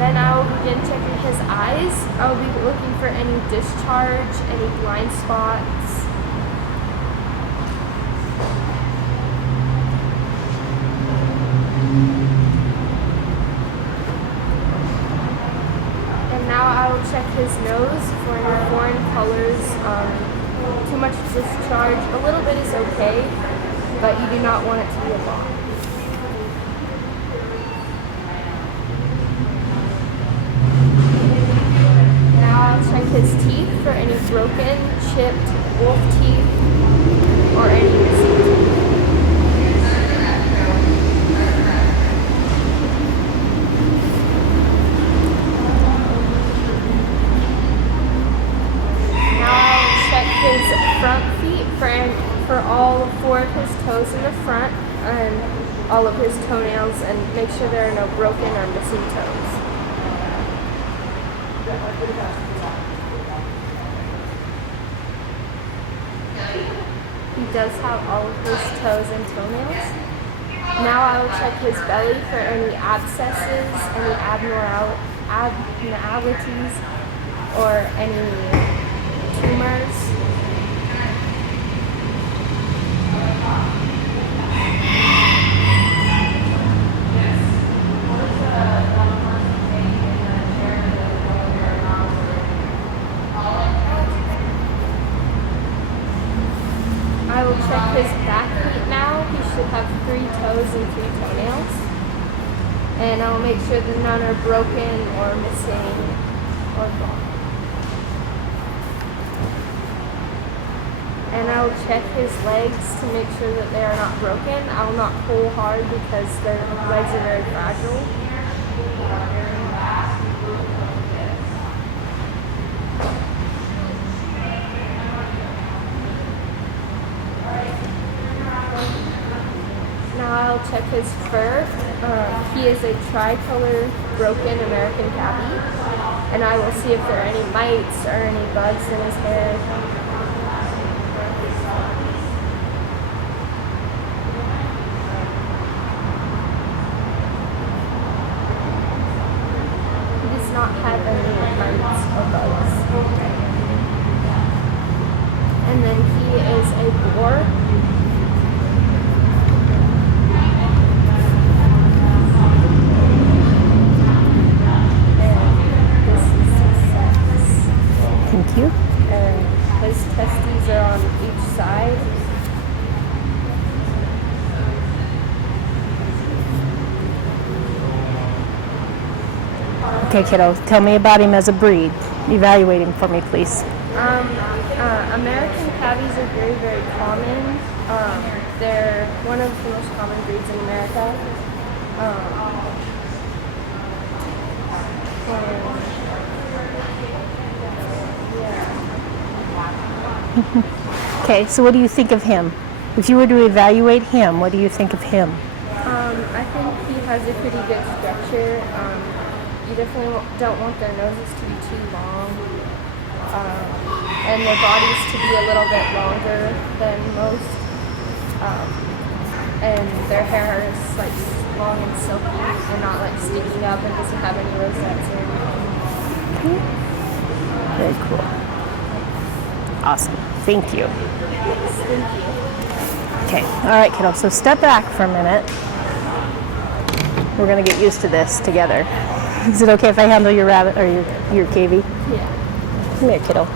Then I will begin checking his eyes. I will be looking for any discharge, any blind spots. And now I will check his nose for any foreign colors. Too much discharge. A little bit is okay, but you do not want it to be a lot. I'll check his teeth for any broken, chipped wolf teeth or any missing teeth. Now I'll check his front feet for all four of his toes in the front and all of his toenails, and make sure there are no broken or missing toes. He does have all of his toes and toenails. Now I will check his belly for any abscesses, any abnormalities, or any tumors. I will check his back feet now. He should have 3 toes and 3 toenails. And I will make sure that none are broken or missing or gone. And I will check his legs to make sure that they are not broken. I will not pull hard because their legs are very fragile. Now I'll check his fur. He is a tricolor broken American tabby, and I will see if there are any mites or any bugs in his hair. He does not have any mites or bugs. And then he is a boar. Thank you. And his testes are on each side. Okay, kiddo, tell me about him as a breed. Evaluate him for me, please. American tabbies are very, very common. They're one of the most common breeds in America. Okay, so what do you think of him? If you were to evaluate him, what do you think of him? I think he has a pretty good structure. You definitely don't want their noses to be too long, and their bodies to be a little bit longer than most, and their hair is like long and silky and not like sticking up and doesn't have any rosettes or anything. Very cool. Awesome. Thank you. Yes, thank you. Okay. All right, kiddo. So step back for a minute. We're going to get used to this together. Is it okay if I handle your rabbit or your KV? Yeah. Come here, kiddo.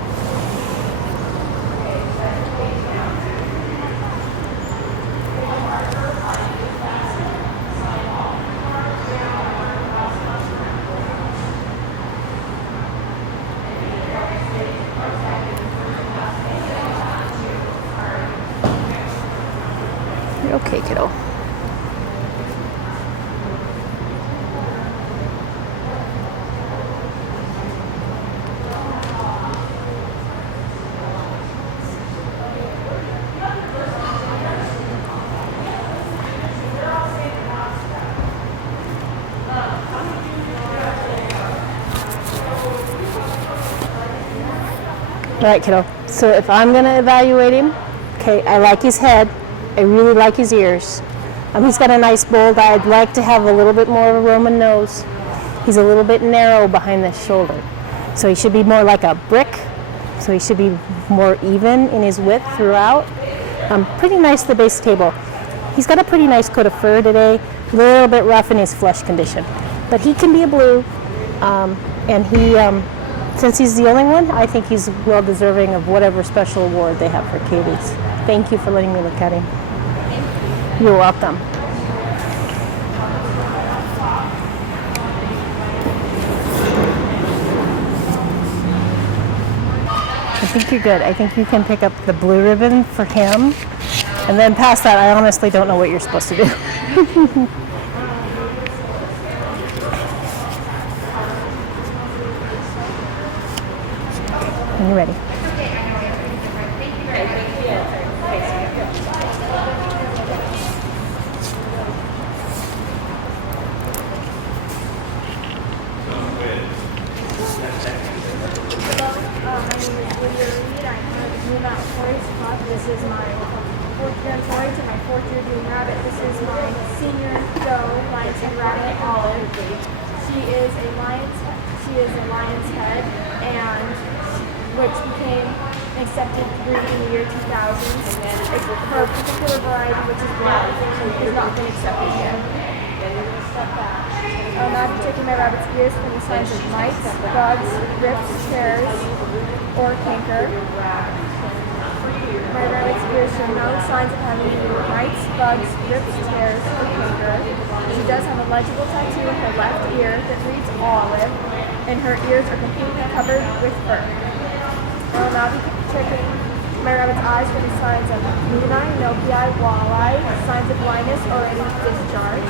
You're okay, kiddo. right, kiddo. So if I'm going to evaluate him, okay, I like his head. I really like his ears. He's got a nice bold eye. I'd like to have a little bit more of a Roman nose. He's a little bit narrow behind the shoulder. So he should be more like a brick. So he should be more even in his width throughout. Pretty nice the base table. He's got a pretty nice coat of fur today. A little bit rough in his flesh condition. But he can be a blue. And he, since he's the only one, I think he's well deserving of whatever special award they have for Katie's. Thank you for letting me look at him. You're welcome. I think you're good. I think you can pick up the blue ribbon for him. And then past that, I honestly don't know what you're supposed to do. When you're ready. This is my fourth year employee to my fourth year doing rabbit. This is my senior doe, lion's head rabbit, Olive. She is a lion's head, and which became an accepted breed in the year 2000. Her particular variety, which is black, has not been accepted yet. I'll now be checking my rabbit's ears for any signs of mites, bugs, rips, tears, or canker. My rabbit's ears show no signs of having either mites, bugs, rips, tears, or canker. She does have a legible tattoo in her left ear that reads Olive, and her ears are completely covered with fur. I will now be checking my rabbit's eyes for the signs of moon eye, milky eye, walleye, signs of blindness, or any discharge.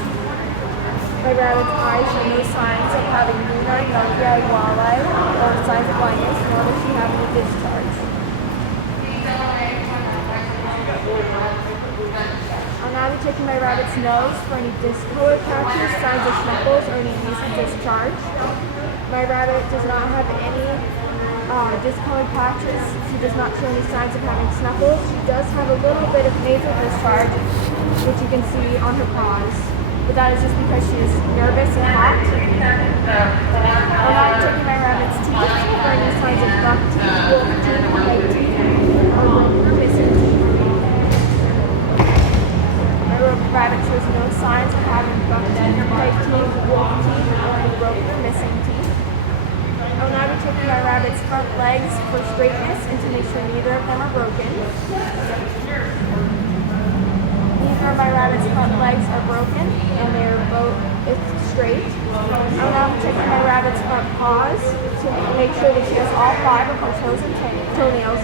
My rabbit's eyes show no signs of having moon eye, milky eye, walleye, or signs of blindness, nor does she have any discharge. I'll now be checking my rabbit's nose for any discolored patches, signs of snuffles, or any nasal discharge. My rabbit does not have any discolored patches. She does not show any signs of having snuffles. She does have a little bit of nasal discharge, which you can see on her paws. But that is just because she is nervous and hot. I'll now be checking my rabbit's teeth for any signs of buck teeth, wolf teeth, white teeth, or missing teeth. Rabbit shows no signs of having buck teeth, white teeth, wolf teeth, or any broken or missing teeth. I will now be checking my rabbit's front legs for straightness and to make sure neither of them are broken. Neither of my rabbit's front legs are broken, and they are both straight. I will now be checking my rabbit's front paws to make sure that she has all 5 of her toes and toenails,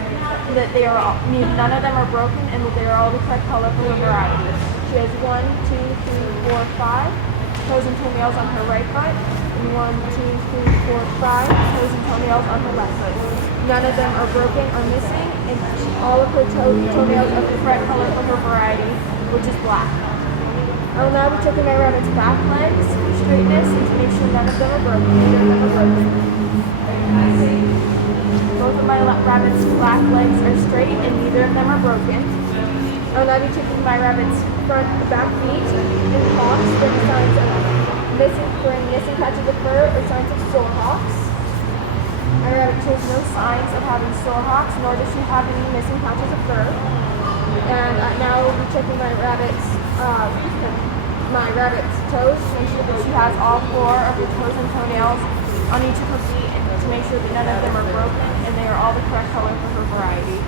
that they are all, none of them are broken, and that they are all the correct color for her variety. She has 1, 2, 3, 4, 5 toes and toenails on her right foot, and 1, 2, 3, 4, 5 toes and toenails on her left foot. None of them are broken or missing, and all of her toenails are the correct color for her variety, which is black. I will now be checking my rabbit's back legs for straightness and to make sure none of them are broken. Both of my rabbit's black legs are straight and neither of them are broken. I will now be checking my rabbit's back feet and hocks for any signs of missing patches of fur or signs of sore hocks. My rabbit shows no signs of having sore hocks, nor does she have any missing patches of fur. And now we'll be checking my rabbit's toes to make sure that she has all 4 of her toes and toenails on each of her feet, and to make sure that none of them are broken and they are all the correct color for her variety.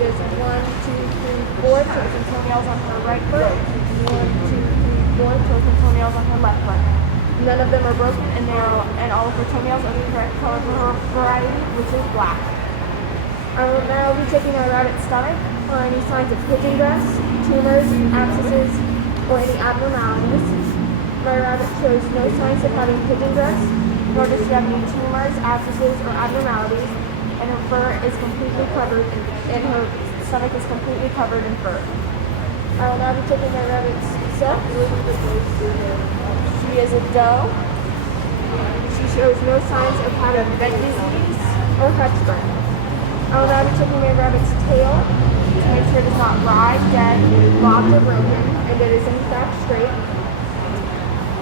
She has 1, 2, 3, 4 toes and toenails on her right foot, 1, 2, 3, 4 toes and toenails on her left foot. None of them are broken, and all of her toenails are the correct color for her variety, which is black. I will now be checking my rabbit's stomach for any signs of pigeon dress, tumors, abscesses, or any abnormalities. My rabbit shows no signs of having pigeon dress, nor does she have any tumors, abscesses, or abnormalities, and her fur is completely covered, and her stomach is completely covered in fur. I will now be checking my rabbit's sex. She is a doe. She shows no signs of having vet disease or Hutchburn. I will now be checking my rabbit's tail to make sure it is not wry, dead, bobbed, or broken, and it is in fact straight.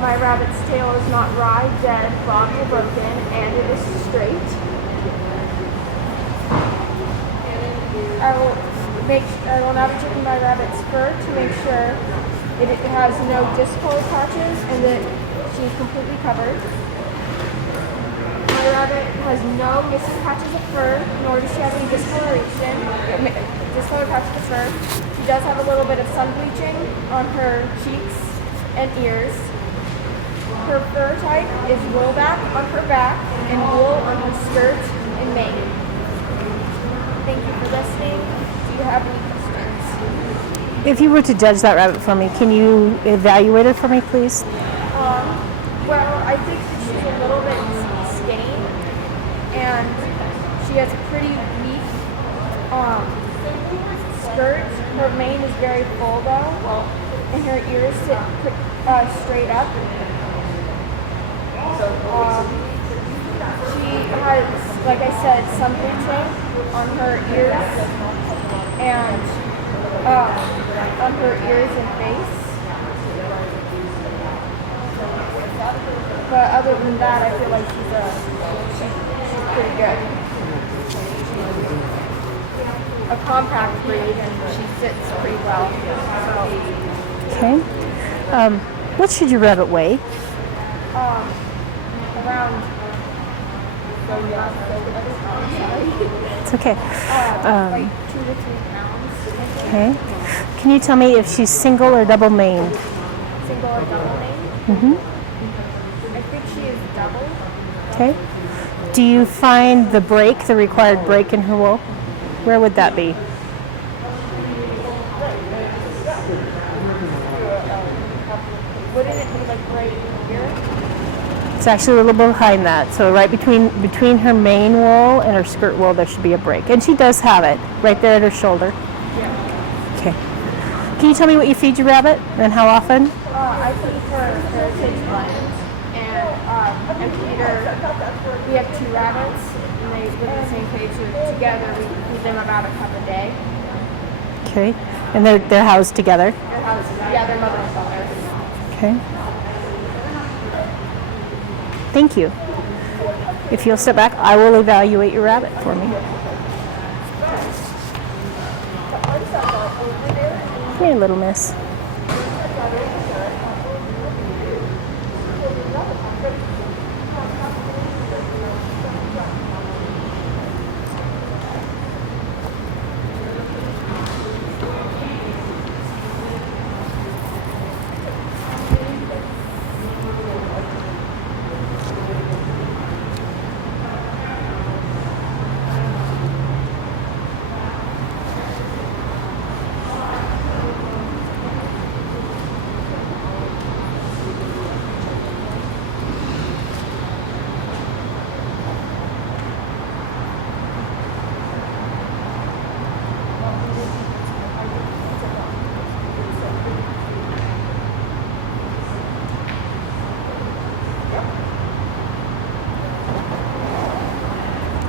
My rabbit's tail is not wry, dead, bobbed, or broken, and it is straight. I will now be checking my rabbit's fur to make sure it has no discolored patches and that she is completely covered. My rabbit has no missing patches of fur, nor does she have any discolored patches of fur. She does have a little bit of sun bleaching on her cheeks and ears. Her fur type is woolback on her back and wool on her skirt and mane. Thank you for listening. Do you have any questions? If you were to judge that rabbit for me, can you evaluate her for me, please? Well, I think that she's a little bit skinny, and she has a pretty weak skirt. Her mane is very full though, and her ears sit straight up. She has, like I said, sun bleaching on her ears and on her ears and face. But other than that, I feel like she's pretty good. A compact breed, and she sits pretty well. So, Okay. What should your rabbit weigh? around. It's okay. Like 2 to 3 pounds. Okay. Can you tell me if she's single or double maned? Single or double name? Mm-hmm. I think she is double. Okay. Do you find the required break in her wool? Where would that be? Wouldn't it be like right here? It's actually a little bit behind that. So right between her mane wool and her skirt wool, there should be a break. And she does have it right there at her shoulder. Yeah. Okay. Can you tell me what you feed your rabbit and how often? I feed her heritage blend, and I feed her. We have 2 rabbits, and they live in the same cage. So together, we feed them about a cup a day. Okay. And they're housed together. They're housed, yeah, they're mother and father. Okay. Thank you. If you'll step back, I will evaluate your rabbit for me. Come here, little miss.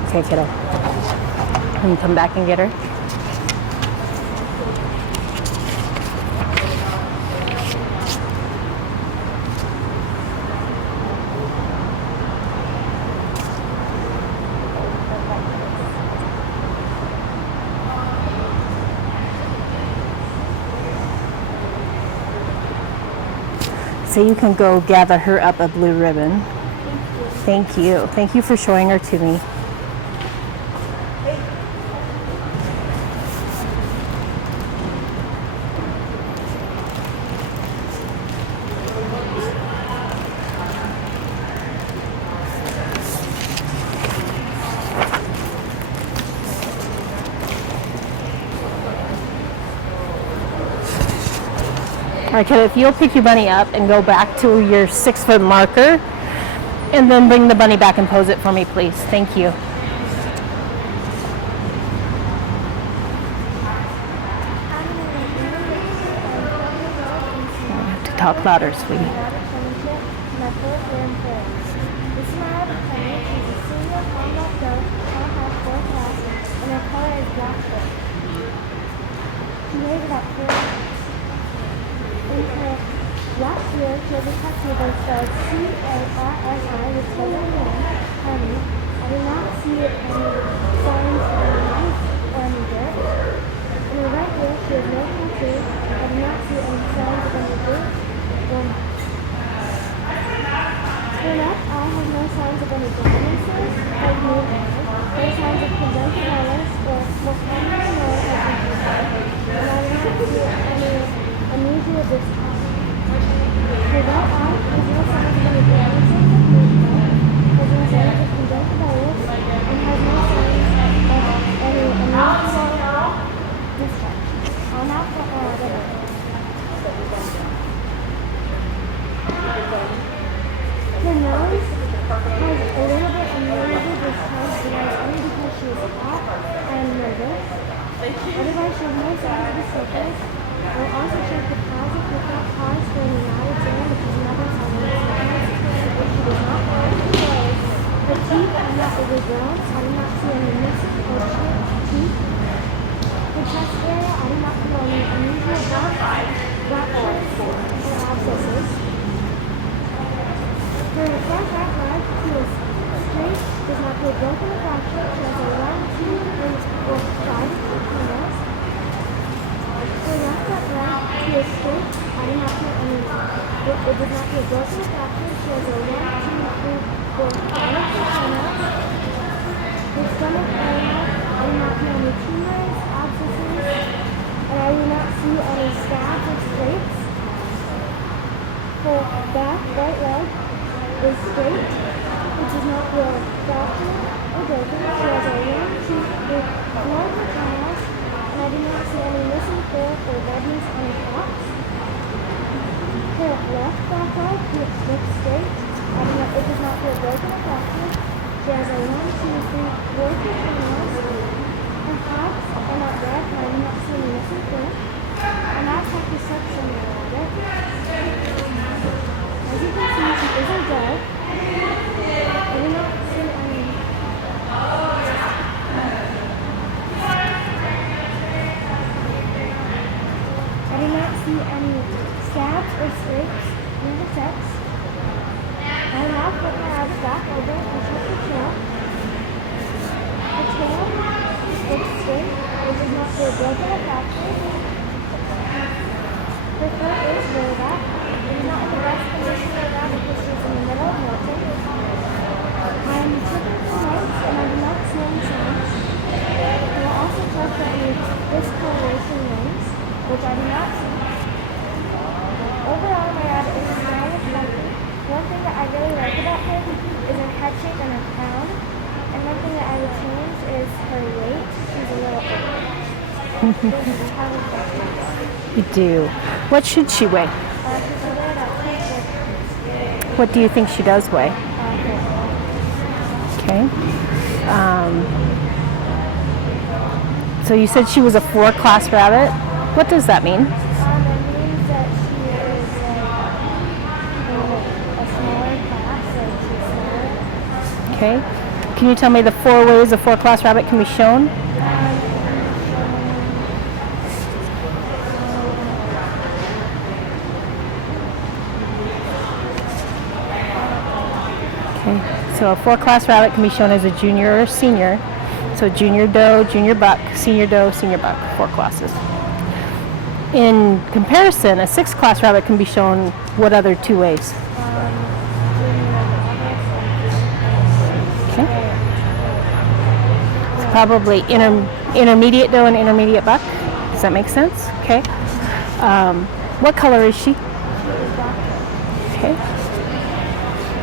Okay, kiddo. Can you come back and get her? So you can go gather her up a blue ribbon. Thank you. Thank you for showing her to me. All right, kiddo, if you'll pick your bunny up and go back to your 6-foot marker, and then bring the bunny back and pose it for me, please. Thank you. You have to talk louder, sweetie. My first grandparents. This Snap, Penny, she's a senior combat dog, all has 4 class, and her color is black fur. She weighs about 4 pounds. In her last year, she has a tattoo that says C-A-R-S-I, which says her name, Penny. I do not see any signs of any mice or any dirt. In her right ear, she has no tattoo. I do not see any signs of any dirt or mice. Her left eye has no signs of any blindnesses, like moon eye, no signs of conjunctivitis, or more commonly known as Missoula, and I do not see any unusual discomfort. Her right eye has no signs of any blindnesses, like moon eye, has no signs of conjunctivitis, and has no signs of any unusual discharge. I'll now put my other eye. Her nose has a little bit unusual discharge only because she is hot and nervous. Otherwise, she has no signs of the sickness. We'll also check the closet without cause for an knotted jam, which is another sign of the sickness. If she does not wear her clothes, her teeth are not overgrown. I do not see any missing or chipped teeth. Her chest area, I do not feel any unusual ruptures or abscesses. Her front right leg feels straight, does not feel broken or fractured. She has a 1, 2, 3, 4, 5 toenails. Her left front leg feels straight. I do not feel any. It does not feel broken or fractured. She has a 1, 2, 3, 4, 5 toenails. Her stomach area, I do not feel any tumors, abscesses, and I do not see any scabs or scrapes. Her back right leg is straight. It does not feel fractured or broken. She has a 1, 2, 3, 4 toenails, and I do not see any missing fur or redness on her tops. Her left back leg looks straight. It does not feel broken or fractured. She has a 1, 2, 3, 4 toenails. Her tops are not red, and I do not see any missing fur. And now check the suction rabbit. As you can see, she is a dog. I do not see any. I do not see any scabs or scrapes near the sex. I now put my eyes back over and check the tail. The tail looks straight. It does not feel broken or fractured. Her fur is very back. It is not in the best condition right now because she's in the middle of molting. I am checking for notes and I do not see any signs. I will also check for any discoloration rings, which I do not see. Overall, my rabbit is small and healthy. One thing that I really like about her is her head shape and her crown. And one thing that I would change is her weight. She's a little overweight. You do. What should she weigh? What do you think she does weigh? Okay. So you said she was a 4-class rabbit. What does that mean? It means that she is a smaller class, so she's smaller. Okay. Can you tell me the 4 ways a 4-class rabbit can be shown? So a 4-class rabbit can be shown as a junior or a senior. So junior doe, junior buck, senior doe, senior buck, 4 classes. In comparison, a 6-class rabbit can be shown what other 2 ways? Okay. It's probably intermediate doe and intermediate buck. Does that make sense? Okay. What color is she? Okay.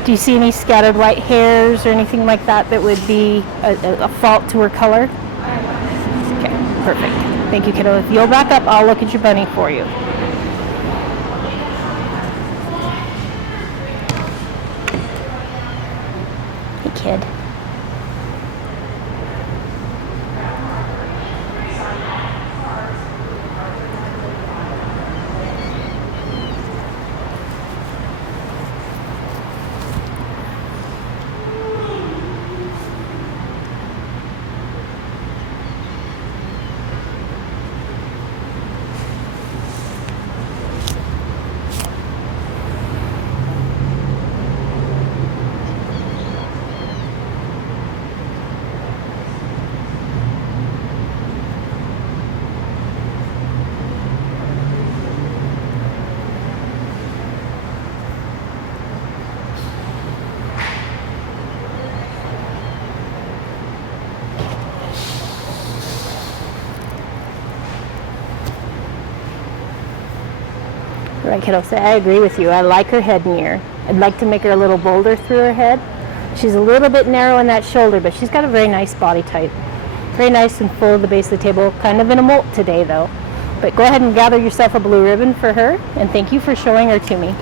Do you see any scattered white hairs or anything like that that would be a fault to her color? Okay, perfect. Thank you, kiddo. If you'll back up, I'll look at your bunny for you. Hey, kid. Right, kiddo. So I agree with you. I like her head and ear. I'd like to make her a little bolder through her head. She's a little bit narrow in that shoulder, but she's got a very nice body type. Very nice and full at the base of the table. Kind of in a molt today, though. But go ahead and gather yourself a blue ribbon for her, and thank you for showing her to me.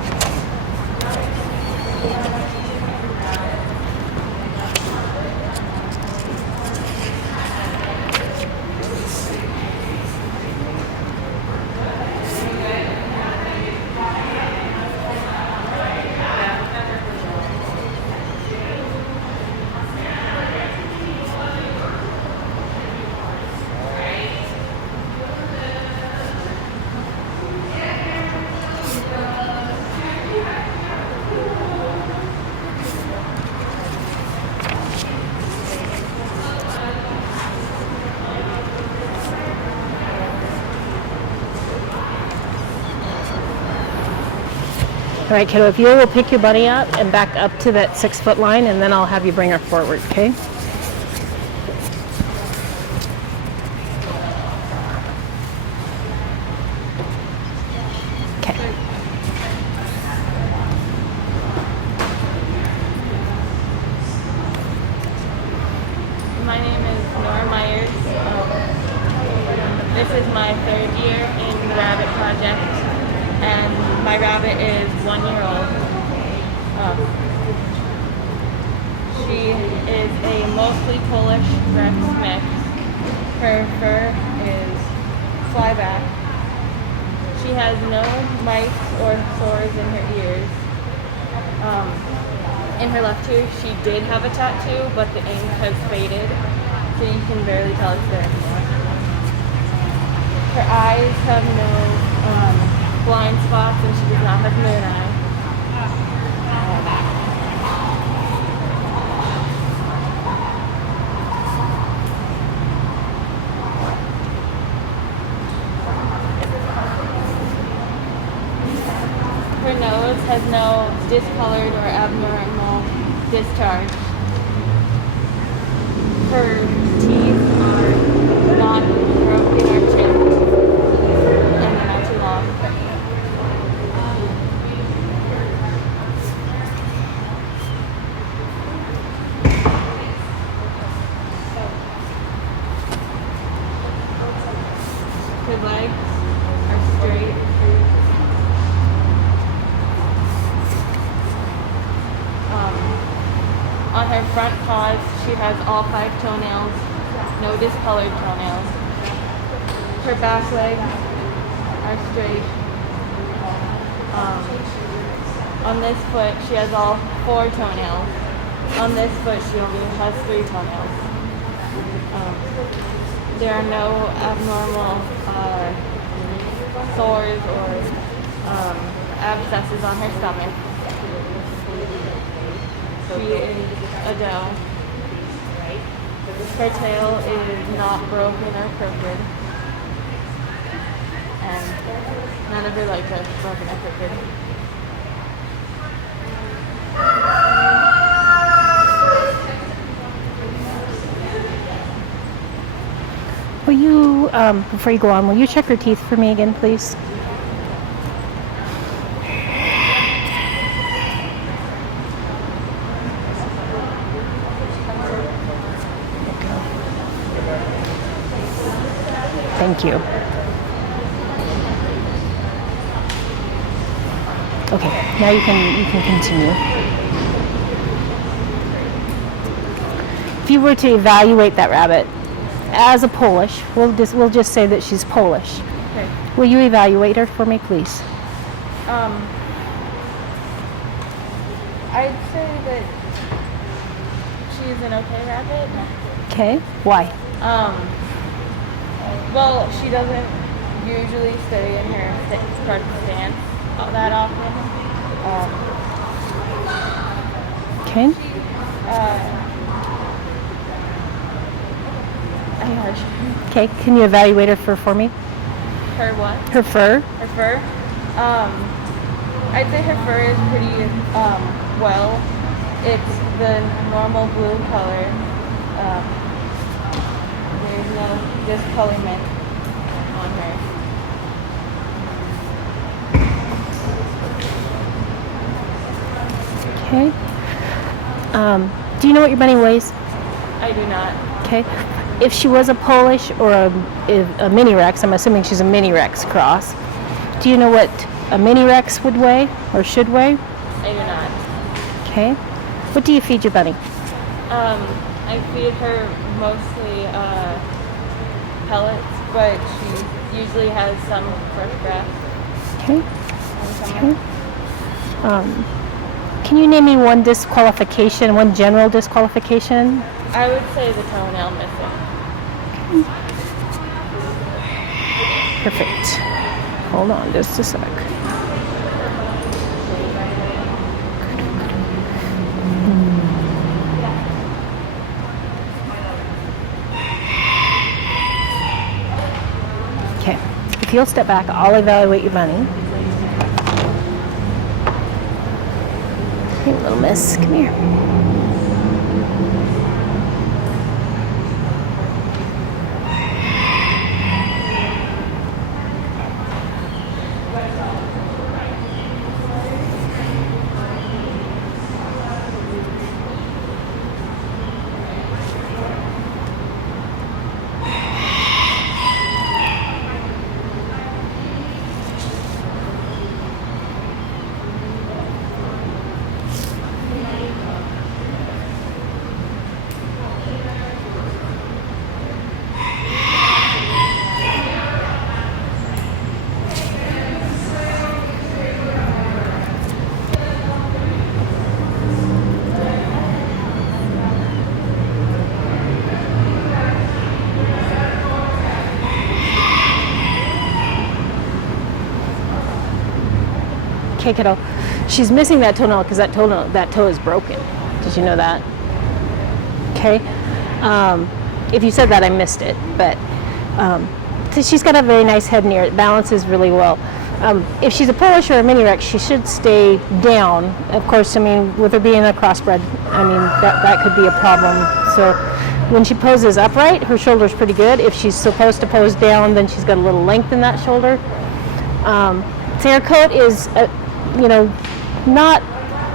All right, kiddo, if you will pick your bunny up and back up to that 6-foot line, and then I'll have you bring her forward, okay? Okay. My name is Nora Myers. This is my 3rd year in the rabbit project, and my rabbit is 1 year old. She is a mostly Polish Rex mix. Her fur is flyback. She has no mites or sores in her ears. In her left ear, she did have a tattoo, but the ink has faded, so you can barely tell it's there anymore. Her eyes have no blind spots, and she does not have moon eye. Her nose has no discolored or abnormal discharge. Her teeth are not broken or chipped, and they're not too long. Her legs are straight. On her front paws, she has all 5 toenails, no discolored toenails. Her back legs are straight. On this foot, she has all 4 toenails. On this foot, she only has 3 toenails. There are no abnormal sores or abscesses on her stomach. She is a doe. Her tail is not broken or crooked, and none of her legs are broken or crooked. Will you, before you go on, will you check her teeth for me again, please? Thank you. Okay, now you can continue. If you were to evaluate that rabbit as a Polish, we'll just say that she's Polish. Okay. Will you evaluate her for me, please? I'd say that she's an okay rabbit. Okay. Why? Well, she doesn't usually stay in her correct stance that often. Okay. I'm not sure. Okay. Can you evaluate her fur for me? Her what? Her fur. Her fur? I'd say her fur is pretty well. It's the normal blue color. There's no discolorment on her. Okay. Do you know what your bunny weighs? I do not. Okay. If she was a Polish or a mini Rex, I'm assuming she's a mini Rex cross. Do you know what a mini Rex would weigh or should weigh? I do not. Okay. What do you feed your bunny? I feed her mostly pellets, but she usually has some fresh grass. Okay. Can you name me one disqualification, one general disqualification? I would say the toenail missing. Perfect. Hold on just a sec. Okay. If you'll step back, I'll evaluate your bunny. Hey, little miss, come here. Okay, kiddo. She's missing that toenail because that toe is broken. Did you know that? Okay. If you said that, I missed it. But so she's got a very nice head and ear. It balances really well. If she's a Polish or a mini Rex, she should stay down. Of course, I mean, with her being a crossbred, I mean, that could be a problem. So when she poses upright, her shoulder's pretty good. If she's supposed to pose down, then she's got a little length in that shoulder. So her coat is, not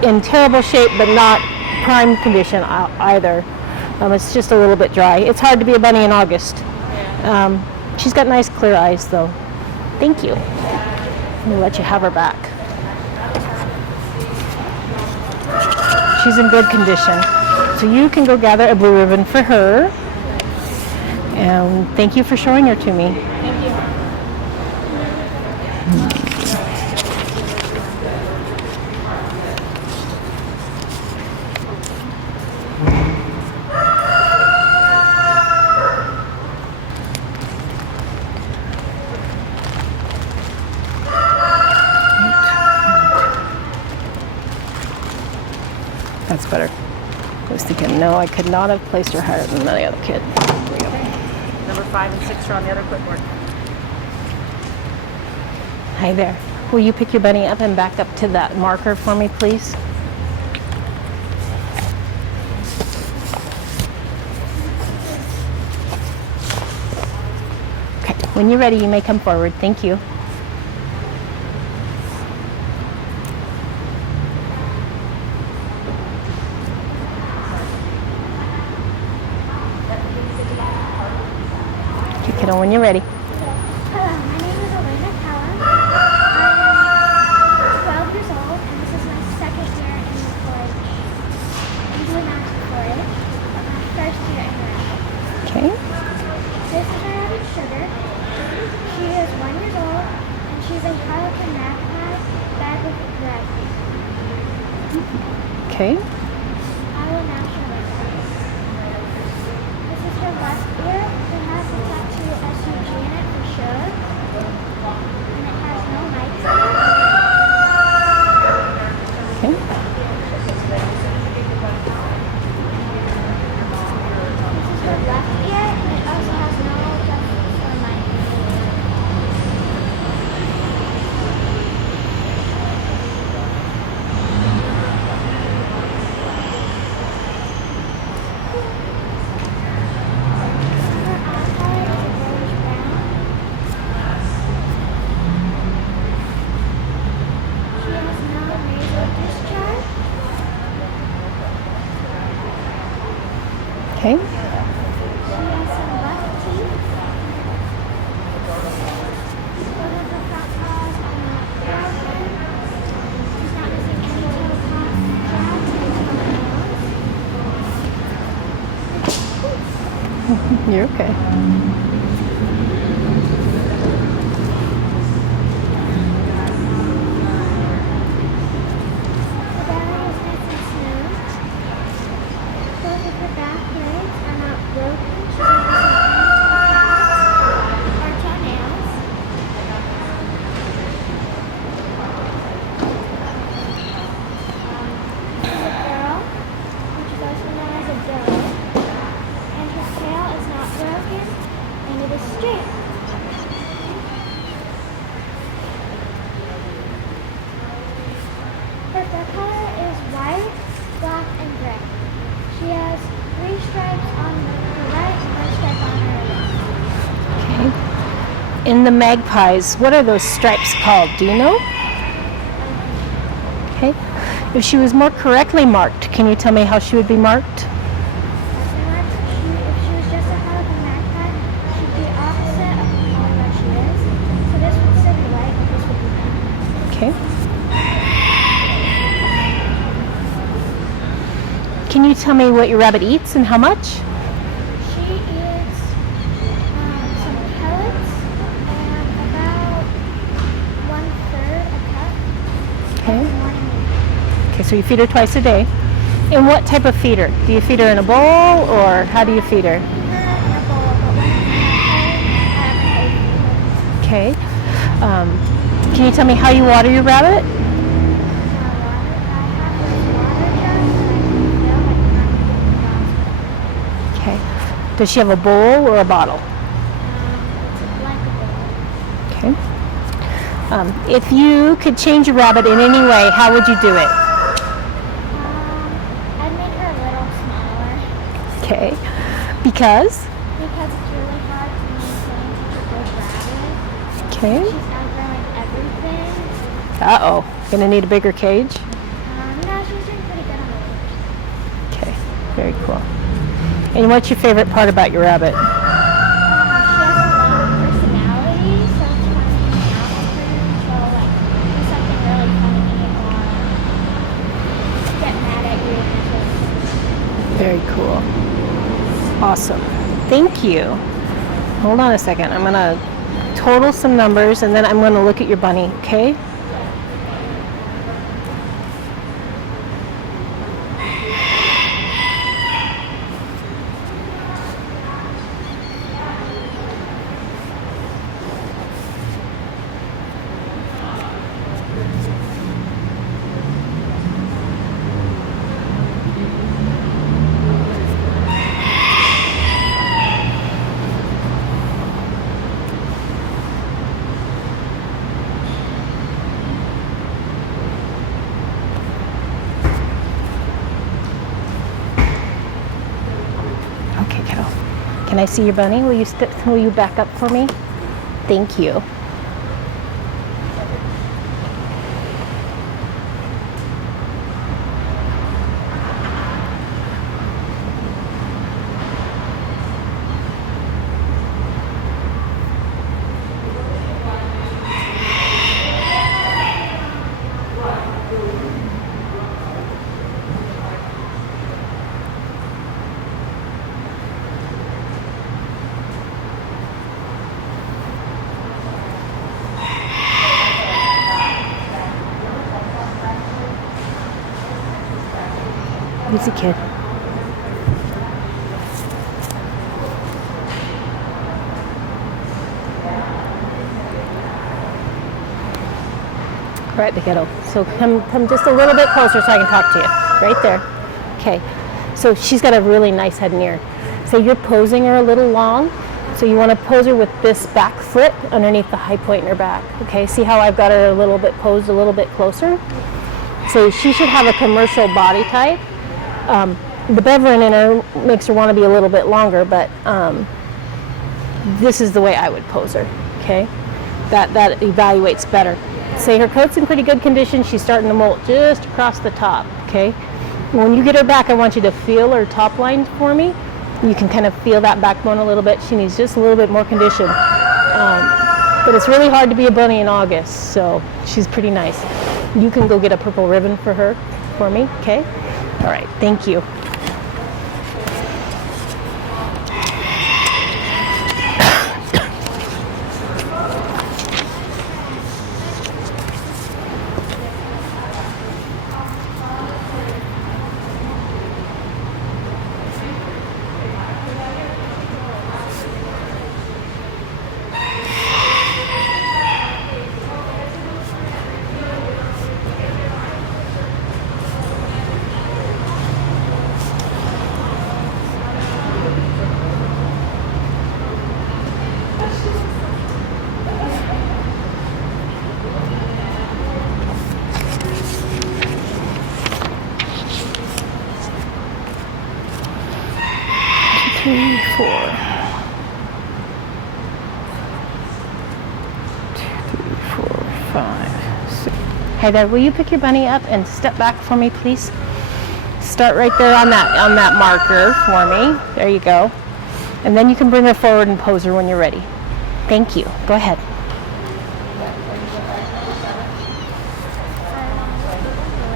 in terrible shape, but not prime condition either. It's just a little bit dry. It's hard to be a bunny in August. She's got nice clear eyes, though. Thank you. I'm gonna let you have her back. She's in good condition. So you can go gather a blue ribbon for her. And thank you for showing her to me. Thank you. That's better. I was thinking, no, I could not have placed her higher than the other kid. There we go. Number 5 and 6 are on the other clipboard. Hi there. Will you pick your bunny up and back up to that marker for me, please? Okay, when you're ready, you may come forward. Thank you. Okay, kiddo, when you're ready. Hello, my name is Elena Calla. I'm 12 years old, and this is my second year in forage. I'm doing mountain forage. My first year in Russia. Okay. This is our rabbit Sugar. She is 1 year old, and she's a Harlequin magpie bag with red. Okay. I will now show it. This is her left ear. It has a tattoo SUG in it for sure. And it has no mites in it. Okay. This is her left ear, and it also has no adjustments or mites. Okay. She has some buck teeth. Both of her front paws are not broken. She's not missing any toe paws or toenails. You're okay. The belly is nice and smooth. Both of her back legs are not broken. She's not missing any toe paws or toenails. She's a girl, which is also known as a doe, and her tail is not broken, and it is straight. Her fur color is white, black, and gray. She has 3 stripes on her right and 1 stripe on her left. Okay. In the magpies, what are those stripes called? Do you know? Okay. If she was more correctly marked, can you tell me how she would be marked? If she was just a Pelican magpie, she'd be opposite of what she is. So this would still be white, and this would be black. Okay. Can you tell me what your rabbit eats and how much? She eats some pellets and about 1/3 a cup Okay. every morning. Okay, so you feed her twice a day. And what type of feeder? Do you feed her in a bowl or how do you feed her? Her in a bowl, but when I'm at home, Okay. Can you tell me how you water your rabbit? I have this water jug that I can fill like when I'm getting the Okay. Does she have a bowl or a bottle? It's like a bowl. Okay. If you could change a rabbit in any way, how would you do it? I'd make her a little smaller Okay. Because? because it's really hard to maintain such a big rabbit. Okay. She's outgrowing everything. Uh-oh. Gonna need a bigger cage? No, she's doing pretty good on the cage. Okay. Very cool. And what's your favorite part about your rabbit? She has a lot of personality, so it's fun hanging out with her. She'll like do something really funny or get mad at you. Very cool. Awesome. Thank you. Hold on a second. I'm gonna total some numbers and then I'm gonna look at your bunny, okay? Okay, kiddo. Can I see your bunny? Will you back up for me? Thank you. Easy, kid. All right, the kiddo. So come just a little bit closer so I can talk to you. Right there. Okay. So she's got a really nice head and ear. So you're posing her a little long. So you want to pose her with this back foot underneath the high point in her back. Okay. See how I've got her a little bit posed a little bit closer? So she should have a commercial body type. The beverin in her makes her want to be a little bit longer, but this is the way I would pose her. Okay. That evaluates better. Say her coat's in pretty good condition. She's starting to molt just across the top, okay? When you get her back, I want you to feel her top line for me. You can kind of feel that backbone a little bit. She needs just a little bit more condition. But it's really hard to be a bunny in August, so she's pretty nice. You can go get a purple ribbon for her, for me, okay? All right, thank you. Three, 4. 2, 3, 4, 5, 6. Hey there, will you pick your bunny up and step back for me, please? Start right there on that marker for me. There you go. And then you can bring her forward and pose her when you're ready. Thank you. Go ahead. This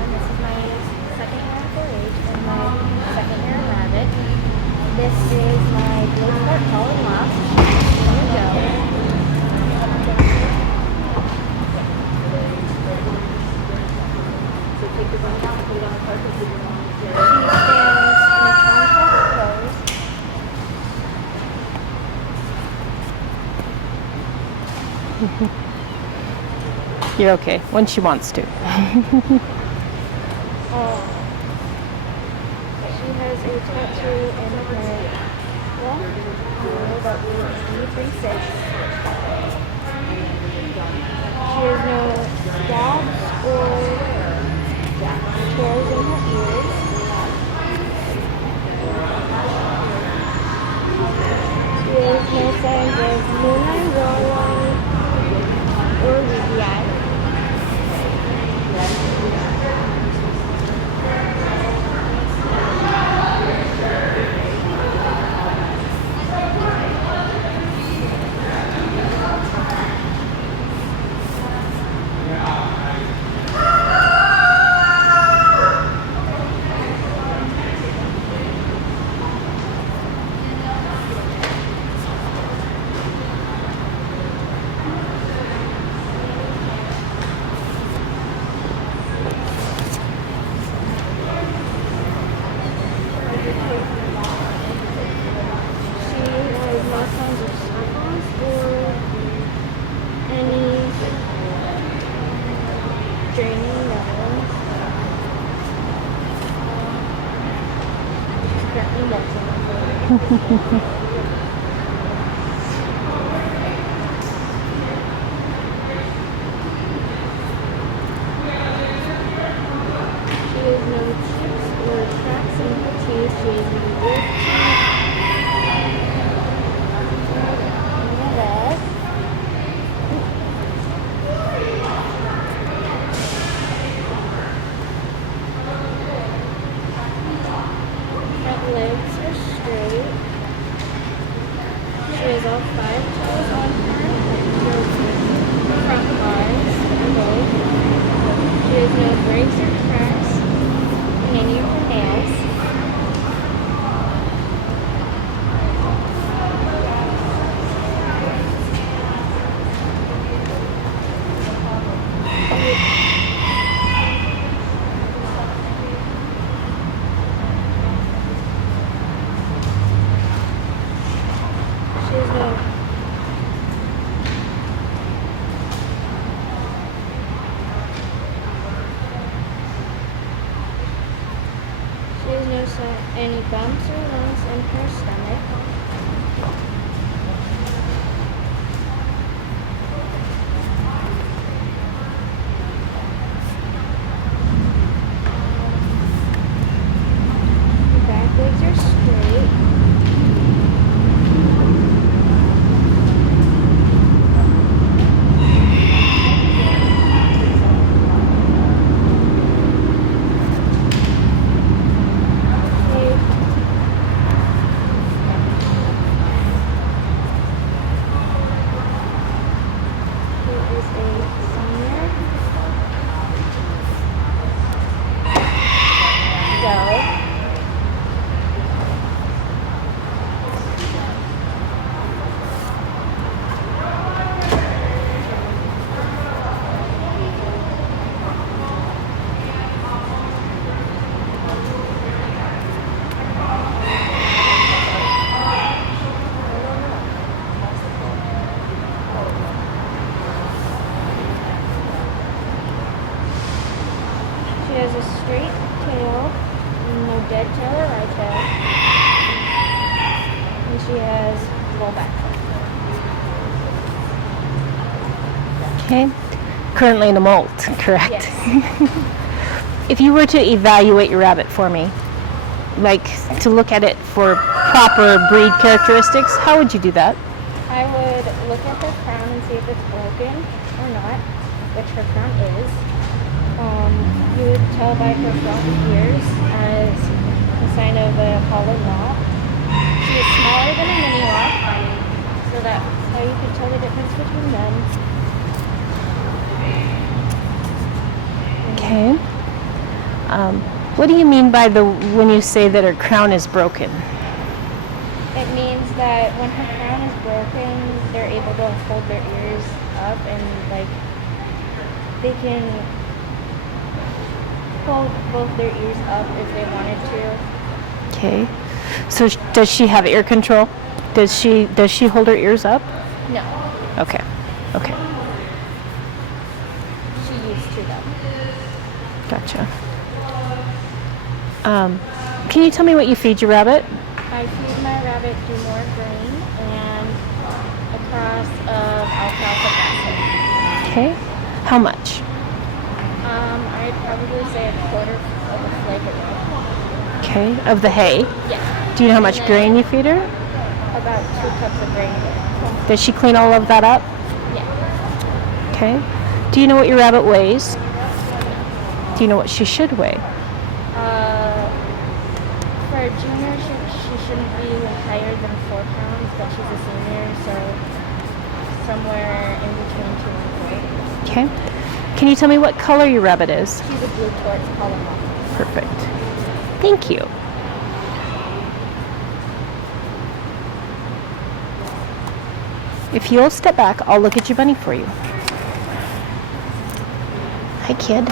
is my second year of 4-H and my second year of rabbit. This is my blue sport fallen lost. Here we go. So take the bunny out and put it on the carpet. She stands in a contact pose. You're okay, when she wants to. She has a tattoo in her left ear that reads D36. She has no scabs or hairs in her ears. She has no signs of moonlight, rolling, or ruby eye. She has no signs of circles or any draining nose. She's currently molting. She has no chips or cracks in her teeth. She has no wolf teeth. Red. Front legs are straight. She has all 5 toes on her. Front paws are both. She has no breaks or cracks in any of her nails. She has no any bumps or lumps in her stomach. Her back legs are straight. she has full back. Okay. Currently in a molt, correct? Yes. If you were to evaluate your rabbit for me, like to look at it for proper breed characteristics, how would you do that? I would look at the crown and see if it's broken or not, which her crown is. You would tell by her front ears as a sign of a hollow knot. She is smaller than a mini rock, so that's how you can tell the difference between them. Okay. What do you mean by when you say that her crown is broken? It means that when her crown is broken, they're able to hold their ears up and they can hold both their ears up if they wanted to. Okay. So does she have ear control? Does she hold her ears up? No, Okay. Okay. she used to them. Gotcha. Can you tell me what you feed your rabbit? I feed my rabbit do more grain and a cross of alfalfa grass. Okay. How much? I'd probably say a quarter of a flake of it. Okay. Of the hay? Yeah, Do you know how much grain you feed her? about 2 cups of grain. Does she clean all of that up? Yeah. Okay. Do you know what your rabbit weighs? Do you know what she should weigh? For a junior, she shouldn't be higher than 4 pounds, but she's a senior, so somewhere in between 2 and 4. Okay. Can you tell me what color your rabbit is? She's a blue torch polymer. Perfect. Thank you. If you'll step back, I'll look at your bunny for you. Hi, kid.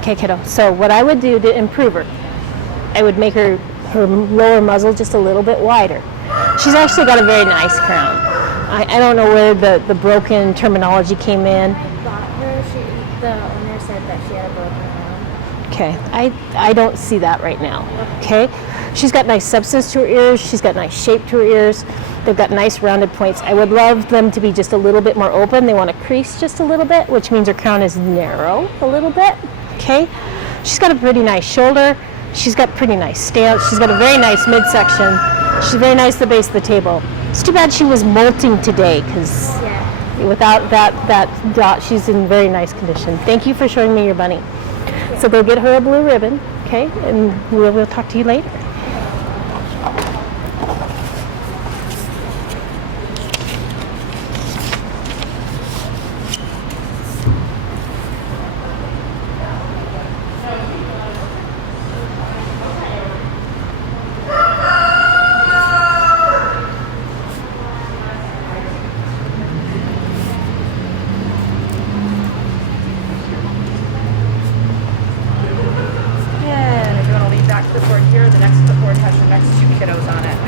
Okay, kiddo. So what I would do to improve her, I would make her lower muzzle just a little bit wider. She's actually got a very nice crown. I don't know where the broken terminology came in. I got her, the owner said that she had a broken crown. Okay, I don't see that right now. Okay, she's got nice substance to her ears. She's got nice shape to her ears. They've got nice rounded points. I would love them to be just a little bit more open. They want to crease just a little bit, which means her crown is narrow a little bit. Okay, she's got a pretty nice shoulder. She's got pretty nice stance. She's got a very nice midsection. She's very nice at the base of the table. It's too bad she was molting today, because without that dot, she's in very nice condition. Thank you for showing me your bunny. So go get her a blue ribbon, okay, and we'll talk to you later. And if you want to lean back to the board here, the next clipboard has your next 2 kiddos on it.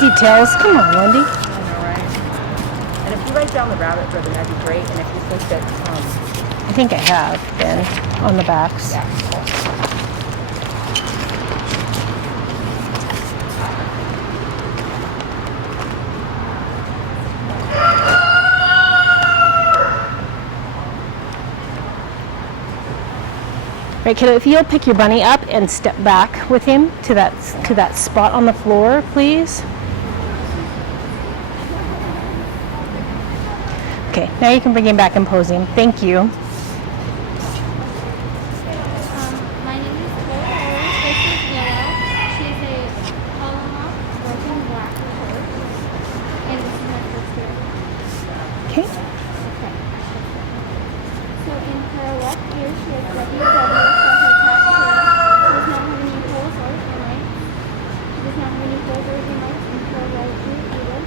Details, come on, Wendy. I know, right? And if you write down the rabbit ribbon, that'd be great. And if you think that, I think I have been on the backs. yeah, cool. Right, kiddo, if you'll pick your bunny up and step back with him to that spot on the floor, please. Okay, now you can bring him back and pose him. Thank you. in her left ear, she has WW for her tattoo. She does not have any holes or earrings. She does not have any holes or earrings in her right ear either.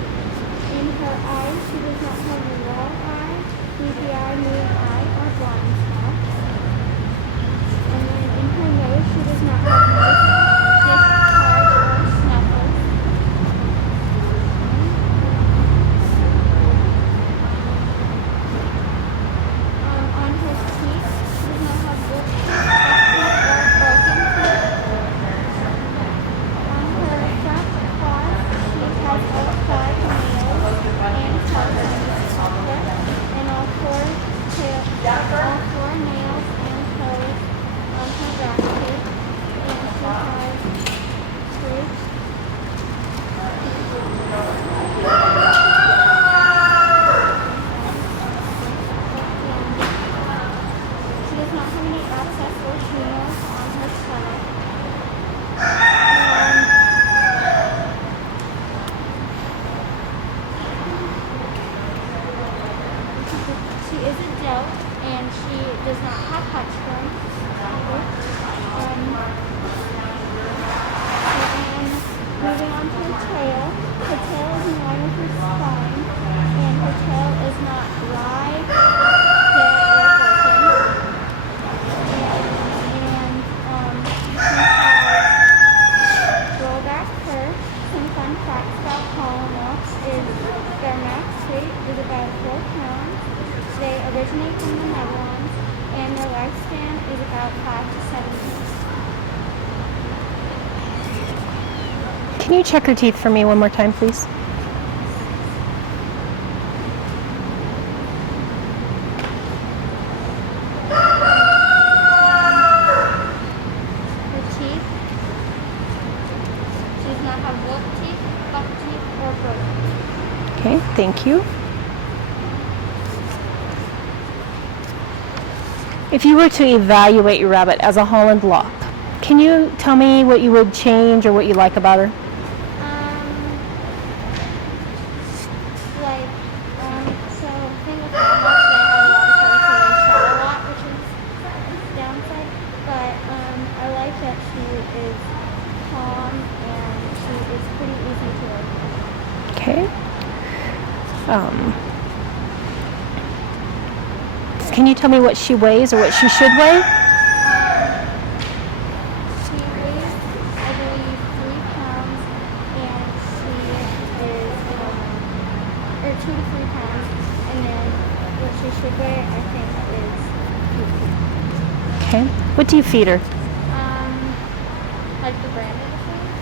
In her eyes, she does not have a wall eye, sleepy eye, moon eye, or blind spot. And then in her nose, she does not have discharge or snuffles. On her teeth, she does not have built teeth, or broken teeth. On her front paws, she has all 5 nails and toes on each foot, and all 4 nails and toes on her back feet, and she has scrapes. She does not have any abscess or tumors on her stomach. She is a doe, and she does not have heartburn. And moving on to her tail is in line with her spine, and her tail is not live, dead, or broken. She has rollback fur. Some fun facts about polymorphs is their max weight is about 4 pounds. They originate from the Netherlands, and their lifespan is about 5 to 7 years. Can you check her teeth for me one more time, please? Her teeth, she does not have wolf teeth, buck teeth, or broken teeth. Okay, thank you. If you were to evaluate your rabbit as a Holland Lop, can you tell me what you would change or what you like about her? So thing with Hollands, they have a lot of fur, so they shed a lot, which is a downside. But I like that she is calm and she is pretty easy to work with. Okay. Can you tell me what she weighs or what she should weigh? She weighs, I believe, 3 pounds, and she is, or 2 to 3 pounds, and then what she should weigh, I think, is 2 pounds. Okay. What do you feed her? Like the branded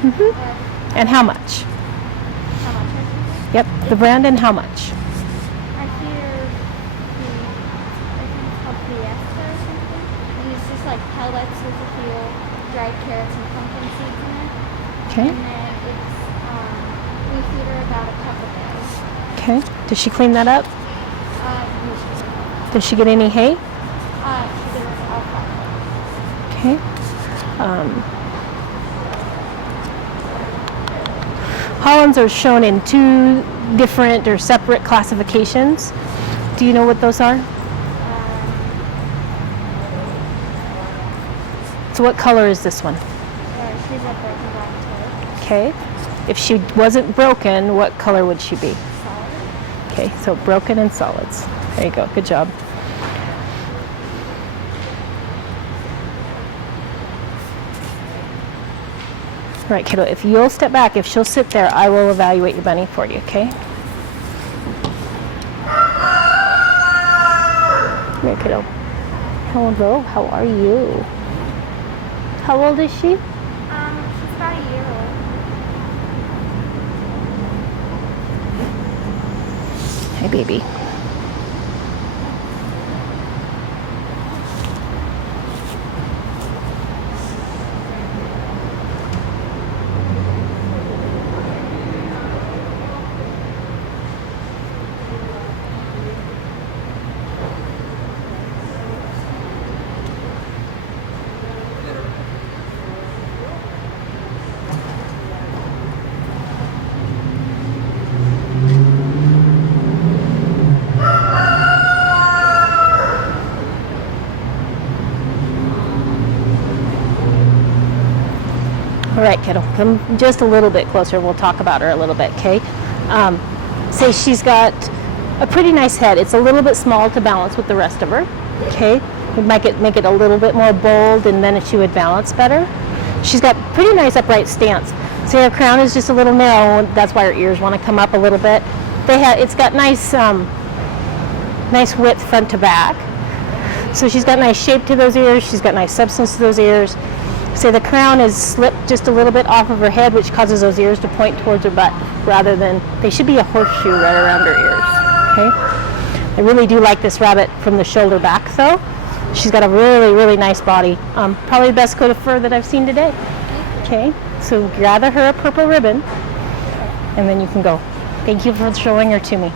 thing? Mm-hmm. And how much? How much I feed her? Yep, the brand and how much? I feed her I think it's called Fiesta or something, and it's just like pellets with a few dried carrots and pumpkin seeds in it. Okay. And then it's, we feed her about a cup a day. Okay. Does she clean that up? Usually. Does she get any hay? She does alfalfa. Okay. Hollands are shown in 2 different or separate classifications. Do you know what those are? So what color is this one? She's a broken black toe. Okay. If she wasn't broken, what color would she be? Solid. Okay, so broken and solids. There you go. Good job. All right, kiddo, if you'll step back, if she'll sit there, I will evaluate your bunny for you, okay? Come here, kiddo. Hello, how are you? How old is she? She's about a year old. Hi, baby. All right, kiddo, come just a little bit closer. We'll talk about her a little bit, okay? Say she's got a pretty nice head. It's a little bit small to balance with the rest of her, okay? We might make it a little bit more bold, and then she would balance better. She's got pretty nice upright stance. See, her crown is just a little narrow. That's why her ears want to come up a little bit. It's got nice, nice width front to back. So she's got nice shape to those ears. She's got nice substance to those ears. So the crown is slipped just a little bit off of her head, which causes those ears to point towards her butt rather than, they should be a horseshoe right around her ears, okay? I really do like this rabbit from the shoulder back though. She's got a really, really nice body. Probably the best coat of fur that I've seen today. Okay, so gather her a purple ribbon and then you can go. Thank you for showing her to me.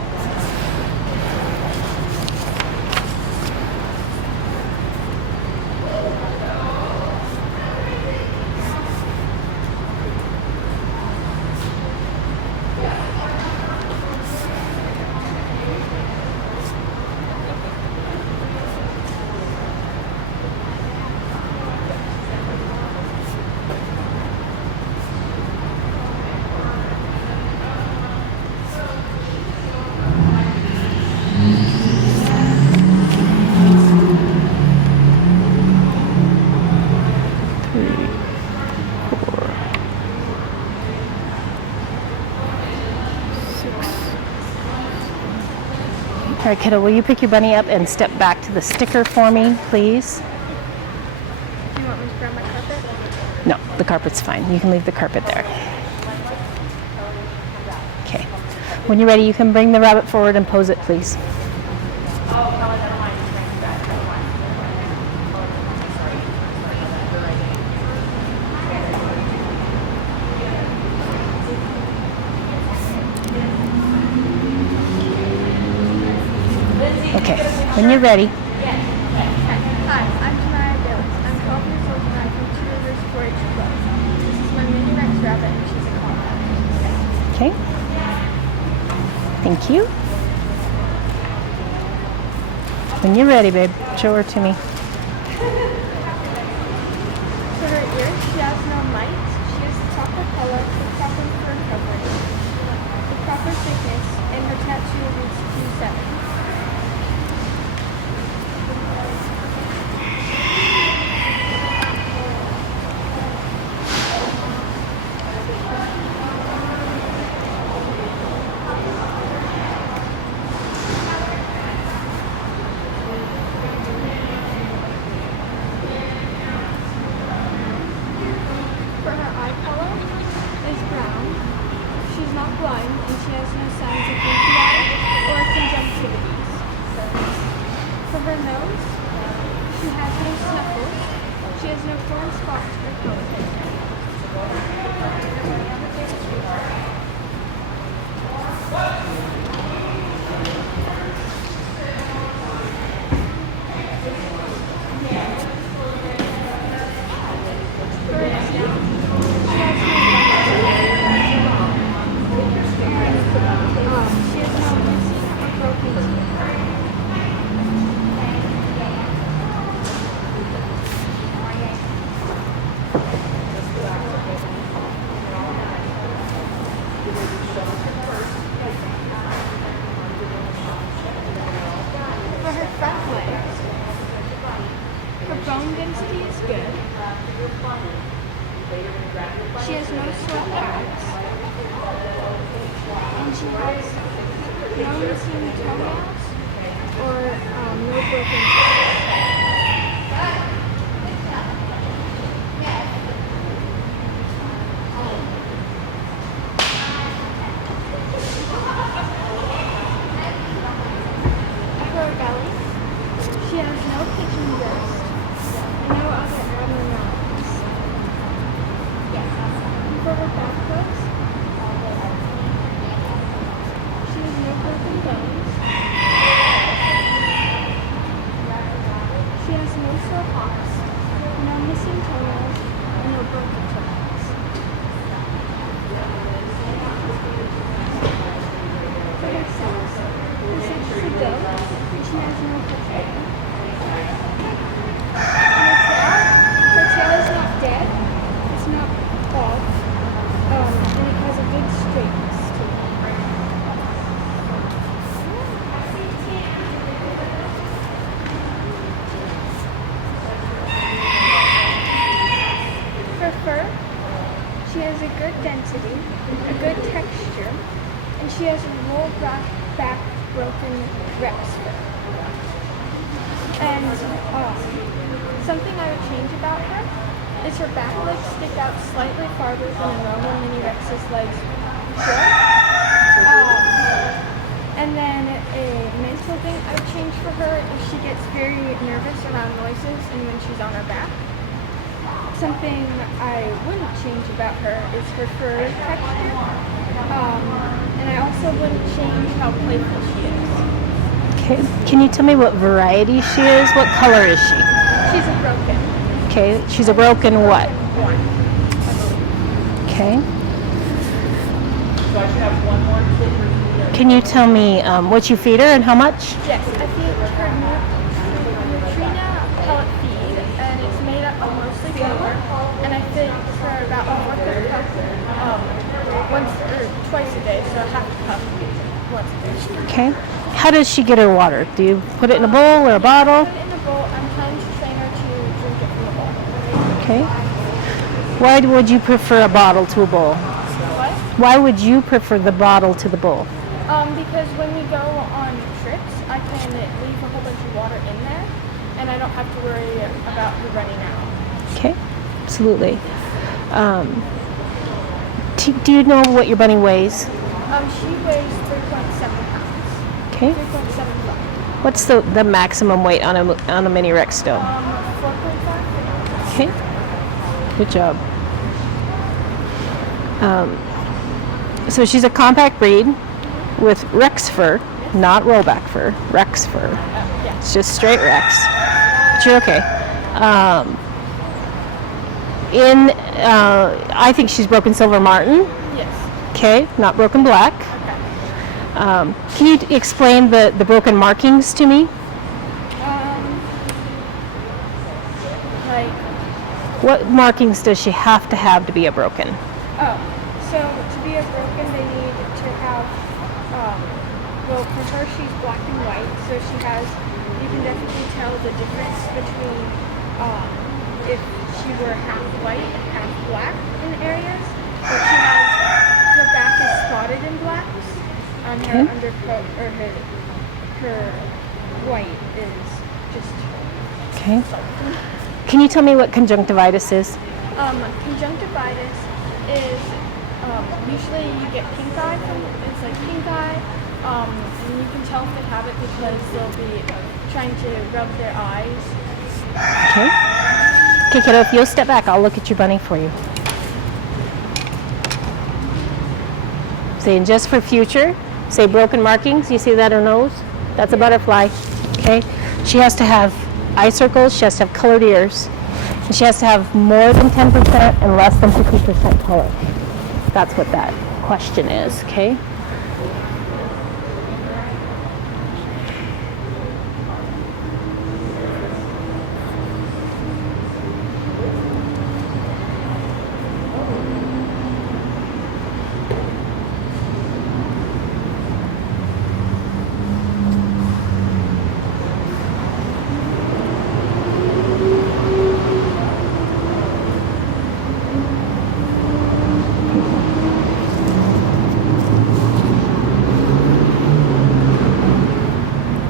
All right, kiddo, will you pick your bunny up and step back to the sticker for me, please? Do you want me to grab my carpet? No, the carpet's fine. You can leave the carpet there. Okay. When you're ready, you can bring the rabbit forward and pose it, please. Okay, when you're ready. Hi, I'm Tamara Dillis. I'm 12 years old and I'm from Two Rivers 4-H Club. This is my mini Rex rabbit and she's a collie. Okay. Thank you. When you're ready, babe, show her to me. For her ears, she has no mites. She has the proper color, the proper fur covering, the proper thickness, and her tattoo reads Q7. For her eye color is brown. She's not blind and she has no signs of inky eye or conjunctivitis. For her nose, she has no snuffles. She has no foreign spots or color. For her teeth, she has no missing or broken teeth. For her front legs, her bone density is good. She has no sore pads. And she has no missing toenails or no broken teeth. For her belly, she has no pigeon breast and no other abnormalities. For her back legs, she has no broken bones. She has no sore hops, no missing toenails, and no broken toenails. For her sex is a goat, and she has no purple. Her tail is not dead, it's not bald, Something I would change about her is her back legs stick out slightly farther than a normal mini Rex's legs should. And then a mental thing I would change for her is she gets very nervous around noises and when she's on her back. Something I wouldn't change about her is her fur texture. And I also wouldn't change how playful she is. Okay. Can you tell me what variety she is? What color is she? She's a broken Okay. She's a broken what? one. Okay. Can you tell me what you feed her and how much? Yes, I feed her Nutrina pellet feed, and it's made up of mostly flour, and I feed her about a fourth of a cup once or twice a day, so a half a cup once a day. Okay. How does she get her water? Do you put it in a bowl or a bottle? Put it in a bowl. I'm trying to train her to drink it from a bowl. Okay. Why would you prefer a bottle to a bowl? What? Why would you prefer the bottle to the bowl? Because when we go on trips, I can leave a whole bunch of water in there, and I don't have to worry about her running out. Okay. Absolutely. Do you know what your bunny weighs? She weighs 3.7 pounds. Okay. 3.75. What's the maximum weight on a mini Rex still? 4.5. Okay. Good job. So she's a compact breed with Rex fur, not rollback fur. Rex fur. Yeah. It's just straight Rex. But you're okay. I think she's broken silver martin. Yes. Okay, not broken black. Okay. Can you explain the broken markings to me? Like, What markings does she have to be a broken? so to be a broken, they need to have, well, for her, she's black and white, so she has, you can definitely tell the difference between, if she were half white and half black in areas. But she has, her back is spotted in blacks, her undercoat, or her white is just Okay. Can you tell me what conjunctivitis is? conjunctivitis is usually you get pink eye from it's like pink eye, and you can tell if they have it because they'll be trying to rub their eyes. Okay. Okay, kiddo, if you'll step back, I'll look at your bunny for you. Saying just for future, say broken markings. You see that her nose? That's a butterfly. Okay. She has to have eye circles. She has to have colored ears. And she has to have more than 10% and less than 50% color. That's what that question is. Okay.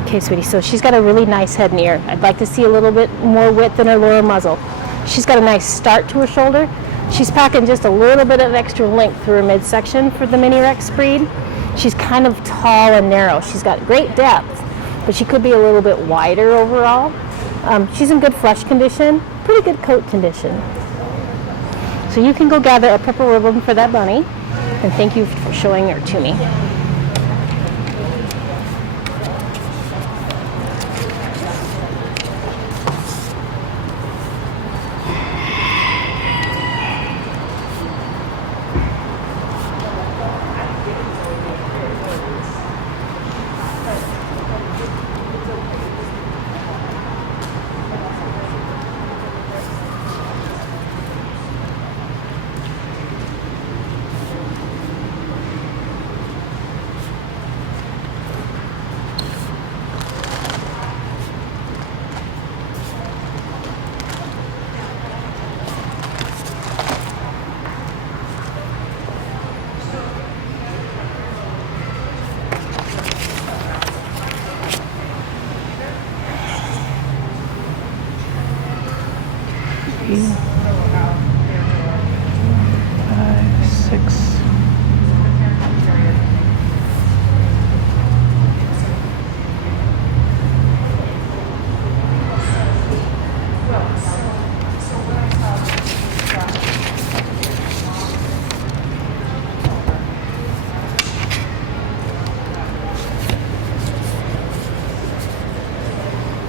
Okay, sweetie, so she's got a really nice head and ear. I'd like to see a little bit more width in her lower muzzle. She's got a nice start to her shoulder. She's packing just a little bit of extra length through her midsection for the Mini Rex breed. She's kind of tall and narrow. She's got great depth, but she could be a little bit wider overall. She's in good flesh condition, pretty good coat condition. So you can go gather a purple ribbon for that bunny, and thank you for showing her to me. 3, 5, 6.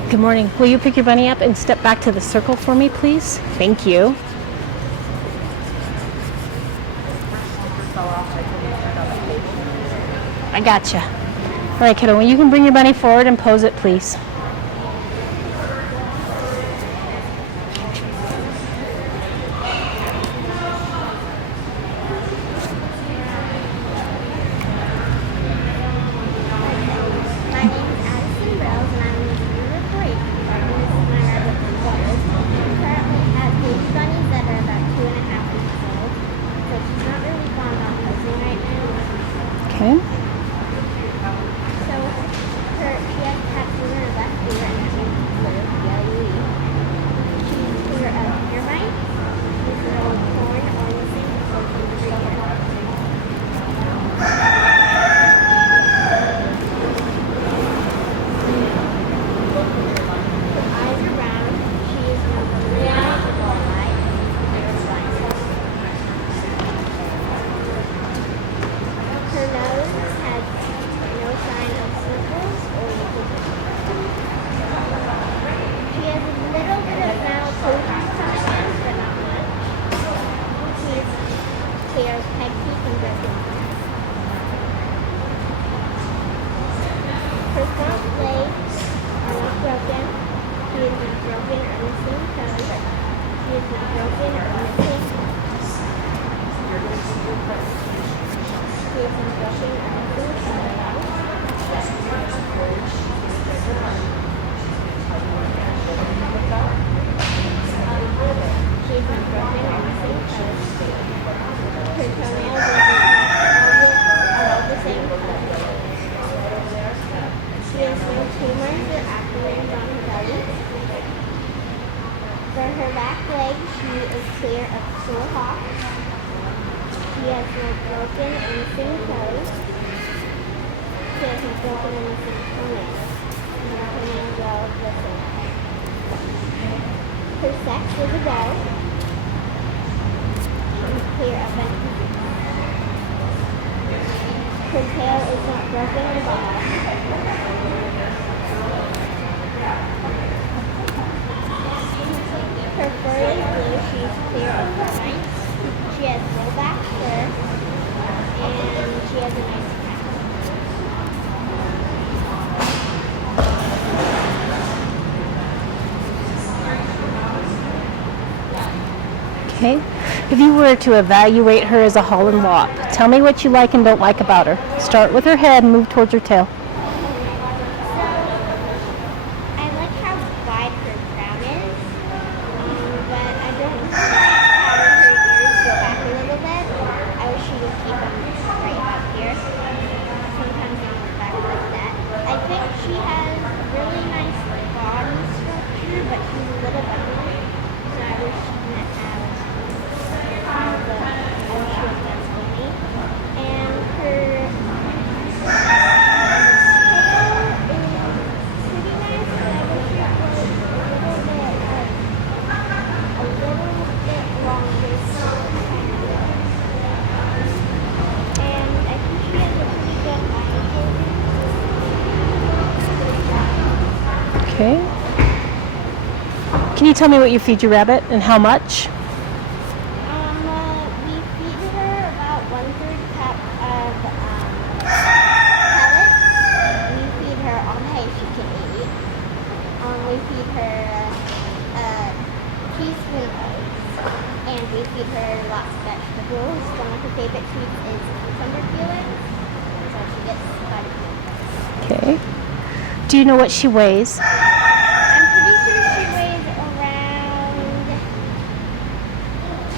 Good morning. Will you pick your bunny up and step back to the circle for me, please? Thank you. I gotcha. All right, kiddo, well, you can bring your bunny forward and pose it, please. Okay. So she has tattoos on her left ear and that means blue, yellowy. She's clear of termites. She's no corn or anything, so she's pretty good. Her eyes are round. She is no blue eye or ball eye. She's blind. Her nose has no sign of sniffles or liquid. She has a little bit of maltose coming in, but not much. She is clear of peg teeth and broken teeth. Her front legs are not broken. She is not broken or missing toes. She is not broken or missing. She is not broken or missing toenails. She is not broken or missing toes. Her toenails are all the same color. She has no tumors or acne on her belly. For her back leg, she is clear of sore hocks. She has no broken or missing toes. She has no broken or missing toenails. And her toenails are all the same. Her sex is a doe. She is clear of any disease. Her tail is not broken or bald. Her fur is blue. She is clear of termites. She has rollback fur, and she has a nice cat. Okay. If you were to evaluate her as a Holland Wop, tell me what you like and don't like about her. Start with her head and move towards her tail. So, I like how wide her crown is, but I don't like how her ears go back a little bit. I wish she would keep them right up here. Sometimes they go back like that. I think she has really nice body structure, but she's a little bony. So I wish she didn't have but I wish she was less bony. And her Okay. Can you tell me what you feed your rabbit and how much? We feed her about 1/3 cup of pellets. We feed her all the hay she can eat. We feed her a teaspoon of oats. And we feed her lots of vegetables. One of her favorite treats is cucumber peelings. So she gets quite a few. Okay. Do you know what she weighs? I'm pretty sure she weighs around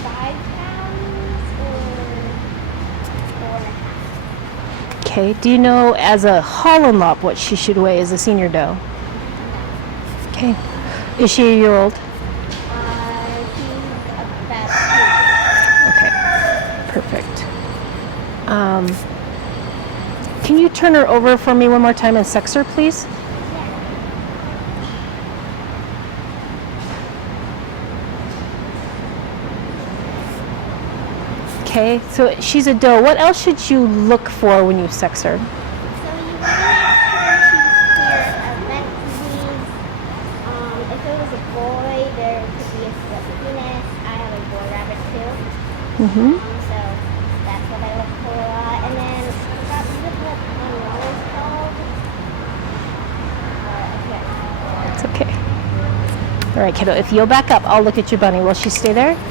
5 pounds or 4.5. Okay. Do you know as a Holland Wop what she should weigh as a senior doe? Okay. Is she a year old? She Can you turn her over for me one more time and sex her, please? Okay, so she's a doe. What else should you look for when you sex her? So you want to make sure she's clear of vent disease. If it was a boy, there could be a split penis. I have a boy rabbit too. So that's what I look for a lot. And then I forgot what one was called. Okay. It's okay. All right, kiddo, if you'll back up, I'll look at your bunny. Will she stay there? Yeah.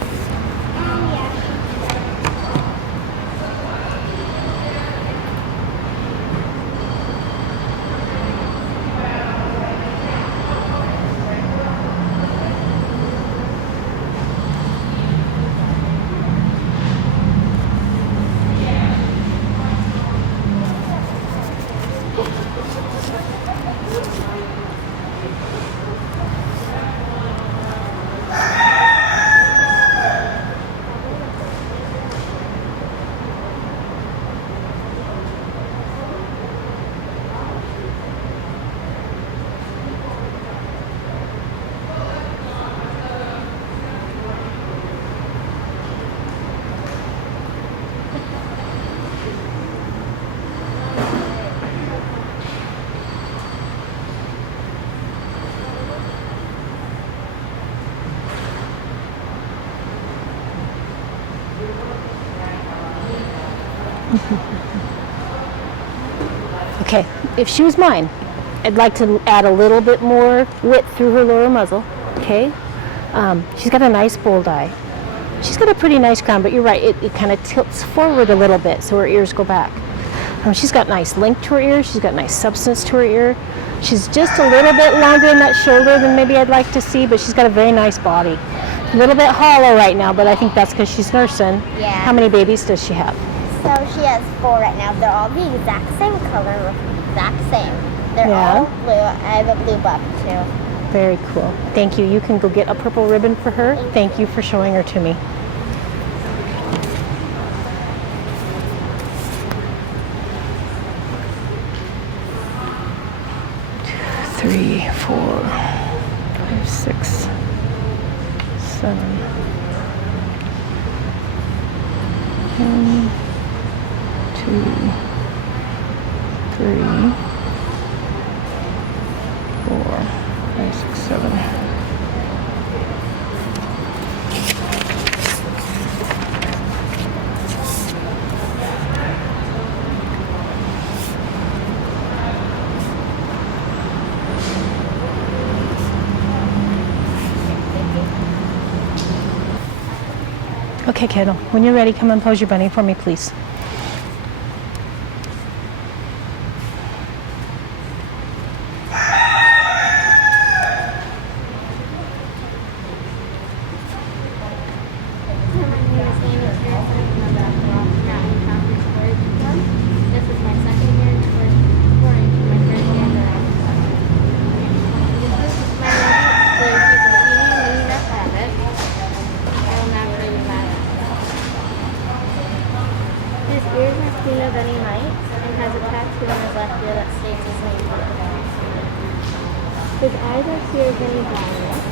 Okay, if she was mine, I'd like to add a little bit more width through her lower muzzle, okay? She's got a nice bold eye. She's got a pretty nice crown, but you're right, it kind of tilts forward a little bit so her ears go back. She's got nice length to her ear, she's got nice substance to her ear. She's just a little bit longer in that shoulder than maybe I'd like to see, but she's got a very nice body. A little bit hollow right now, but I think that's because she's nursing. Yeah. How many babies does she have? So she has 4 right now. They're all the exact same color, exact same. They're all blue. I have a blue buck too. Very cool. Thank you. You can go get a purple ribbon for her. Thank you for showing her to me. Three, 4, 5, 6, 7. 1, 2, 3, 4, 5, 6, 7. Okay, kiddo, when you're ready, come and pose your bunny for me, please. His eyes are clear than blindness.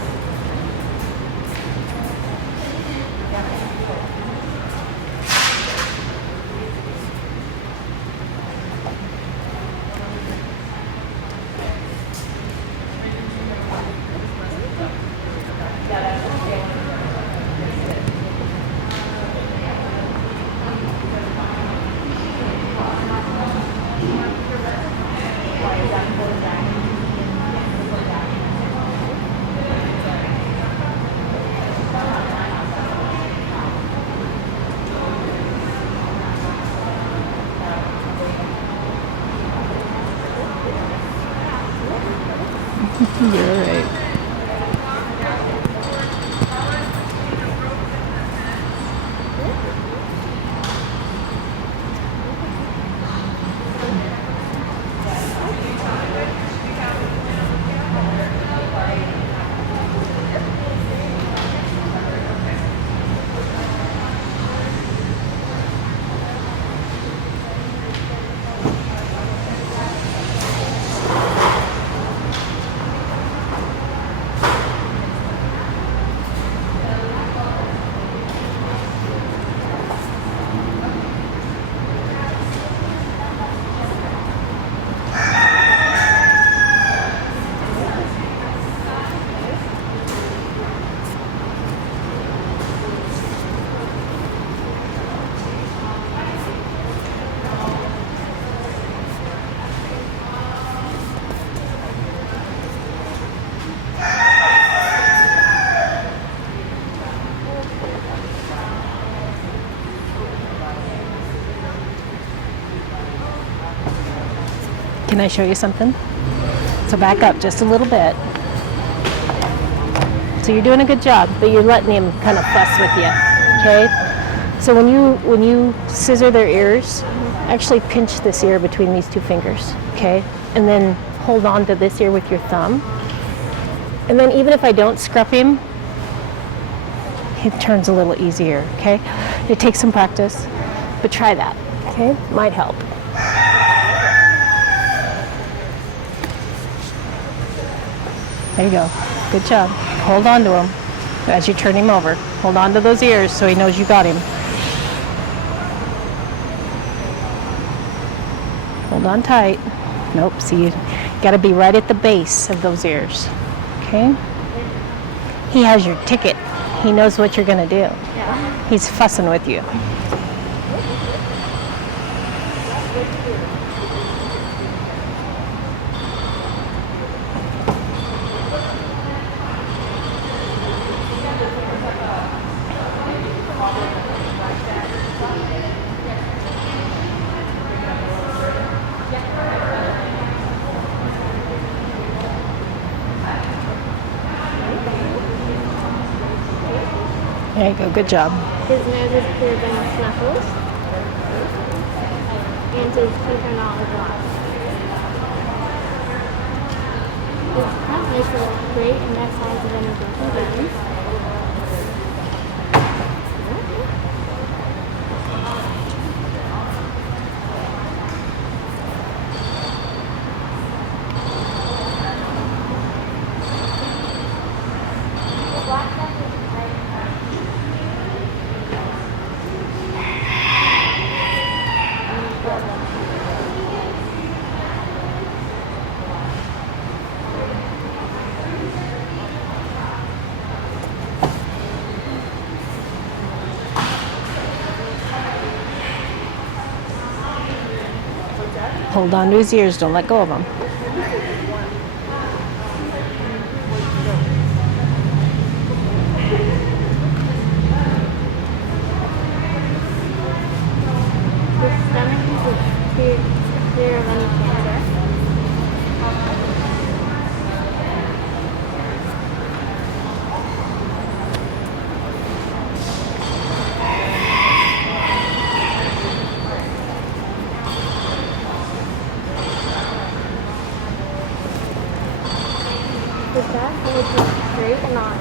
You're right. Can I show you something? So back up just a little bit. So you're doing a good job, but you're letting him kind of fuss with you, okay? So when you scissor their ears, actually pinch this ear between these two fingers, okay? And then hold on to this ear with your thumb. And then even if I don't scruff him, it turns a little easier, okay? It takes some practice, but try that, okay? Might help. There you go. Good job. Hold on to him as you turn him over. Hold on to those ears so he knows you got him. Hold on tight. Nope, see, you got to be right at the base of those ears, okay? He has your ticket. He knows what you're going to do. Yeah. He's fussing with you. There you go, good job. His nose is clear than his snuffles. And his teeth are not locked. His front legs look great and that size of any broken bones. Hold on to his ears, don't let go of them. His stomach is clear of any cancer. His back leg is straight and on.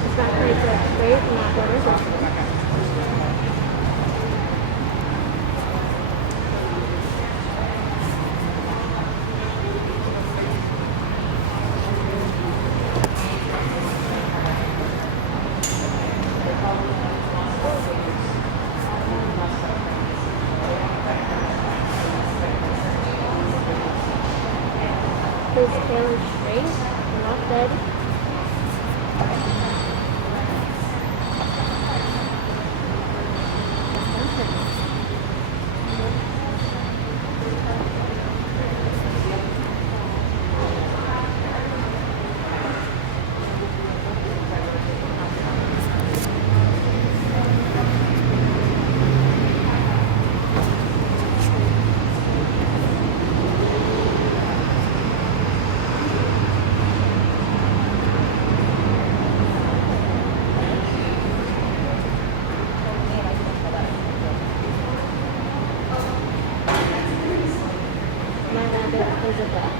His back legs are straight and not horizontal. His tail is straight, not dead. is a buck.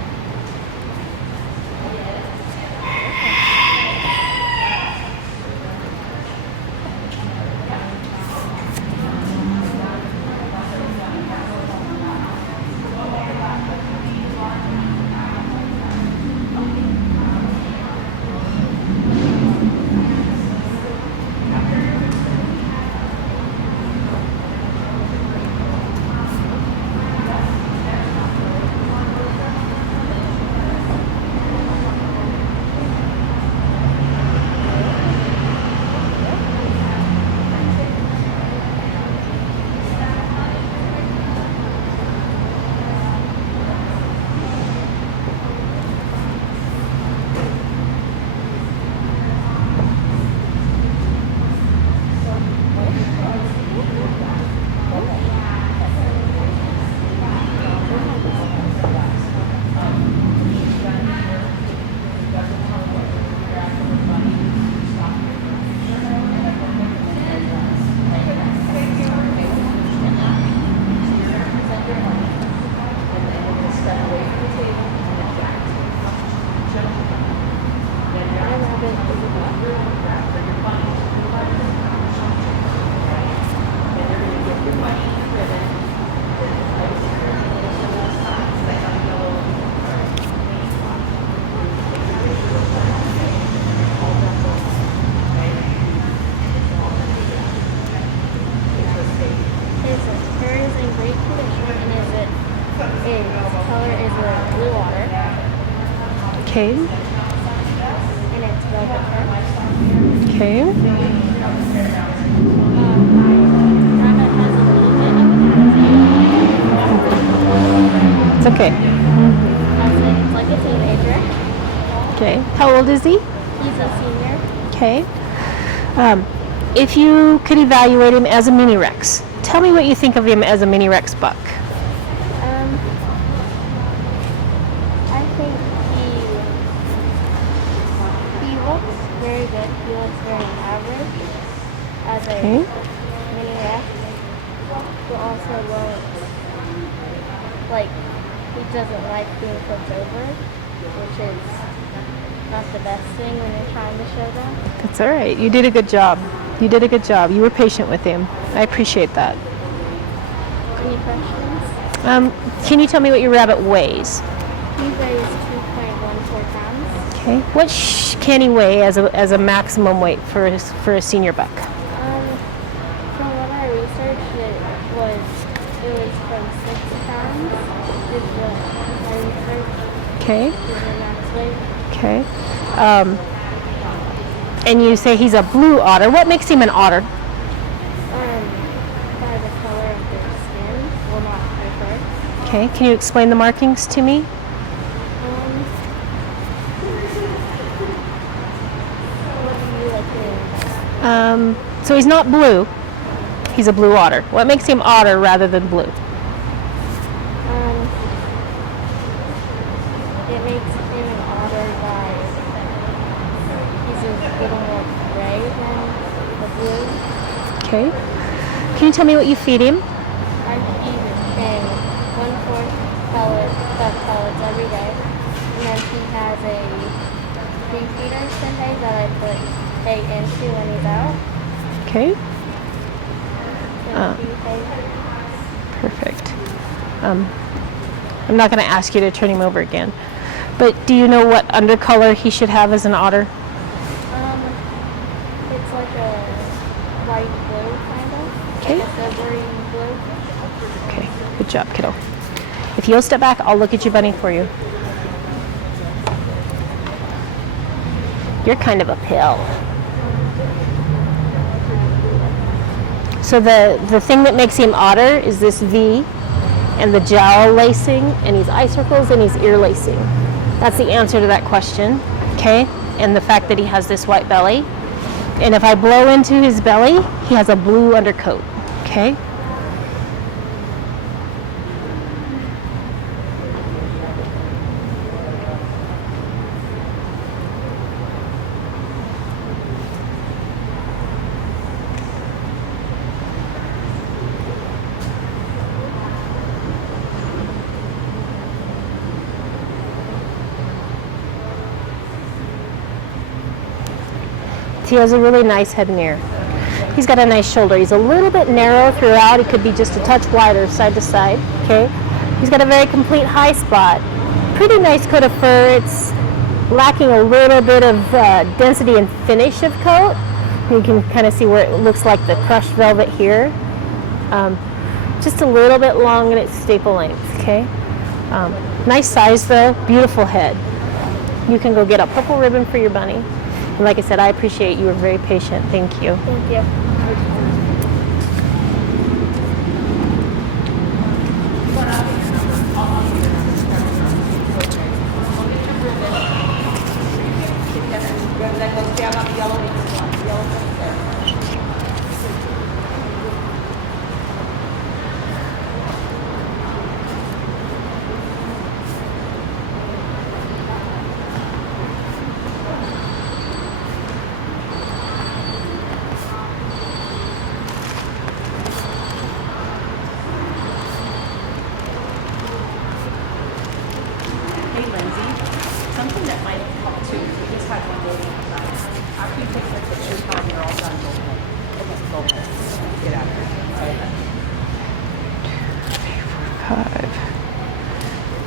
Okay. And it's velvet fur. Okay. Rabbit has a little bit of It's okay. it's like a teenager. Okay. How old is he? He's a senior. Okay. If you could evaluate him as a mini Rex, tell me what you think of him as a mini Rex buck. I think he looks very good. He looks very average as a Okay. mini Rex, but also won't like he doesn't like being flipped over, which is not the best thing when you're trying to show them. That's all right. You did a good job. You did a good job. You were patient with him. I appreciate that. Any questions? Can you tell me what your rabbit weighs? He weighs 2.14 pounds. Okay. What can he weigh as a maximum weight for a senior buck? From what I researched, it was from 6 pounds. Is what I researched Okay. is the max weight. Okay. And you say he's a blue otter. What makes him an otter? By the color of their skin, well, not their fur. Okay. Can you explain the markings to me? What do you like to So he's not blue. He's a blue otter. What makes him otter rather than blue? It makes him an otter by he's a little more gray than the blue. Okay. Can you tell me what you feed him? I feed him 1/4 duck pellets every day, and then he has a pea feeder Sunday that I put hay into when he's out. Okay. And feed hay. Perfect. I'm not going to ask you to turn him over again. But do you know what undercolor he should have as an otter? It's like a light blue kind of. Okay. Like a silvery blue. Okay. Good job, kiddo. If you'll step back, I'll look at your bunny for you. You're kind of a pill. So the thing that makes him otter is this V and the jowl lacing and his eye circles and his ear lacing. That's the answer to that question, okay? And the fact that he has this white belly. And if I blow into his belly, he has a blue undercoat, okay? He has a really nice head and ear. He's got a nice shoulder. He's a little bit narrow throughout. He could be just a touch wider side to side. Okay. He's got a very complete high spot. Pretty nice coat of fur. It's lacking a little bit of density and finish of coat. You can kind of see where it looks like the crushed velvet here. Just a little bit long in its staple length. Okay. Nice size though. Beautiful head. You can go get a purple ribbon for your bunny. And like I said, I appreciate you were very patient. Thank you. Thank you. That goes down on the yellow there. Hey Lindsay, something that might help too, we just had one waiting outside. After you take the pictures, tell them you're all done, go home. Okay, go home. Get out of here. Okay. 5,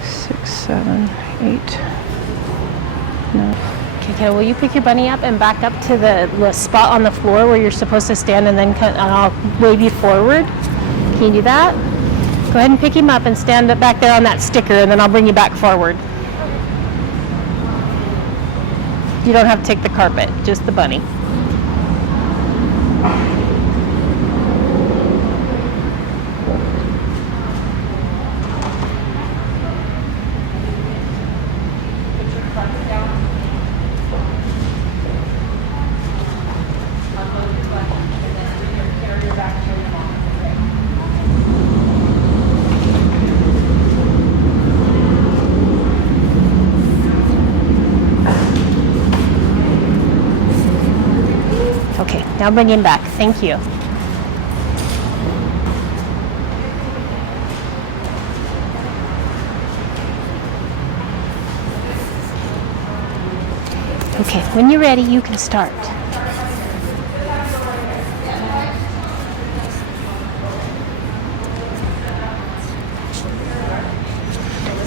6, 7, 8. No. Okay, Kayla, will you pick your bunny up and back up to the spot on the floor where you're supposed to stand, and then and I'll wave you forward? Can you do that? Go ahead and pick him up and stand up back there on that sticker, and then I'll bring you back forward. You don't have to take the carpet, just the bunny. Okay, now bring him back. Thank you. Okay, when you're ready, you can start.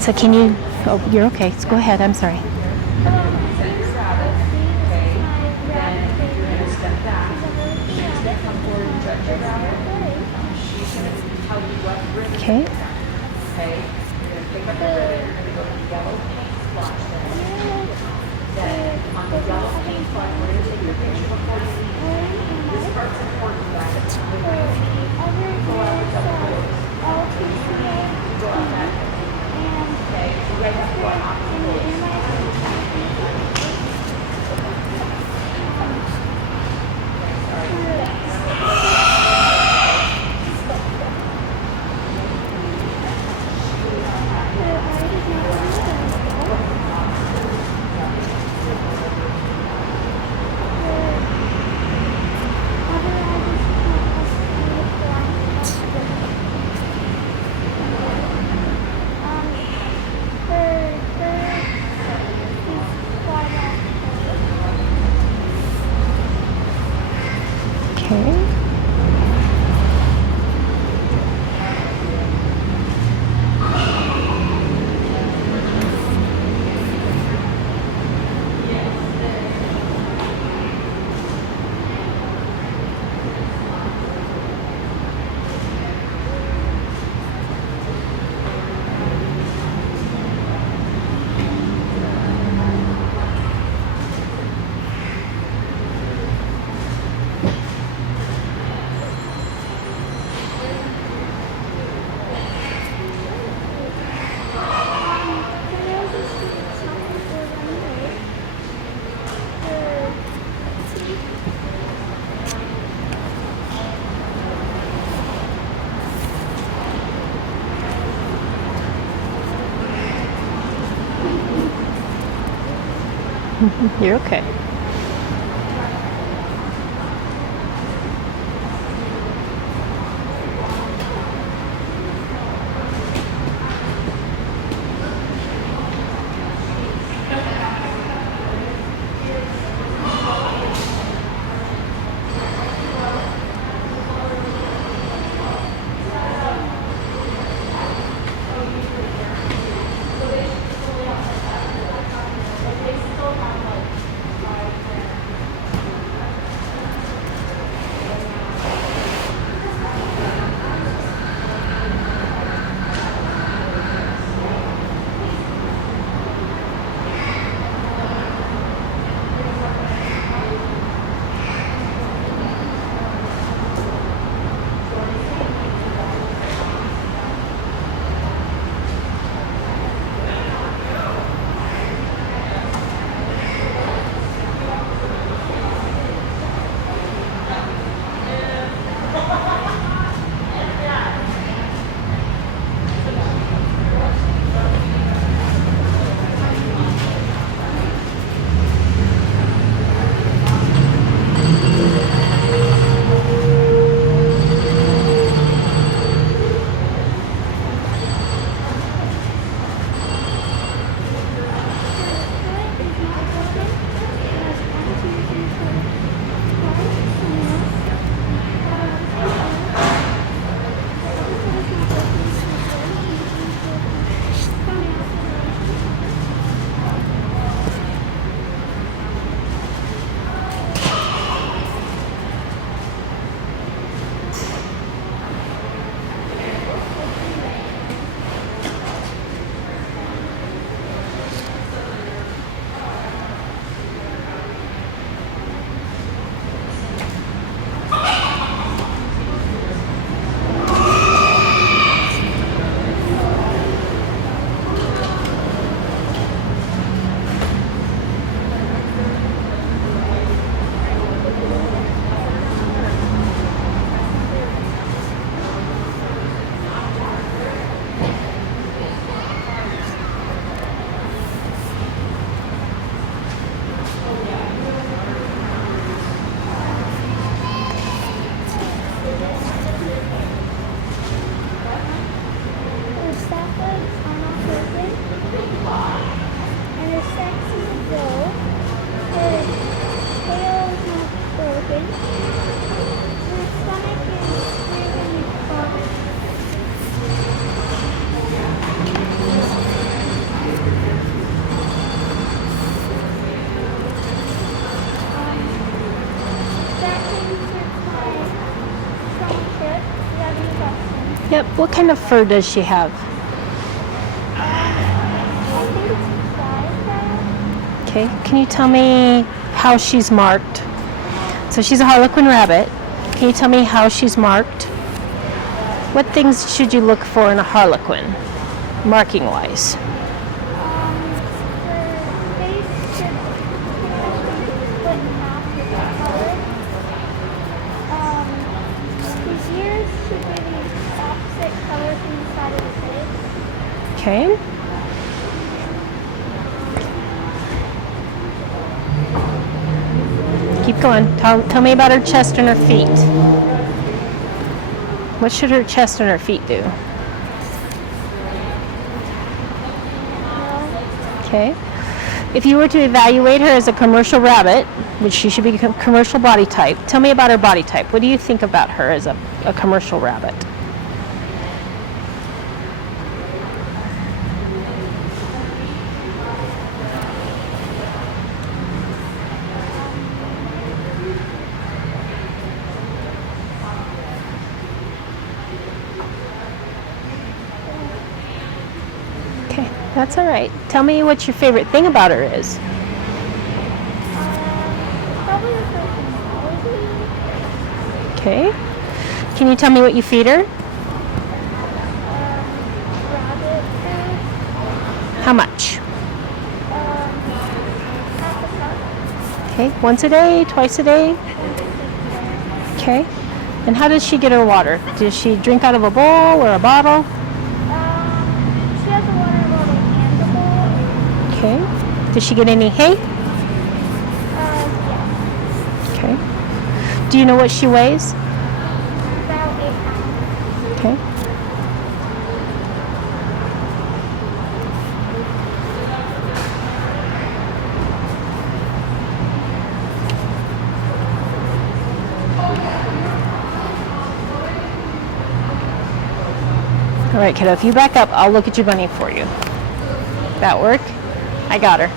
So can you, oh, you're okay. So go ahead, I'm sorry. Okay. Okay, you're gonna pick up the ribbon, you're gonna go to the yellow paint splotch then on the yellow paint splotch, we're gonna take your picture before you leave. This part's important, guys. Go out with double doors. Go out that. Okay, so you guys have to go on opposite doors. Okay. You're okay. Yep. What kind of fur does she have? I think it's black. Okay. Can you tell me how she's marked? So she's a Harlequin rabbit. Can you tell me how she's marked? What things should you look for in a Harlequin, marking-wise? Her face should split in half with the color. His ears should be the opposite color from the side of his head. Okay. Keep going. Tell me about her chest and her feet. What should her chest and her feet do? Okay. If you were to evaluate her as a commercial rabbit, which she should be commercial body type, tell me about her body type. What do you think about her as a commercial rabbit? Okay, that's all right. Tell me what your favorite thing about her is. Probably the personality. Okay. Can you tell me what you feed her? Rabbit food. How much? Half a cup. Okay, once a day, twice a day? Okay. And how does she get her water? Does she drink out of a bowl or a bottle? She has a water bottle and a bowl. Okay. Does she get any hay? Yes. Okay. Do you know what she weighs? About 8 pounds. Okay. All right, kiddo, if you back up, I'll look at your bunny for you. That work? I got her.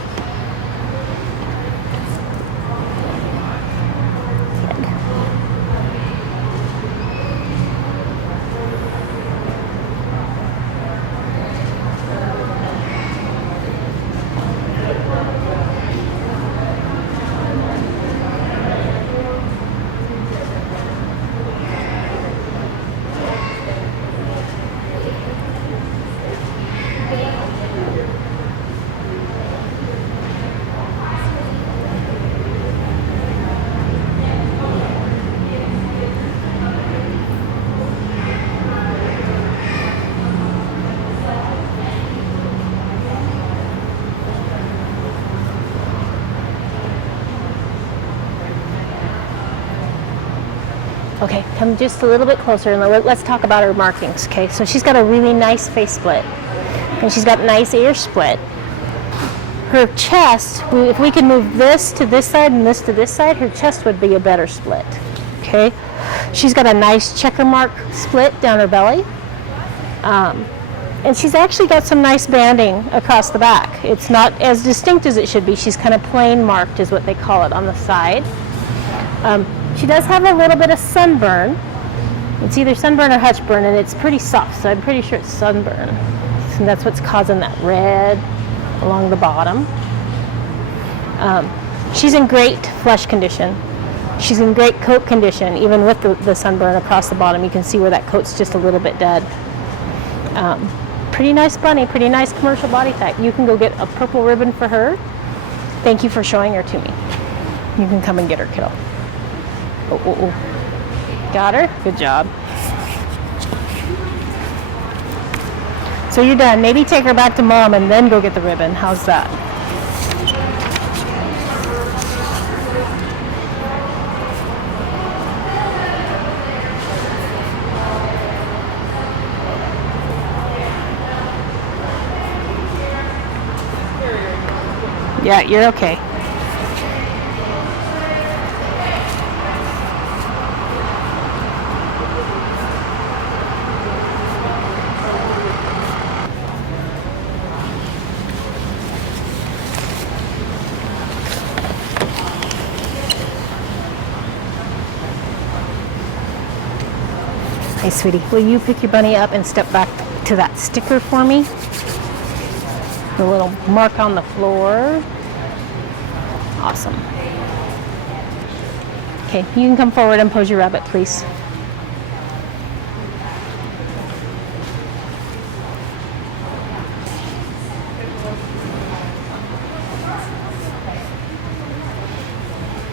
Okay, come just a little bit closer and let's talk about her markings, okay? So she's got a really nice face split, and she's got nice ear split. Her chest, if we could move this to this side and this to this side, her chest would be a better split, okay? She's got a nice checker mark split down her belly. And she's actually got some nice banding across the back. It's not as distinct as it should be. She's kind of plain marked is what they call it on the side. She does have a little bit of sunburn. It's either sunburn or hutchburn, and it's pretty soft, so I'm pretty sure it's sunburn. And that's what's causing that red along the bottom. She's in great flesh condition. She's in great coat condition, even with the sunburn across the bottom. You can see where that coat's just a little bit dead. Pretty nice bunny, pretty nice commercial body type. You can go get a purple ribbon for her. Thank you for showing her to me. You can come and get her, kiddo. Oh. Got her? Good job. So you're done. Maybe take her back to mom and then go get the ribbon. How's that? Yeah, you're okay. Okay, sweetie, will you pick your bunny up and step back to that sticker for me? The little mark on the floor. Awesome. Okay, you can come forward and pose your rabbit, please.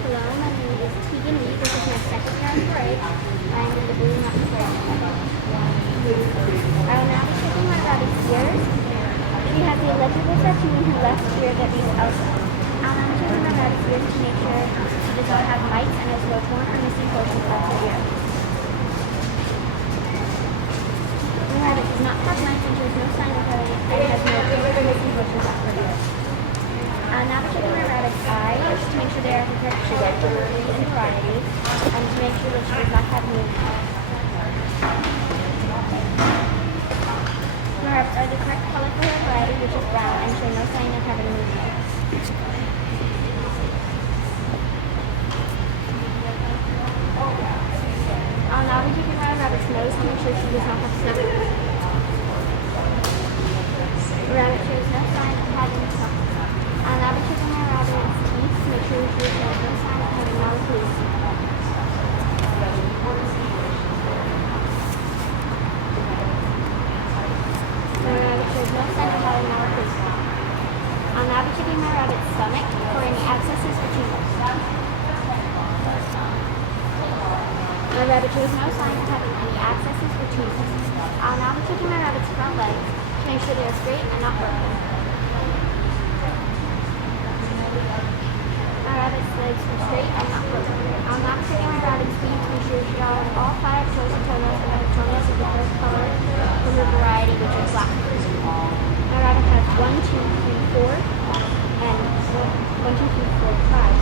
Hello, my name is Tegan Lee. This is my second year in parade. I'm in the Blue Mountain Parade. I will now be checking my rabbit's ears. She has a legible tattoo in her left ear that reads Elsa. I'll now be checking my rabbit's ears to make sure she does not have mites and has no torn or missing portions of her ear. My rabbit does not have mites and shows no sign of having it and has no torn or missing portions of her ear. I'll now be checking my rabbit's eyes to make sure they are the correct color for her breed and variety, and to make sure that she does not have movement. My rabbits are the correct color for her variety, which is brown, and show no sign of having movement. I'll now be checking my rabbit's nose to make sure she does not have snuffles. The rabbit shows no sign of having snuffles. I'll now be checking my rabbit's teeth to make sure she shows no sign of having molars. My rabbit shows no sign of having molars. I'll now be checking my rabbit's stomach for any abscesses or tumors. My rabbit shows no sign of having any abscesses or tumors. I'll now be checking my rabbit's front legs to make sure they are straight and not broken. My rabbit's legs are straight and not broken. I'll now be checking my rabbit's feet to make sure she has all 5 toes and toenails and her toenails are the correct color for her variety, which is black. My rabbit has 1, 2, 3, 4, and 1, 2, 3, 4, 5,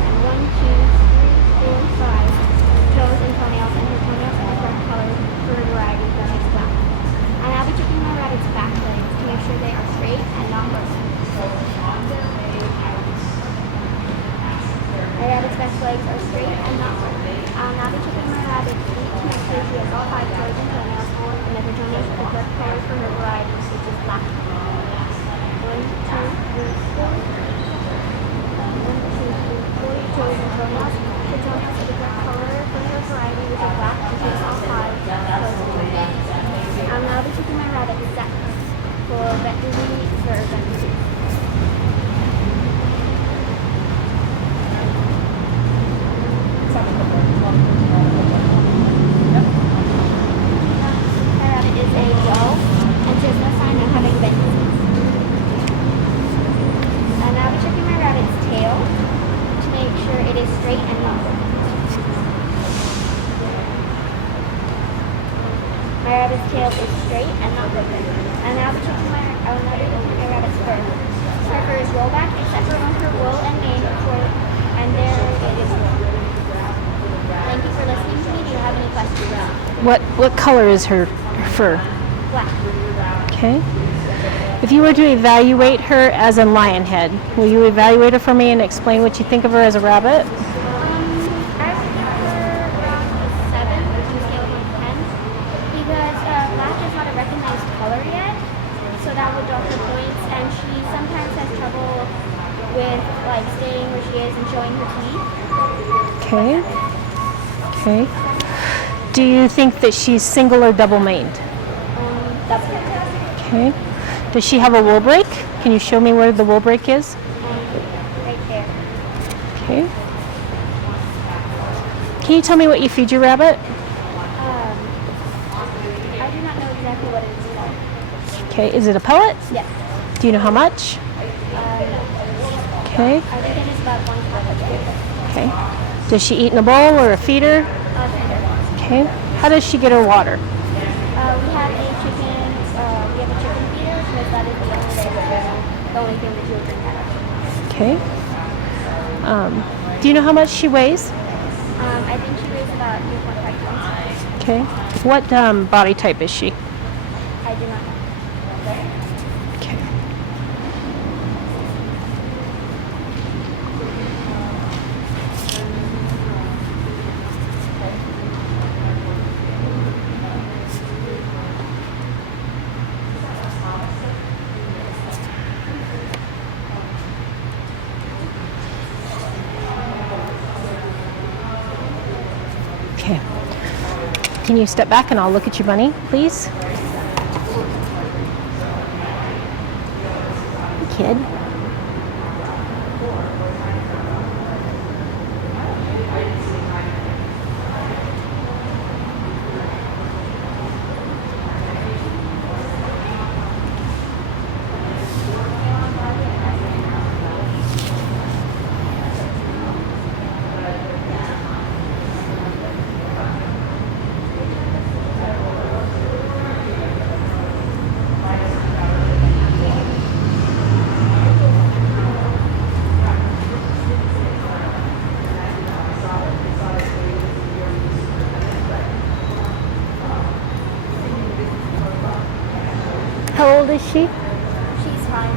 and 1, 2, 3, 4, 5 toes and toenails, and her toenails are the correct color for her variety, that is black. I'll now be checking my rabbit's back legs to make sure they are straight and not broken. My rabbit's back legs are straight and not broken. I'll now be checking my rabbit's feet to make sure she has all 5 toes and toenails, and that her toenails are the correct color for her variety, which is black. 1, 2, 3, 4. 1, 2, 3, 4 toes and toenails. Her toenails are the correct color for her variety, which is black, and she has all 5 toes and toenails. I'll now be checking my rabbit's sex for vet disease or vet disease. My rabbit is a doe, and she has no sign of having vet disease. I'll now be checking my rabbit's tail to make sure it is straight and not broken. My rabbit's tail is straight and not broken. And now be checking my rabbit's fur. Her fur is rollback except for on her wool and mane, and there it is wool. Thank you for listening to me. Do you have any questions? What color is her fur? Black. Okay. If you were to evaluate her as a lion head, will you evaluate her for me and explain what you think of her as a rabbit? I would give her around a 7 on a scale of 1 to 10 because black is not a recognized color yet, so that would dock her points, and she sometimes has trouble with like staying where she is and showing her teeth. Okay. Okay. Do you think that she's single or double maned? Double. Okay. Does she have a wool break? Can you show me where the wool break is? Right there. Okay. Can you tell me what you feed your rabbit? I do not know exactly what it is called. Okay. Is it a pellet? Yes. Do you know how much? Okay. I think it is about 1 cup. Okay. Does she eat in a bowl or a feeder? Okay. How does she get her water? We have a chicken feeder because that is the only thing that she will drink out of. Okay. Do you know how much she weighs? I think she weighs about 3.5 pounds. Okay. What body type is she? I do not know. Okay. can you step back and I'll look at your bunny, please? Kid. How old is she? She's 5.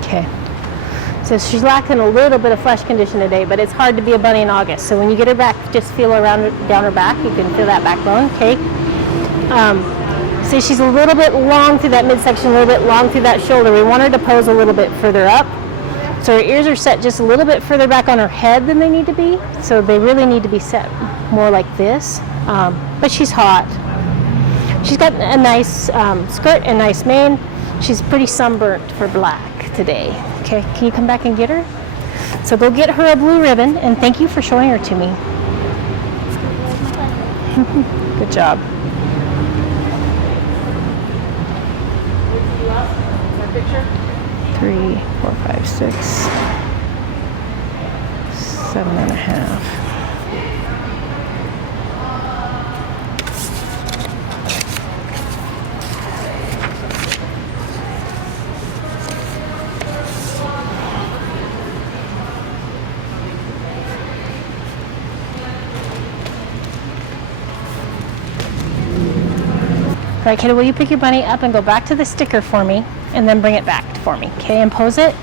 Okay. So she's lacking a little bit of flesh condition today, but it's hard to be a bunny in August. So when you get her back, just feel around down her back. You can feel that backbone, okay? So she's a little bit long through that midsection, a little bit long through that shoulder. We want her to pose a little bit further up. So her ears are set just a little bit further back on her head than they need to be. So they really need to be set more like this. But she's hot. She's got a nice skirt and nice mane. She's pretty sunburnt for black today. Okay, can you come back and get her? So go get her a blue ribbon, and thank you for showing her to me. Good job. My picture? 3, 4, 5, 6, 7.5. All right, kiddo, will you pick your bunny up and go back to the sticker for me, and then bring it back for me, okay, and pose it?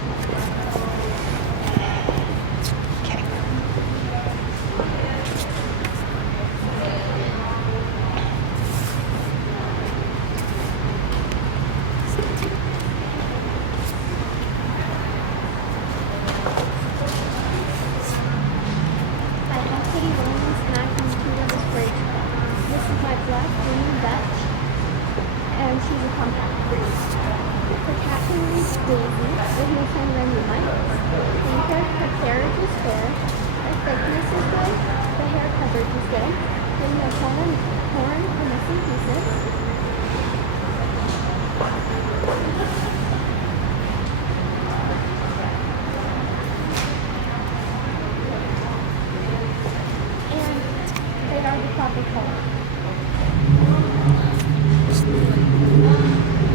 Okay. I have Kitty Williams and I'm from Two Rivers Bridge. This is my black German Dutch, and she's a compact breed. Her cat name is Daisy, with no sign of any mites. Her carriage is fair, her thickness is good, the hair coverage is good, there's no horn or missing pieces. And they are the proper color.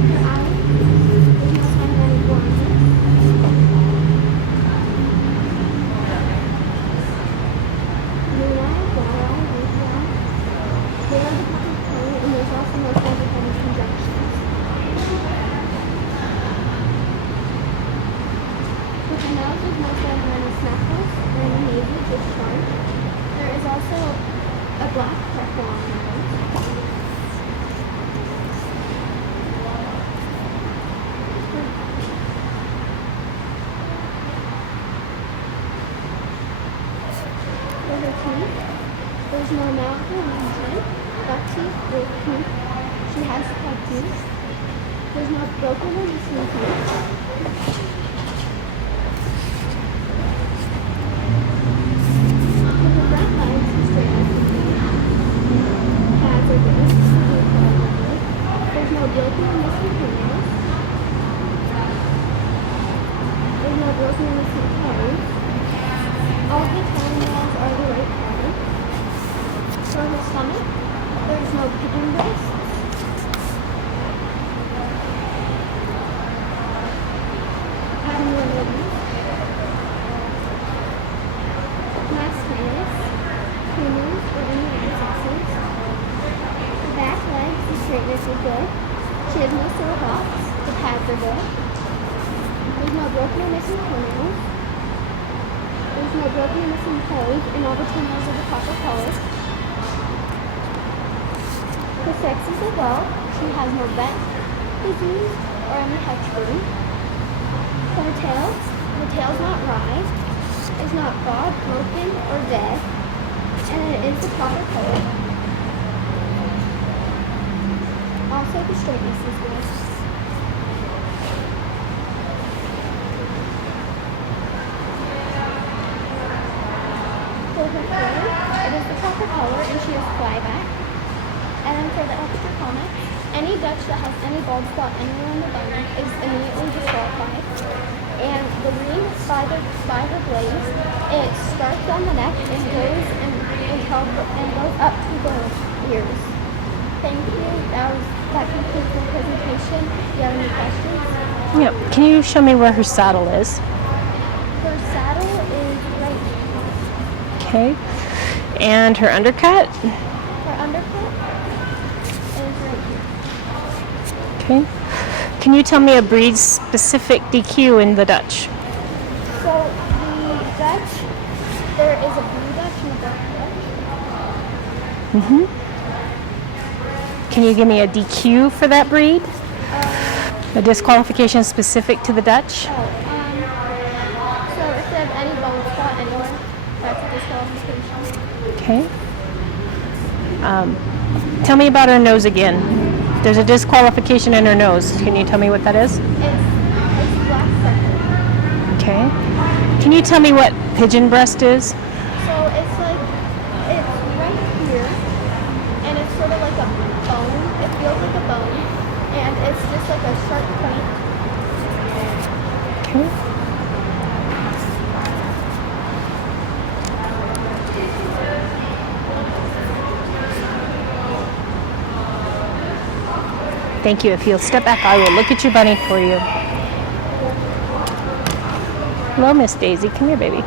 Her eyes, there's no sign of any blindness. Blue eye, brown eye, white brown. They are the proper color, and there's also no sign of any conjunctions. With the nose, there's no sign of any snuffles or any nasal discharge. There is also a black freckle on her nose. For her teeth, there's no mouth or region, buck teeth or tooth. She has pug teeth. There's no broken or missing teeth. For her front legs, she's straight as can be. Pads are good. There's no broken or missing toenails. There's no broken or missing toes. All the toenails are the right pattern. For her stomach, there's no pigeon breasts. Having no ribbons. Mascaras, pinners, or any accessories. The back legs, the straightness is good. She has no sore hops. The pads are good. There's no broken or missing toenails. There's no broken or missing toes, and all the toenails are the proper color. The sex is a well. She has no vet, disease, or any hedge burn. For her tail, the tail's not wry. is not bald, broken, or dead, and it is the proper color. Also, the straightness is good. For her fur, it is the proper color, and she has flyback. And then for the extra comments, any Dutch that has any bald spot anywhere on the bone is immediately disqualified. And the ring by the blaze, it starts on the neck and goes and goes up to the ears. Thank you. That concludes my presentation. Do you have any questions? Yep. Can you show me where her saddle is? Her saddle is right here. Okay. And her undercut? Her undercut is right here. Okay. Can you tell me a breed specific DQ in the Dutch? So the Dutch, there is a blue Dutch and a black Dutch. Mm-hmm. Can you give me a DQ for that breed? A disqualification specific to the Dutch? So if they have any bone spot anywhere, that's a disqualification. Okay. Tell me about her nose again. There's a disqualification in her nose. Can you tell me what that is? It's black center. Okay. Can you tell me what pigeon breast is? So it's right here, and it's sort of like a bone. It feels like a bone, and it's just like a sharp point. Okay. Thank you. If you'll step back, I will look at your bunny for you. Hello, Miss Daisy. Come here, baby.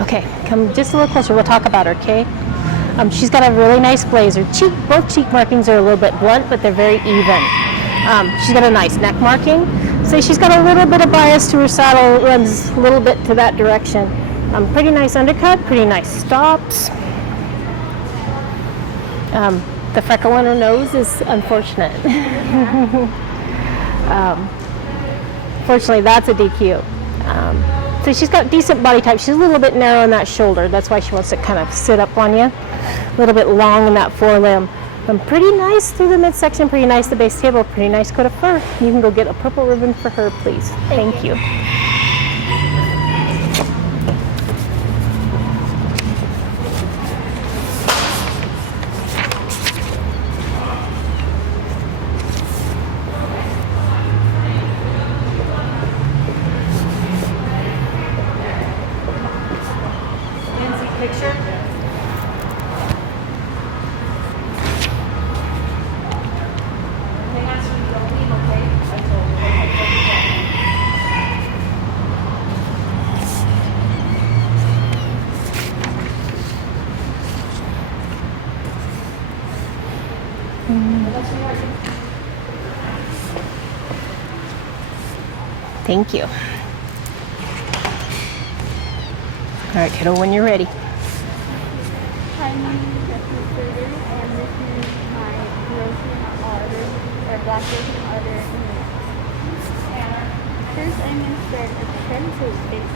Okay, come just a little closer. We'll talk about her, okay? She's got a really nice blazer. Both cheek markings are a little bit blunt, but they're very even. She's got a nice neck marking. So she's got a little bit of bias to her saddle, runs a little bit to that direction. Pretty nice undercut, pretty nice stops. The freckle on her nose is unfortunate. Fortunately, that's a DQ. So she's got decent body type. She's a little bit narrow in that shoulder. That's why she wants to kind of sit up on you. A little bit long in that forelimb. Pretty nice through the midsection, pretty nice the base table, pretty nice coat of fur. You can go get a purple ribbon for her, please. Thank you. Picture. Hang on, so you don't leave, okay? I told you. Thank you. All right, kiddo, when you're ready. Hi, my name is Jeffrey Furter, and this is my Russian otter, or black Russian otter. First, I'm going to start at the front, so it's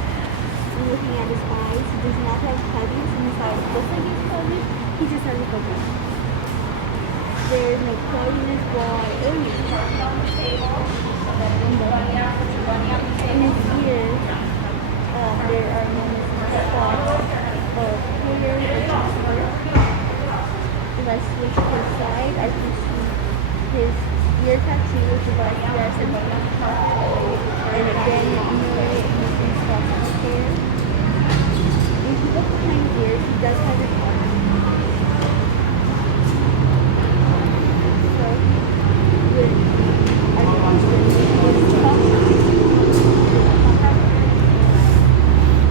looking at his eyes. He does not have cubbies, and his eyes look like he's cubbies. He just has a cubby. There's no cloudiness while I own it. In his ears, there are no spots or clear or texture. If I switch to the side, I can see his ear tattoo, which is like yes and no. And again, no, you can soft hair. If you look behind his ears, he does have an arm. So, with, I think he's tough.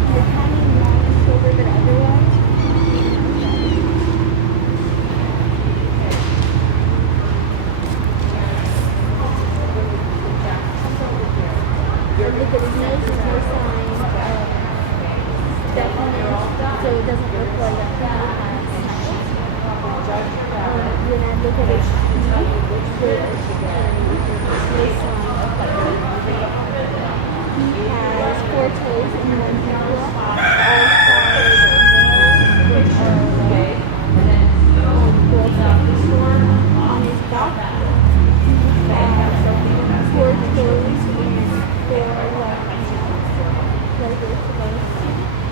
He's kind of long and shorter, but otherwise, look at his nose, there's no sign of deafness, so it doesn't look like he has. When I look at his teeth, there's no sign of bite. He has 4 toes and 1 heel. All 5 nails, which are both on his back. He has 4 toes and 4 legs.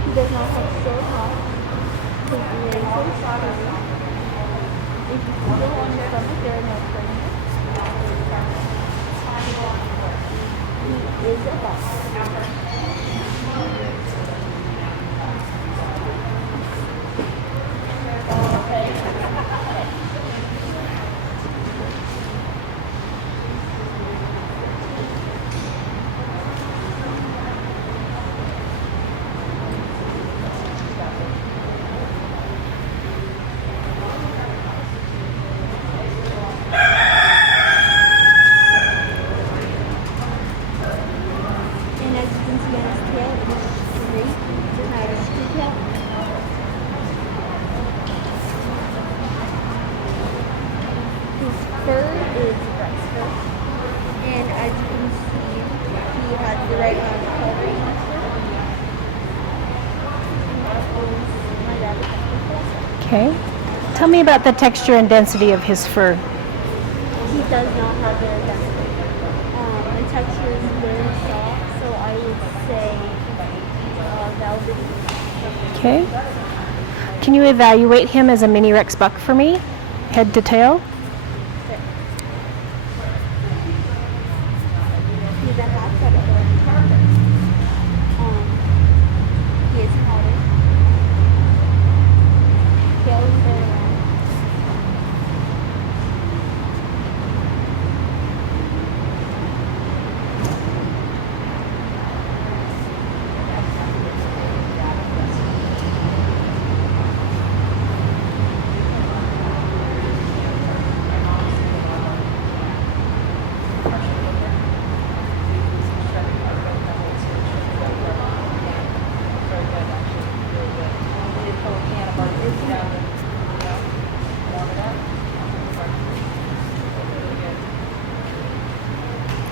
He does not have short hop. His legs are straight. If you feel on his stomach, there are no fingers. He is a boxer. And as you can see on his tail, it is straight. It does not have a streak tail. His fur is rice fur. And as you can see, he has the right amount of coloring on his fur. And my rabbit has Okay. Tell me about the texture and density of his fur. He does not have very density. The texture is very soft, so I would say velvety. Okay. Can you evaluate him as a mini Rex buck for me? Head to tail? He's a half predator. He is powder. Tail is very long.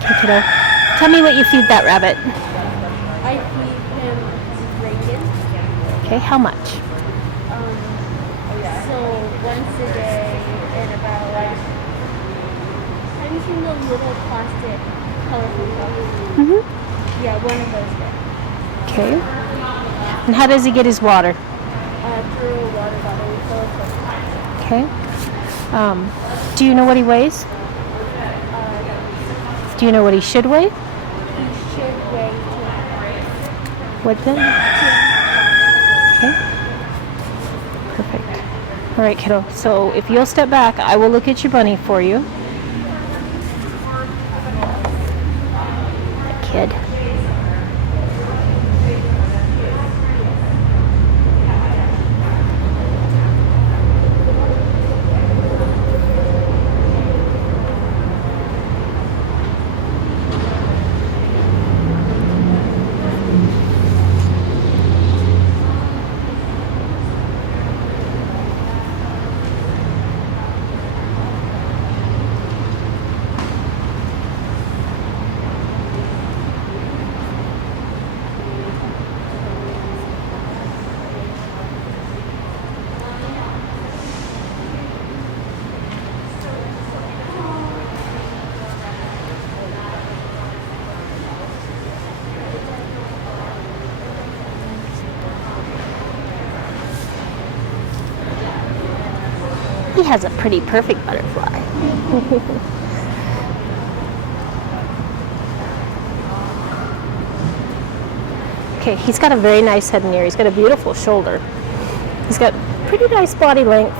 Okay, kiddo. Tell me what you feed that rabbit. I feed him bacon. Okay, how much? So once a day and about have you seen those little plastic colorful cups? Mm-hmm. Yeah, one of those there. Okay. And how does he get his water? Through a water bottle we fill it with. Okay. Do you know what he weighs? Do you know what he should weigh? He should weigh 2.5. What then? 2.5 Okay. Perfect. All right, kiddo. So if you'll step back, I will look at your bunny for you. That kid. He has a pretty perfect butterfly. Okay, he's got a very nice head and ear. He's got a beautiful shoulder. He's got pretty nice body length.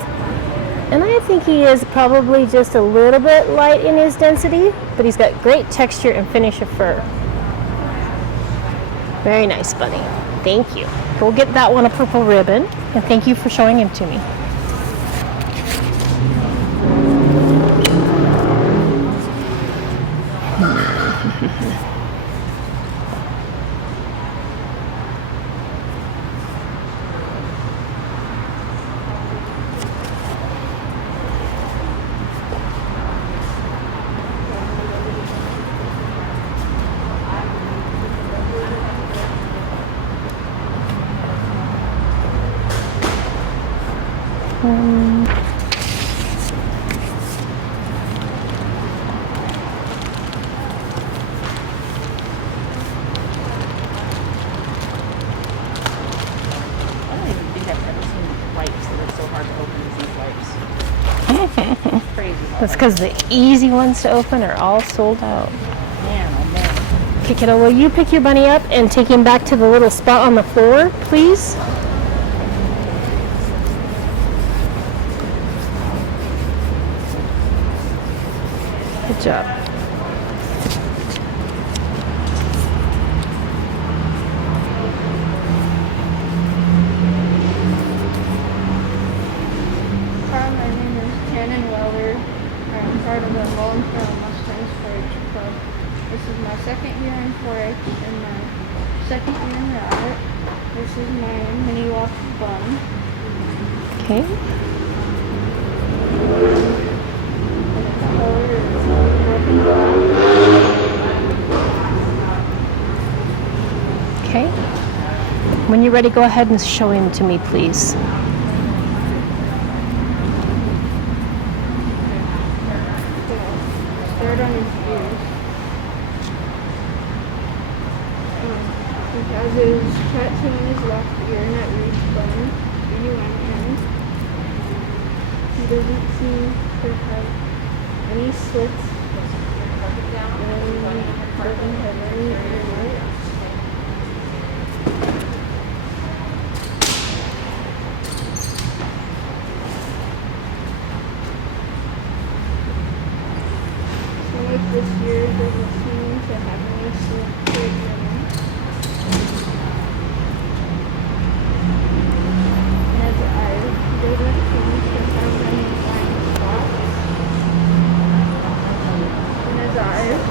And I think he is probably just a little bit light in his density, but he's got great texture and finish of fur. Very nice bunny. Thank you. We'll get that one a purple ribbon, and thank you for showing him to me. I don't even think I've ever seen wipes that are so hard to open as these wipes. It's crazy. That's because the easy ones to open are all sold out. Man, oh man. Okay, kiddo, will you pick your bunny up and take him back to the little spot on the floor, please? Good job. Hi, my name is Shannon Weller. I'm part of the Long-Term Mustangs 4-H Club. This is my second year in 4-H and my second year in rabbit. This is my mini walk bun. Okay. And its color is broken black. Okay. When you're ready, go ahead and show him to me, please. Start on his ears. He has his tattoo in his left ear, and that reads bun, B-U-N-N. He doesn't seem to have any slits, and doesn't have any ear marks. So like this year doesn't seem to have any slits or ear marks. And his eyes doesn't seem to have any blind spots in his eyes.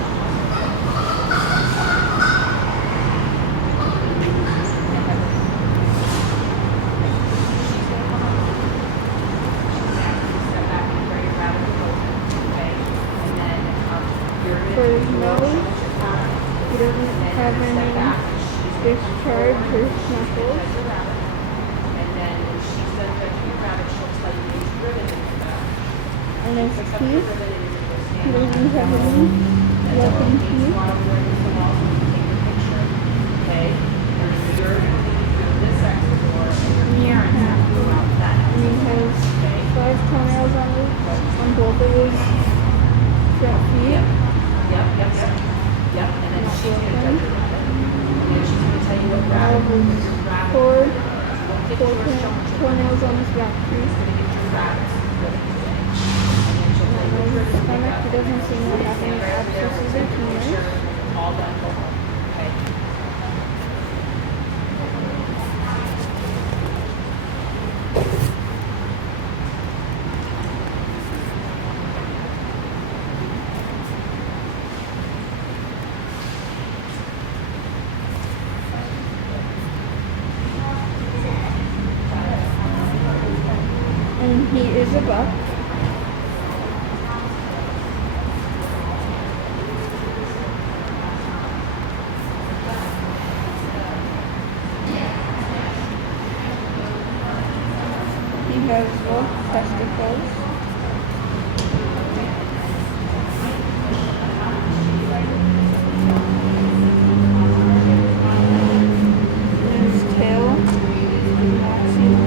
For his nose, he doesn't have any discharge or snuffles. And his teeth, he doesn't have any yelping teeth. And he has 5 toenails on both of his front feet. And then she's going to tell you what All of rabbit his four toenails on his back feet. And on his stomach, he doesn't seem to have any abscesses or tumors. all done. Go home. Okay. And he is a buck. He has both testicles. And his tail is not seen.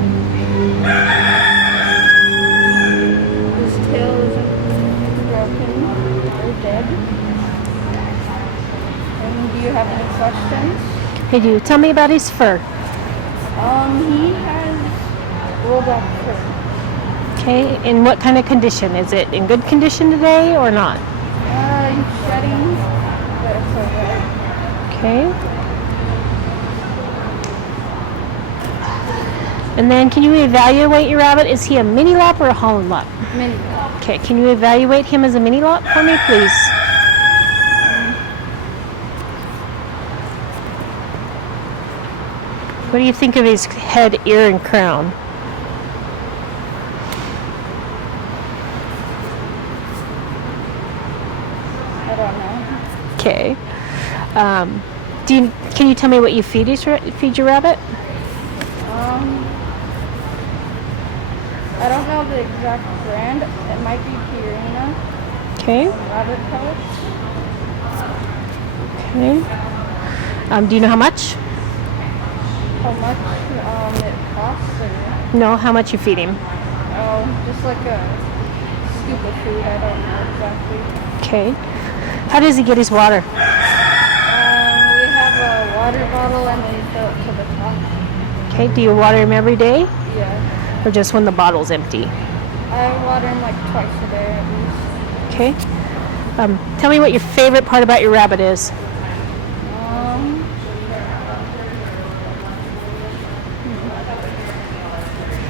His tail isn't broken or dead. And do you have any questions? Hey, do you tell me about his fur? He has rolled up fur. Okay, in what kind of condition? Is it in good condition today or not? He's shedding, but it's alright. Okay. And then can you evaluate your rabbit? Is he a mini lop or a Holland lop? Mini. Okay, can you evaluate him as a mini lop for me, please? What do you think of his head, ear, and crown? I don't know. Okay. Can you tell me what you feed your rabbit? I don't know the exact brand. It might be Purina. Okay. Rabbit pellets. Okay. Do you know how much? How much it costs? Or, No, how much you feed him? just like a scoop of food. I don't know exactly. Okay. How does he get his water? We have a water bottle and we fill it to the top. Okay. Do you water him every day Yeah. or just when the bottle's empty? I water him like twice a day at least. Okay. Tell me what your favorite part about your rabbit is.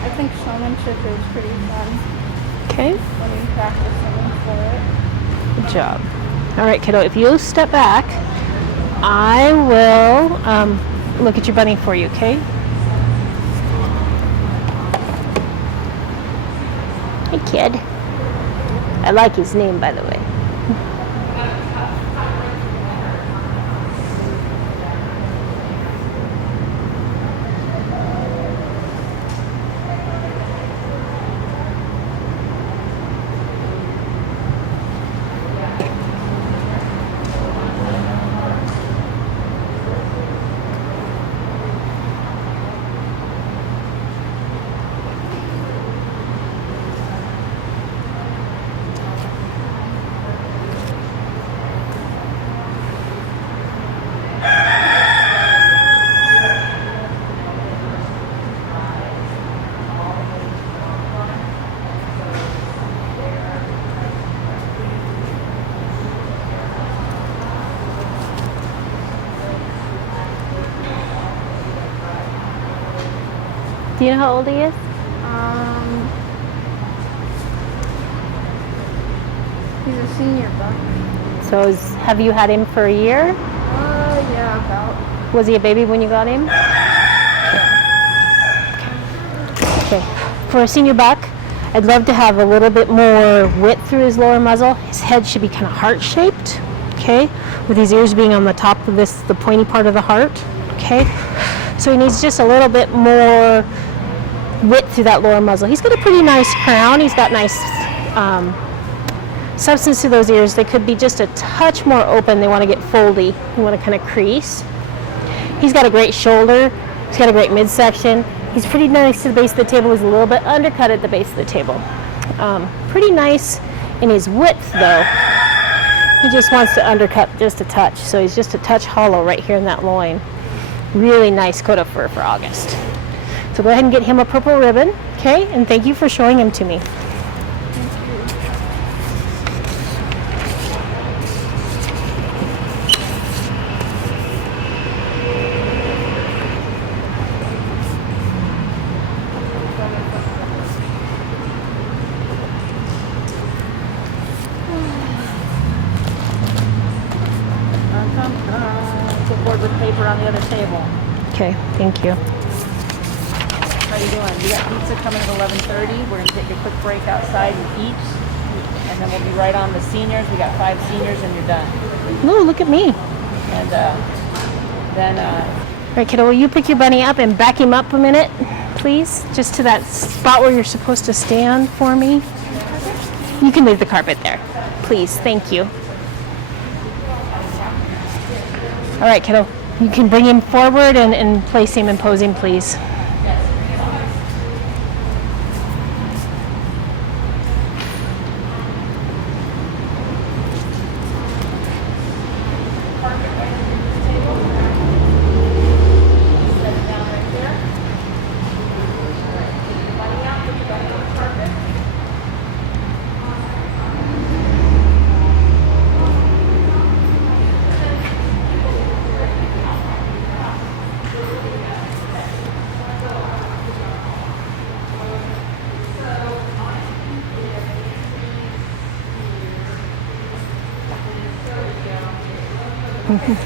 I think showmanship is pretty fun Okay. when you practice swimming for it. Good job. All right, kiddo. If you'll step back, I will look at your bunny for you. Okay. Hey, kid. I like his name, by the way. Do you know how old he is? He's a senior buck. So have you had him for a year? Yeah, about. Was he a baby when you got him? Okay. For a senior buck, I'd love to have a little bit more width through his lower muzzle. His head should be kind of heart-shaped, okay? With his ears being on the top of the pointy part of the heart, okay? So he needs just a little bit more width through that lower muzzle. He's got a pretty nice crown. He's got nice substance to those ears. They could be just a touch more open. They want to get foldy. You want to kind of crease. He's got a great shoulder. He's got a great midsection. He's pretty nice to the base of the table. He's a little bit undercut at the base of the table. Pretty nice in his width, though. He just wants to undercut just a touch. So he's just a touch hollow right here in that loin. Really nice coat of fur for August. So go ahead and get him a purple ribbon, okay? And thank you for showing him to me. Put board with paper on the other table. Okay, thank you. How you doing? We got pizza coming at 11:30. We're gonna take a quick break outside and eat, and then we'll be right on the seniors. We got 5 seniors, and you're done. No, look at me. And then All right, kiddo, will you pick your bunny up and back him up a minute, please? Just to that spot where you're supposed to stand for me. You can leave the carpet there, please. Thank you. All right, kiddo, you can bring him forward and place him and pose him, please.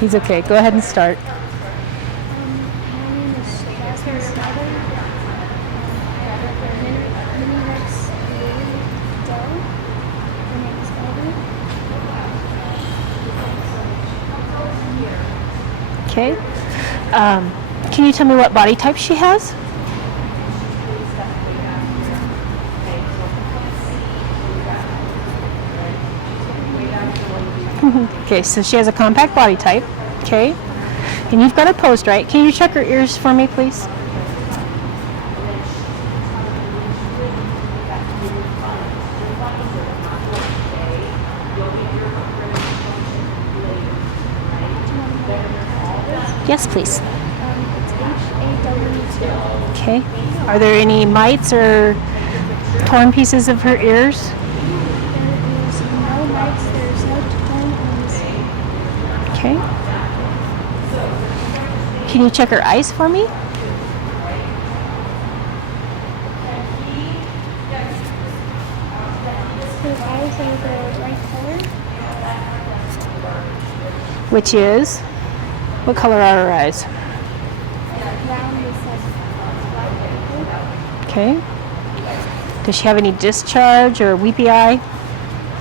He's okay. Go ahead and start. My name is Jasmine Snyder. I have a mini Rex doll. Her name is Ellie. Okay. Can you tell me what body type she has? Okay, so she has a compact body type. Okay. And you've got her posed right. Can you check her ears for me, please? Yes, please. It's HAW2. Okay. Are there any mites or torn pieces of her ears? There is no mites, there's no torn ends. Okay. Can you check her eyes for me? Her eyes are the right color. Which is? What color are her eyes? Brown with like black paper. Okay. Does she have any discharge or weepy eye?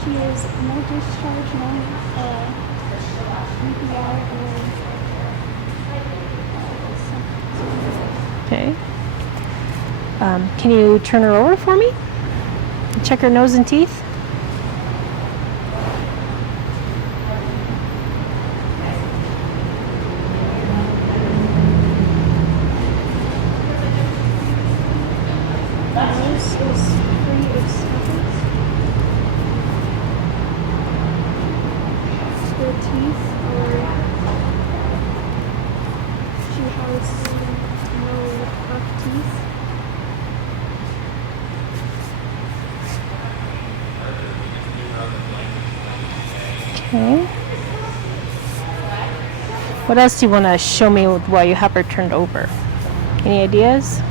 She has no discharge, no EPR or Okay. Can you turn her over for me? Check her nose and teeth. nose is free of snuffles. Her teeth are, she has no buck teeth. Okay. What else do you want to show me while you have her turned over? Any ideas?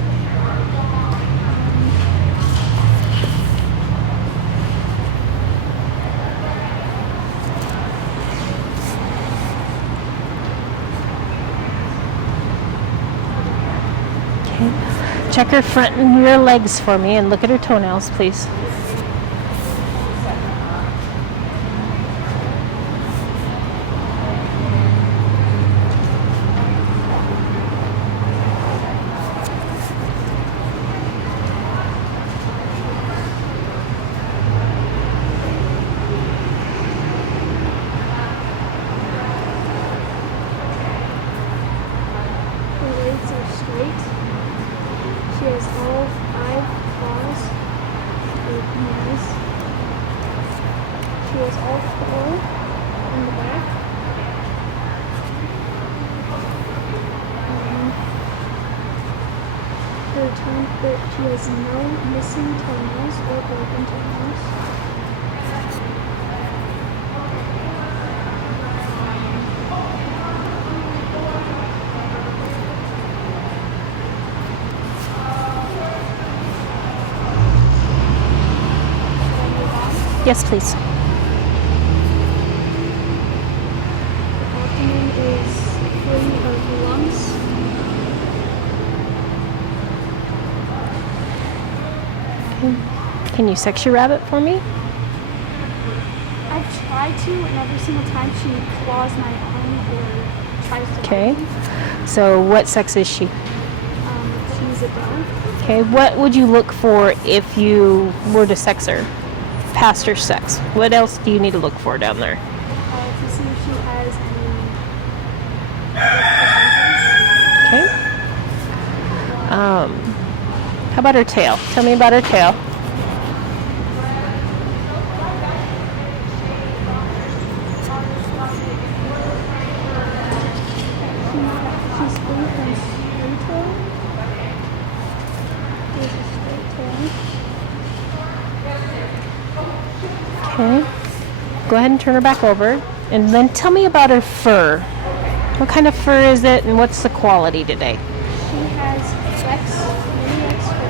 Okay. Check her front and rear legs for me and look at her toenails, please. Her legs are straight. She has all 5 claws or nails. She has all 4 in the back. She has no missing toenails or broken toenails. Yes, please. Abdomen is free of lumps. Can you sex your rabbit for me? I've tried to, and every single time she claws my arm or tries to Okay. bite me. So what sex is she? She's a dog. Okay. What would you look for if you were to sex her? Past her sex. What else do you need to look for down there? To see if she has any Okay. How about her tail? Tell me about her tail. She's free from straight tail. There's a straight tail. Okay. Go ahead and turn her back over. And then tell me about her fur. What kind of fur is it and what's the quality today? She has mini X fur.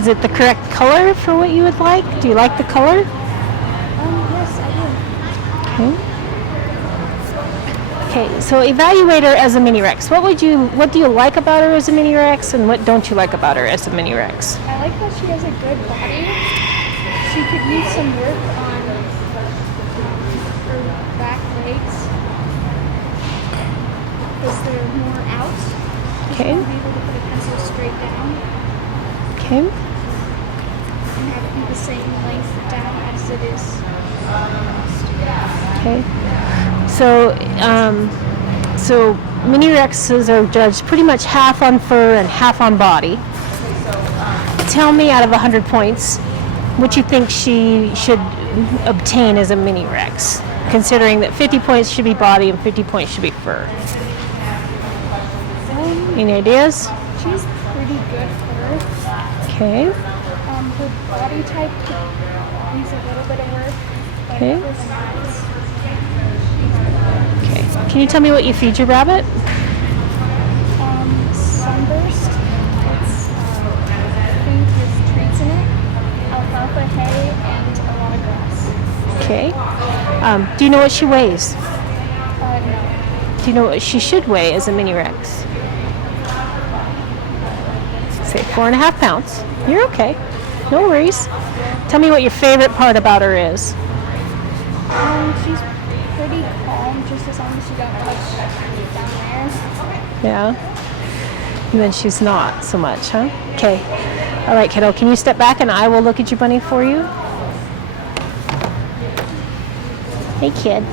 Is it the correct color for what you would like? Do you like the color? Yes, I do. Okay. Okay, so evaluate her as a mini Rex. What do you like about her as a mini Rex, and what don't you like about her as a mini Rex? I like that she has a good body. She could use some work on her back legs because they're more out. Okay. She'll be able to put a pencil straight down Okay. and have it be the same length down as it is. Okay. So mini Rexes are judged pretty much half on fur and half on body. Tell me, out of 100 points, what you think she should obtain as a mini Rex, considering that 50 points should be body and 50 points should be fur. Any ideas? She's pretty good fur. Okay. Her body type could use a little bit of work, but Okay. other than that, Okay. Can you tell me what you feed your rabbit? Sunburst. It's food with treats in it, alfalfa hay, and a lot of grass. Okay. Do you know what she weighs? No. Do you know what she should weigh as a mini Rex? Say 4.5 pounds. You're okay. No worries. Tell me what your favorite part about her is. She's pretty calm, just as long as she don't touch down there. Yeah. And then she's not so much, huh? Okay. All right, kiddo. Can you step back and I will look at your bunny for you? Hey, kid.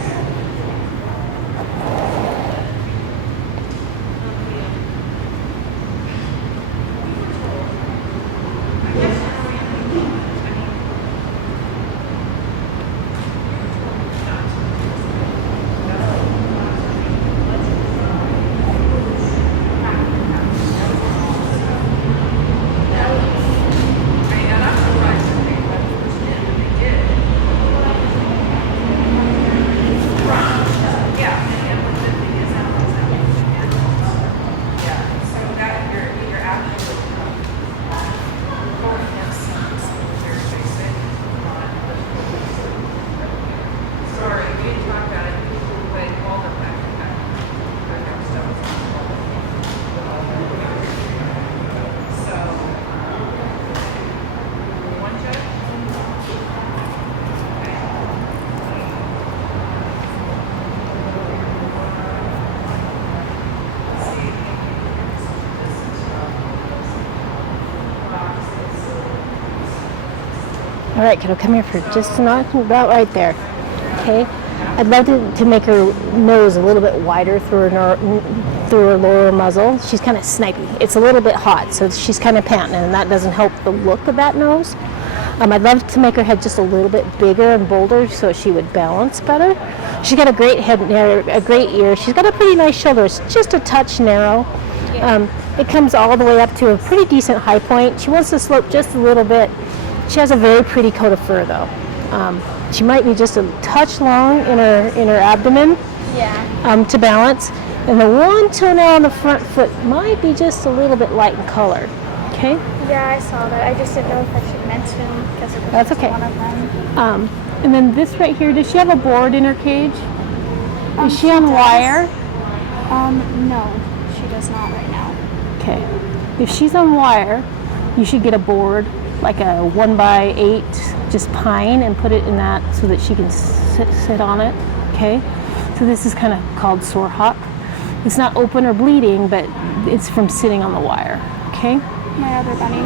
All right, kiddo, come here for just not about right there. Okay. I'd love to make her nose a little bit wider through her lower muzzle. She's kind of snipey. It's a little bit hot, so she's kind of panting, and that doesn't help the look of that nose. I'd love to make her head just a little bit bigger and bolder so she would balance better. She's got a great head, a great ear. She's got a pretty nice shoulder. It's just a touch narrow. It comes all the way up to a pretty decent high point. She wants to slope just a little bit. She has a very pretty coat of fur, though. She might be just a touch long in her abdomen to balance. And the one toenail on the front foot might be just a little bit light in color. Okay? Yeah, I saw that. I just didn't know if I should mention because it was That's just okay. one of them. And then this right here, does she have a board in her cage? Is she on does. wire? No, she does not right now. Okay. If she's on wire, you should get a board, like a 1x8, just pine, and put it in that so that she can sit on it. Okay. So this is kind of called sore hop. It's not open or bleeding, but it's from sitting on the wire. Okay. My other bunny,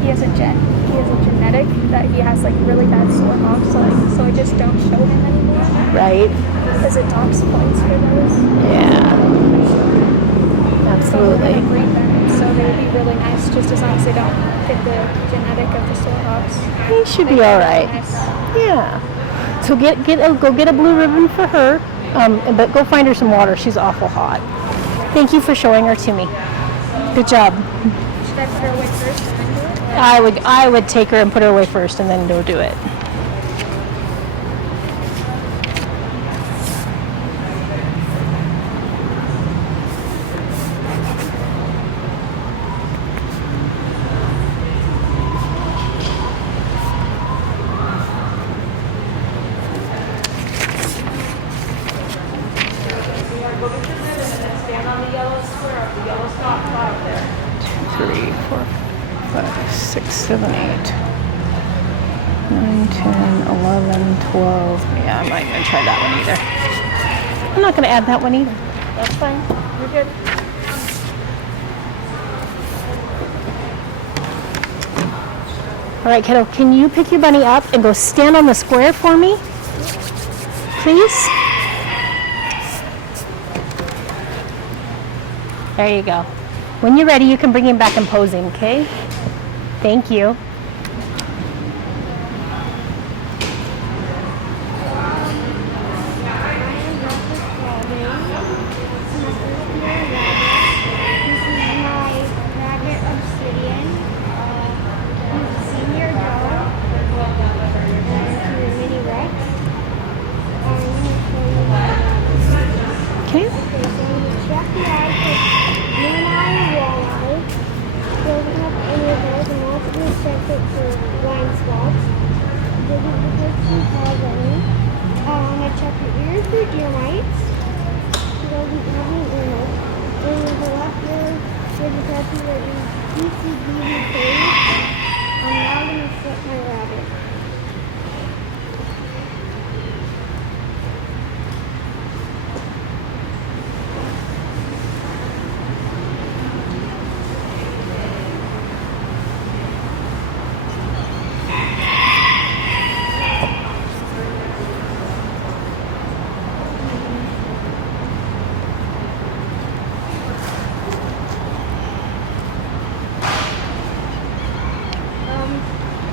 he has a genetic that he has like really bad sore hops, so I just don't show him anymore. Right. Because it docks points for those. Yeah. So we're Absolutely. gonna breed them, so they would be really nice, just as long as they don't fit the genetic of the sore hops. He should be all right. Nice. Yeah. So go get a blue ribbon for her, but go find her some water. She's awful hot. Thank you for showing her to me. Good job. Should I put her away first and then do it? I would take her and put her away first and then go do it. 7, 8, 9, 10, 11, 12. Yeah, I'm not going to try that one either. I'm not going to add that one either. That's fine. You're good. All right, kiddo, can you pick your bunny up and go stand on the square for me? Please? There you go. When you're ready, you can bring him back and pose him, okay? Thank you. Okay. Check your ears for deer mites. He doesn't have any ear mites. And with the left ear, there's a tattoo that is DCBB cage. I'm now going to flip my rabbit.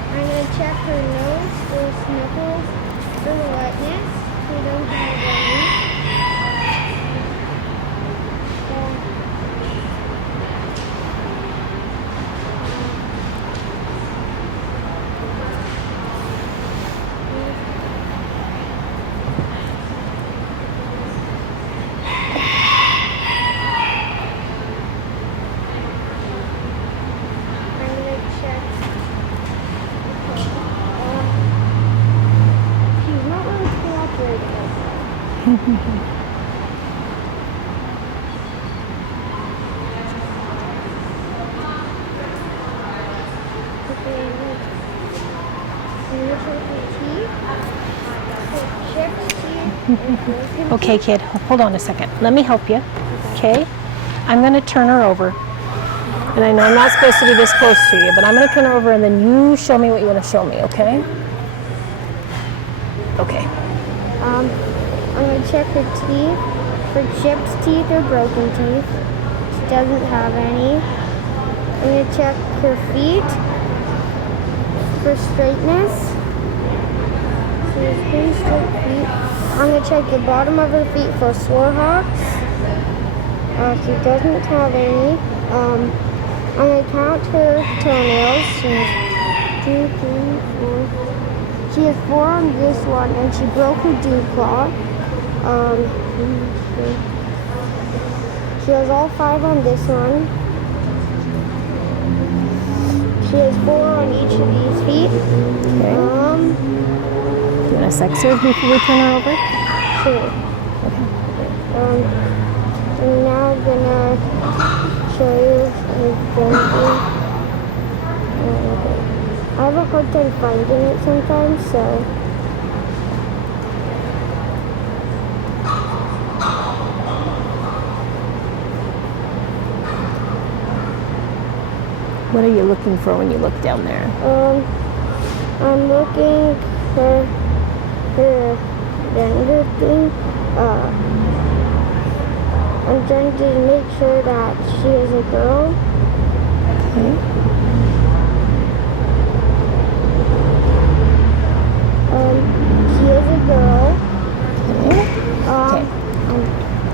I'm going to check her nose, her sniffles, her wetness. We don't have any. I'm going to check. She's not really cooperating. Okay, kid, hold on a second. Let me help you, okay? I'm going to turn her over. And I know I'm not supposed to be this close to you, but I'm going to turn her over and then you show me what you want to show me, okay? Okay. I'm going to check her teeth for chipped teeth or broken teeth. She doesn't have any. I'm going to check her feet for straightness. She has pretty straight feet. I'm going to check the bottom of her feet for sore hocks. She doesn't have any. I'm going to count her toenails. She has 2, 3, 4. She has 4 on this one, and she broke her dew claw. She has all 5 on this one. She has 4 on each of these feet. Okay. Do you want to sex her before we turn her over? Sure. Okay. I'm now gonna show you her gently. I have a hard time finding it sometimes, so. What are you looking for when you look down there? I'm looking for her gender thing. I'm trying to make sure that she is a girl. Okay. She is a girl. Okay. Okay.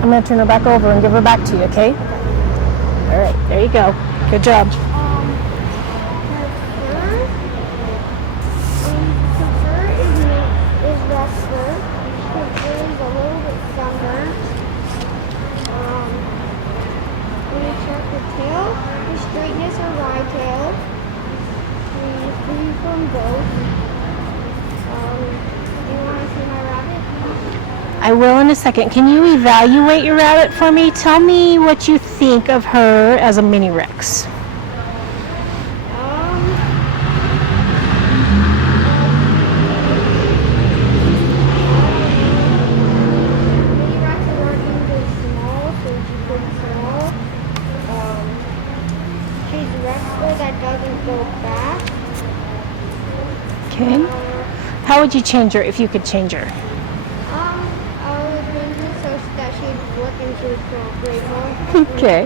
I'm going to turn her back over and give her back to you, okay? All right, there you go. Good job. Her fur is rustler. Her fur is a little bit thinner. Let me check her tail. Her straightness or wide tail. We from both. Do you want to see my rabbit? I will in a second. Can you evaluate your rabbit for me? Tell me what you think of her as a mini Rex. would you change her if you could change her? I would change it so that she'd flip and she would feel grateful. Okay.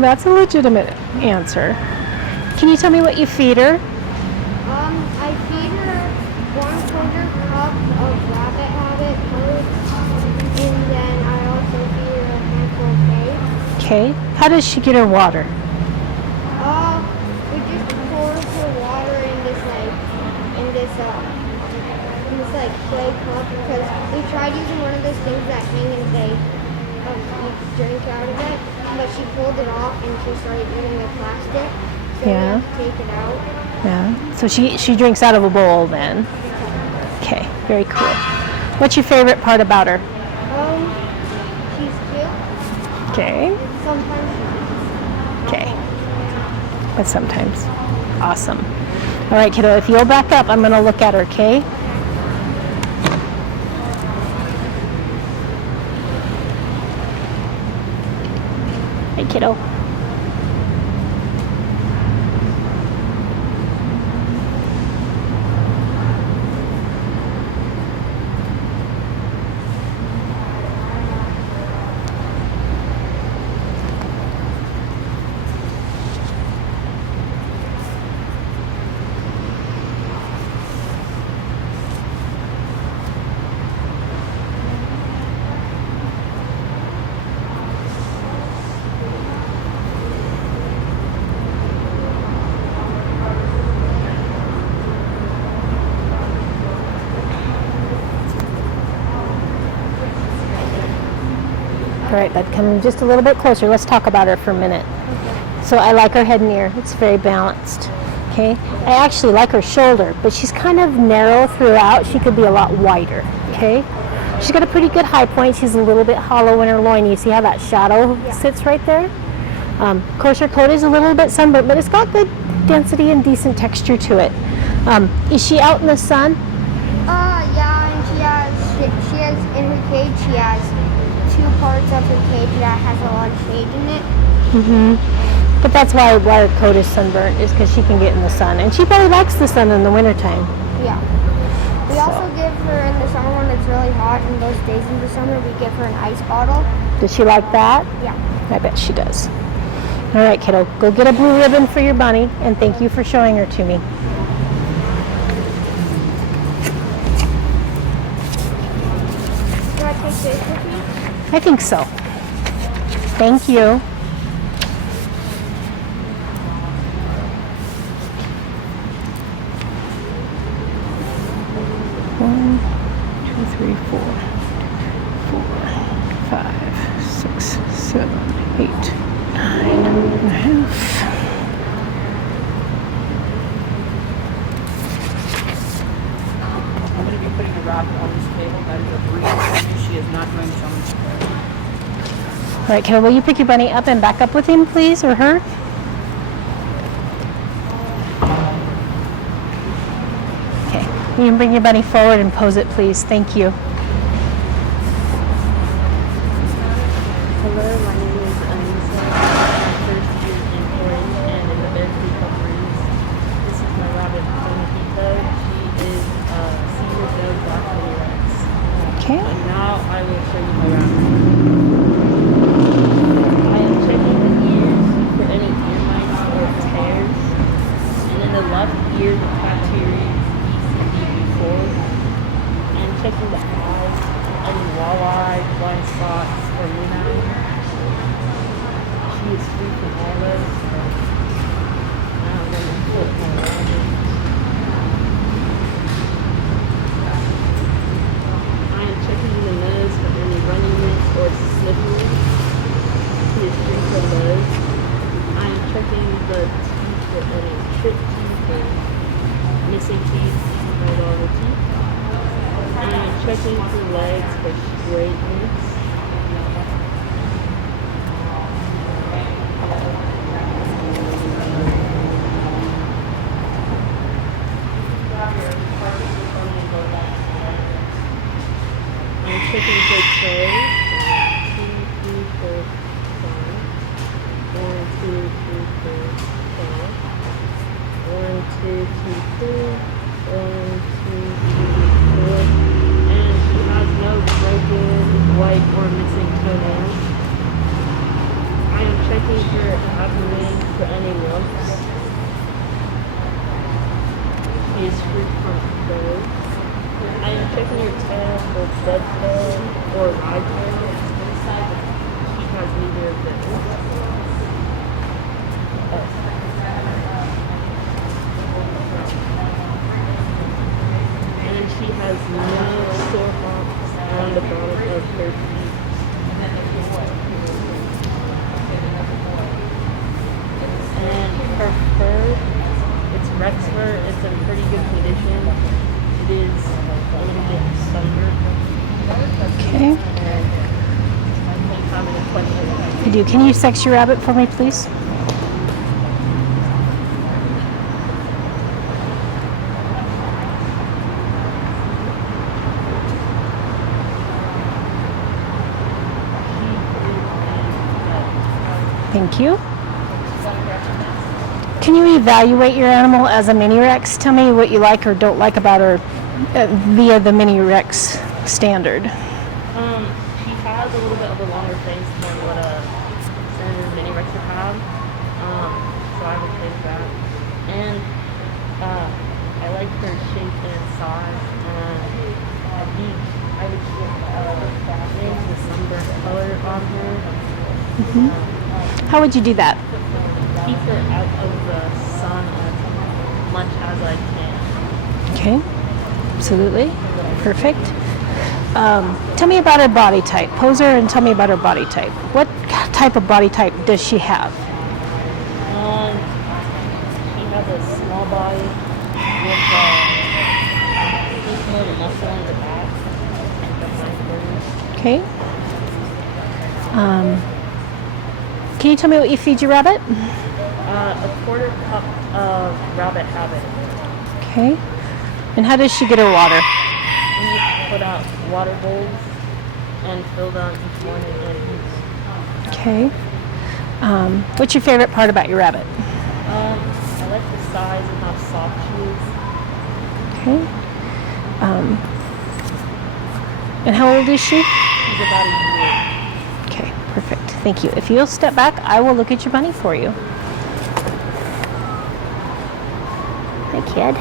That's a legitimate answer. Can you tell me what you feed her? I feed her 1/4 cup of rabbit habit food, and then I also feed her a handful of hay. Okay. How does she get her water? We just pour her water in this clay cup because we tried using one of those things that hang and they you drink out of it, but she pulled it off and she started eating the plastic. So we Yeah. have to take it out. Yeah. So she drinks out of a bowl then. Okay. Very cool. What's your favorite part about her? She's cute. Okay. Sometimes she's Okay. But sometimes. Awesome. All right, kiddo, if you'll back up, I'm going to look at her, okay? Hey, kiddo. All right, bud, come just a little bit closer. Let's talk about her for a minute. So I like her head and ear. It's very balanced. Okay. I actually like her shoulder, but she's kind of narrow throughout. She could be a lot wider. Okay. She's got a pretty good high point. She's a little bit hollow in her loin. You see how that shadow sits right there? Of course, her coat is a little bit sunburnt, but it's got good density and decent texture to it. Is she out in the sun? Yeah, and she has in her cage. She has 2 parts of her cage that has a lot of shade in it. But that's why her coat is sunburnt, is because she can get in the sun. And she probably likes the sun in the wintertime. Yeah. We also give her in the summer when it's really hot, and those days in the summer we give her an ice bottle. Does she like that? Yeah. I bet she does. All right, kiddo, go get a blue ribbon for your bunny, and thank you for showing her to me. Do I take this with me? I think so. Thank you. One, two, three, 4, 5, 6, 7, 8, 9.5. I'm going to be putting a rabbit on this table. That is a breed. She is not going to show me. All right, kiddo, will you pick your bunny up and back up with him, please, or her? Okay, you can bring your bunny forward and pose it, please. Thank you. Hello, my name is Anissa. I'm my first year in Orange and in the Bear Creek breeds. This is my rabbit, Bonita. She is a senior dog Black Rex. Okay. And now I will show you my rabbit. I am checking the ears for any ear mites or tears. And in the left ear, the bacteria ECD4. And checking the eyes, any walleye, blind spots, or moon. She is free from all those. So now I'm going to put my rabbit. I am checking the nose for any runniness or sniffing. She is free from those. I am checking the teeth for any trick teeth or missing teeth, right all the teeth. I am checking her legs for straightness. I'm checking her toes. 1, 2, 3, 4, 5. 1, 2, 3, 4, 5. 1, 2, 3, 4. 1, 2, for acclimating to any lumps. He is free from fur. I am checking your tail for dead tail or live tail. He has neither of those. And she has no sore bumps on the bottom of her feet. And her fur, it's Rex fur, it's in pretty good condition. It is a little bit sunburned. Okay. And I don't have any questions. I do. Can you sex your rabbit for me, please? Thank you. Can you evaluate your animal as a mini Rex? Tell me what you like or don't like about her via the mini Rex standard. She has a little bit of a longer face than what a standard mini Rex would have. So I would take that. And I like her shape and size. And I would change the sunburst color on her. How would you do that? Keep her out of the sun as much as I can. Okay, absolutely. Perfect. Tell me about her body type. Pose her and tell me about her body type. What type of body type does she have? She has a small body with more muscle in the back and the hindquarters. Okay. Can you tell me what you feed your rabbit? A quarter cup of rabbit habit. Okay. And how does she get her water? We put out water bowls and fill them each morning and evening. Okay. What's your favorite part about your rabbit? I like the size and how soft she is. Okay. And how old is she? She's about a year. Okay, perfect. Thank you. If you'll step back, I will look at your bunny for you. Hi, kid.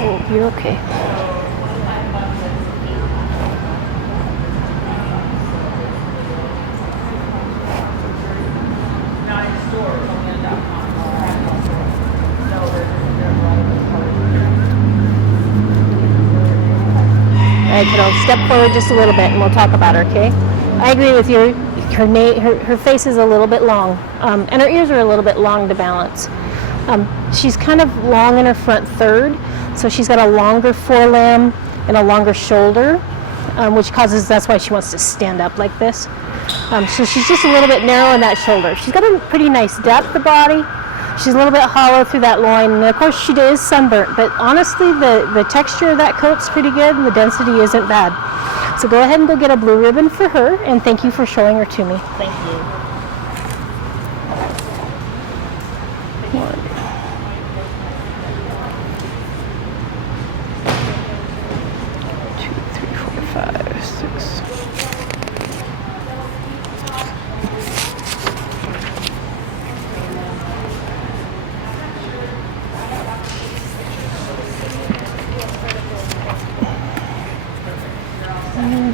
Oh, you're okay. All right, kiddo, step forward just a little bit and we'll talk about her, okay? I agree with you. Her face is a little bit long, and her ears are a little bit long to balance. She's kind of long in her front third, so she's got a longer forelimb and a longer shoulder, which causes, that's why she wants to stand up like this. So she's just a little bit narrow in that shoulder. She's got a pretty nice depth of body. She's a little bit hollow through that loin, and of course she is sunburnt, but honestly the texture of that coat's pretty good and the density isn't bad. So go ahead and go get a blue ribbon for her, and thank you for showing her to me. Thank you.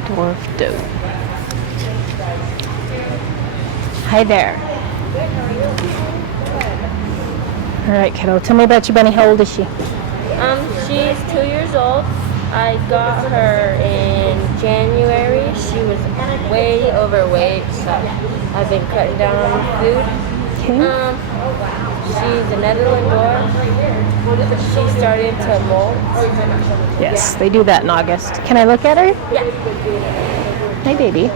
Dwarf doe. Hi there. All right, kiddo. Tell me about your bunny. How old is she? She's 2 years old. I got her in January. She was way overweight, so I've been cutting down on food. Okay. She's a Netherland dwarf. She started to molt. Yes, they do that in August. Can I look at her? Yeah. Hi, baby.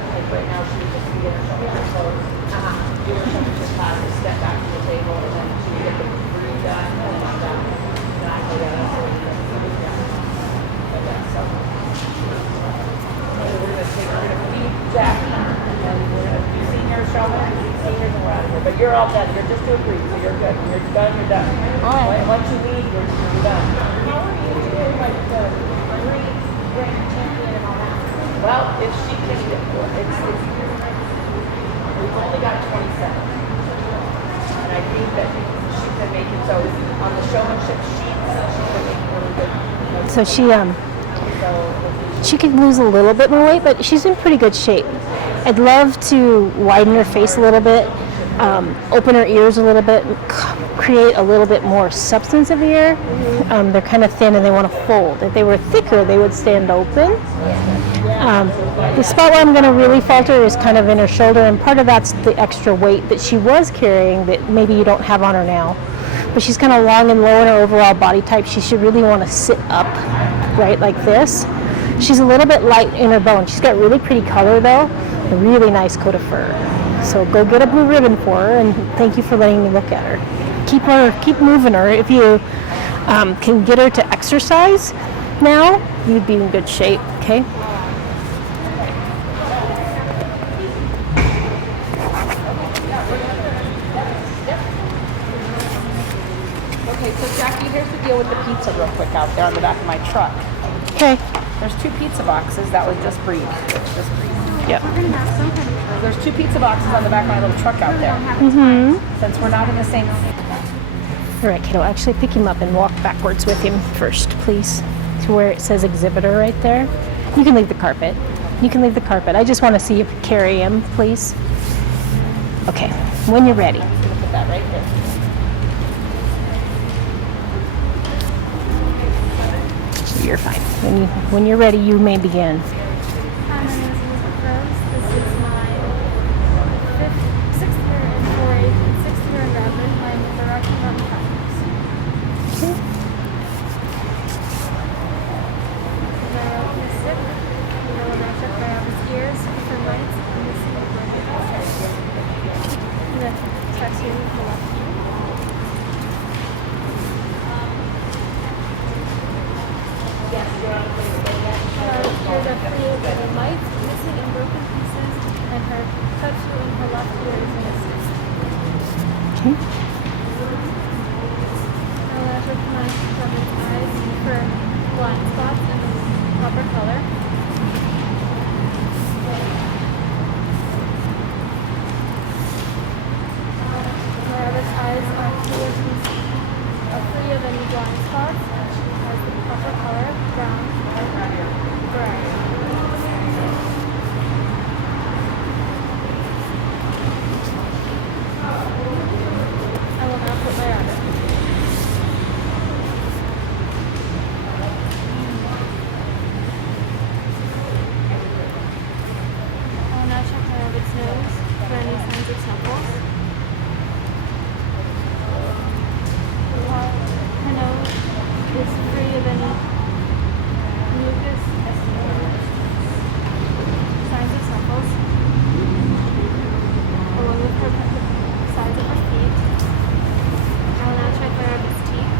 Jackie, and then we're going to do senior showman, seniors, and we're out of here. But you're all done. You're just to agree, so you're good. When you're done, you're done. All right. Once you leave, you're done. How are you doing like the grand champion and all that? Well, if she can get we've only got 27. And I think that she can make it, so on the showmanship sheets, she can make really good. So she could lose a little bit more weight, but she's in pretty good shape. I'd love to widen her face a little bit, open her ears a little bit, create a little bit more substance of ear. They're kind of thin and they want to fold. If they were thicker, they would stand open. The spot where I'm going to really falter is kind of in her shoulder, and part of that's the extra weight that she was carrying that maybe you don't have on her now. But she's kind of long and low in her overall body type. She should really want to sit up, right, like this. She's a little bit light in her bone. She's got really pretty color though, a really nice coat of fur. So go get a blue ribbon for her, and thank you for letting me look at her. Keep moving her. If you can get her to exercise now, you'd be in good shape, okay? Okay, so Jackie, here's the deal with the pizza real quick out there on the back of my truck. Okay. There's 2 pizza boxes that was just breathed. Just breathed. Yep. There's 2 pizza boxes on the back of my little truck out there. Since we're not in the same. All right, kiddo, actually pick him up and walk backwards with him first, please, to where it says exhibitor right there. You can leave the carpet. I just want to see you carry him, please. Okay, when you're ready. Put that right there. You're fine. When you're ready, you may begin. Hi, my name is Elizabeth Rose. This is my 6th year in 4-H and 6th year in Radford. I am with the Rocky Mountain Tigers. My rope stick. You know, when I check my rabbit's ears for mites, I'm missing a broken tattoo. And the tattoo on the left. There's a few little mites missing and broken pieces, and her tattoo in her left ear is missing. Okay. I'll measure my rabbit's eyes for blind spots and the proper color. My rabbit's eyes are free of any blind spots, and she has the proper color, brown or gray. I will now put my rabbit. I will now check my rabbit's nose for any signs of snuffles. Her nose is free of any mucus, signs of snuffles, along with her size of her feet. I will now check my rabbit's teeth.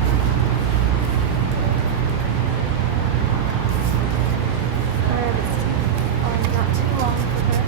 My rabbit's teeth are not too long for her.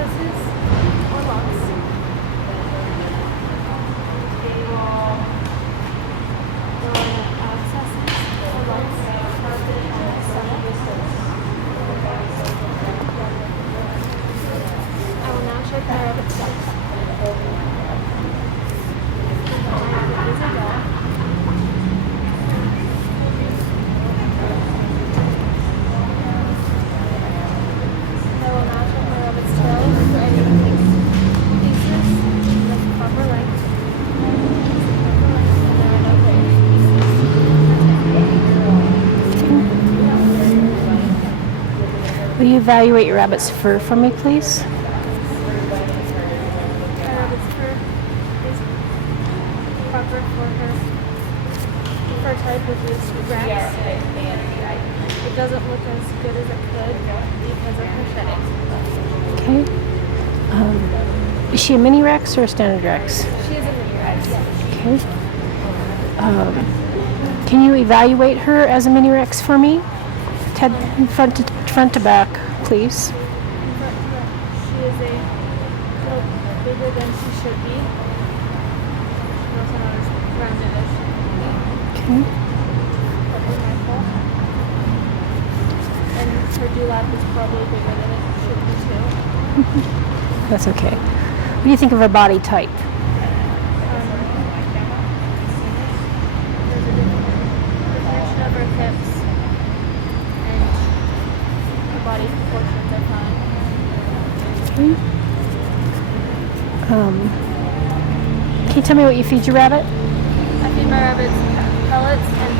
abscesses or lumps. Abscesses or lumps. I will now check the rabbit's ducks. These are dog. I will now check my rabbit's tail for any pieces of proper length. And there are no gray pieces. Will you evaluate your rabbit's fur for me, please? My rabbit's fur is proper for her fur type, which is Rex. It doesn't look as good as it could because of her shedding. Okay. Is she a mini Rex or a standard Rex? She is a mini Rex, yes. Okay. Can you evaluate her as a mini Rex for me? Head front to back, please. She is a little bigger than she should be. She's also not as rounded as she should be. Okay. That was my fault. And her dewlap is probably bigger than it should be too. That's okay. What do you think of her body type? There's a definition of her hips and her body proportions are fine. Okay. Can you tell me what you feed your rabbit? I feed my rabbits pellets and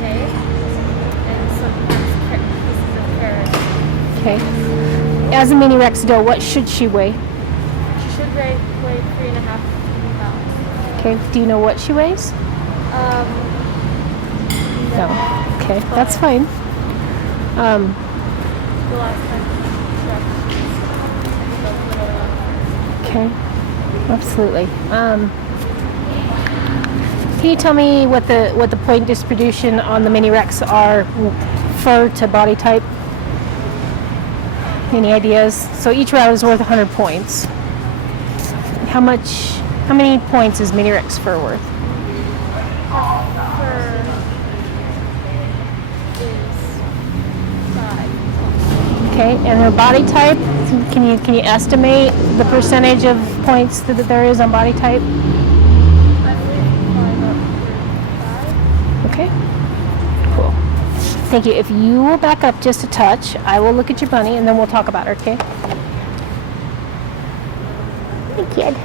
hay and sometimes pieces of carrot. Okay. As a mini Rex doe, what should she weigh? She should weigh 3.5 pounds. Okay. Do you know what she weighs? No. Okay, that's fine. The last time she checked, Okay. Absolutely. Can you tell me what the point distribution on the mini Rex are, fur to body type? Any ideas? So each round is worth 100 points. How many points is mini Rex fur worth? fur is 5. Okay, and her body type, can you estimate the percentage of points that there is on body type? I believe probably about 5. Okay, cool. Thank you. If you will back up just a touch, I will look at your bunny and then we'll talk about her, okay? Hey, kid.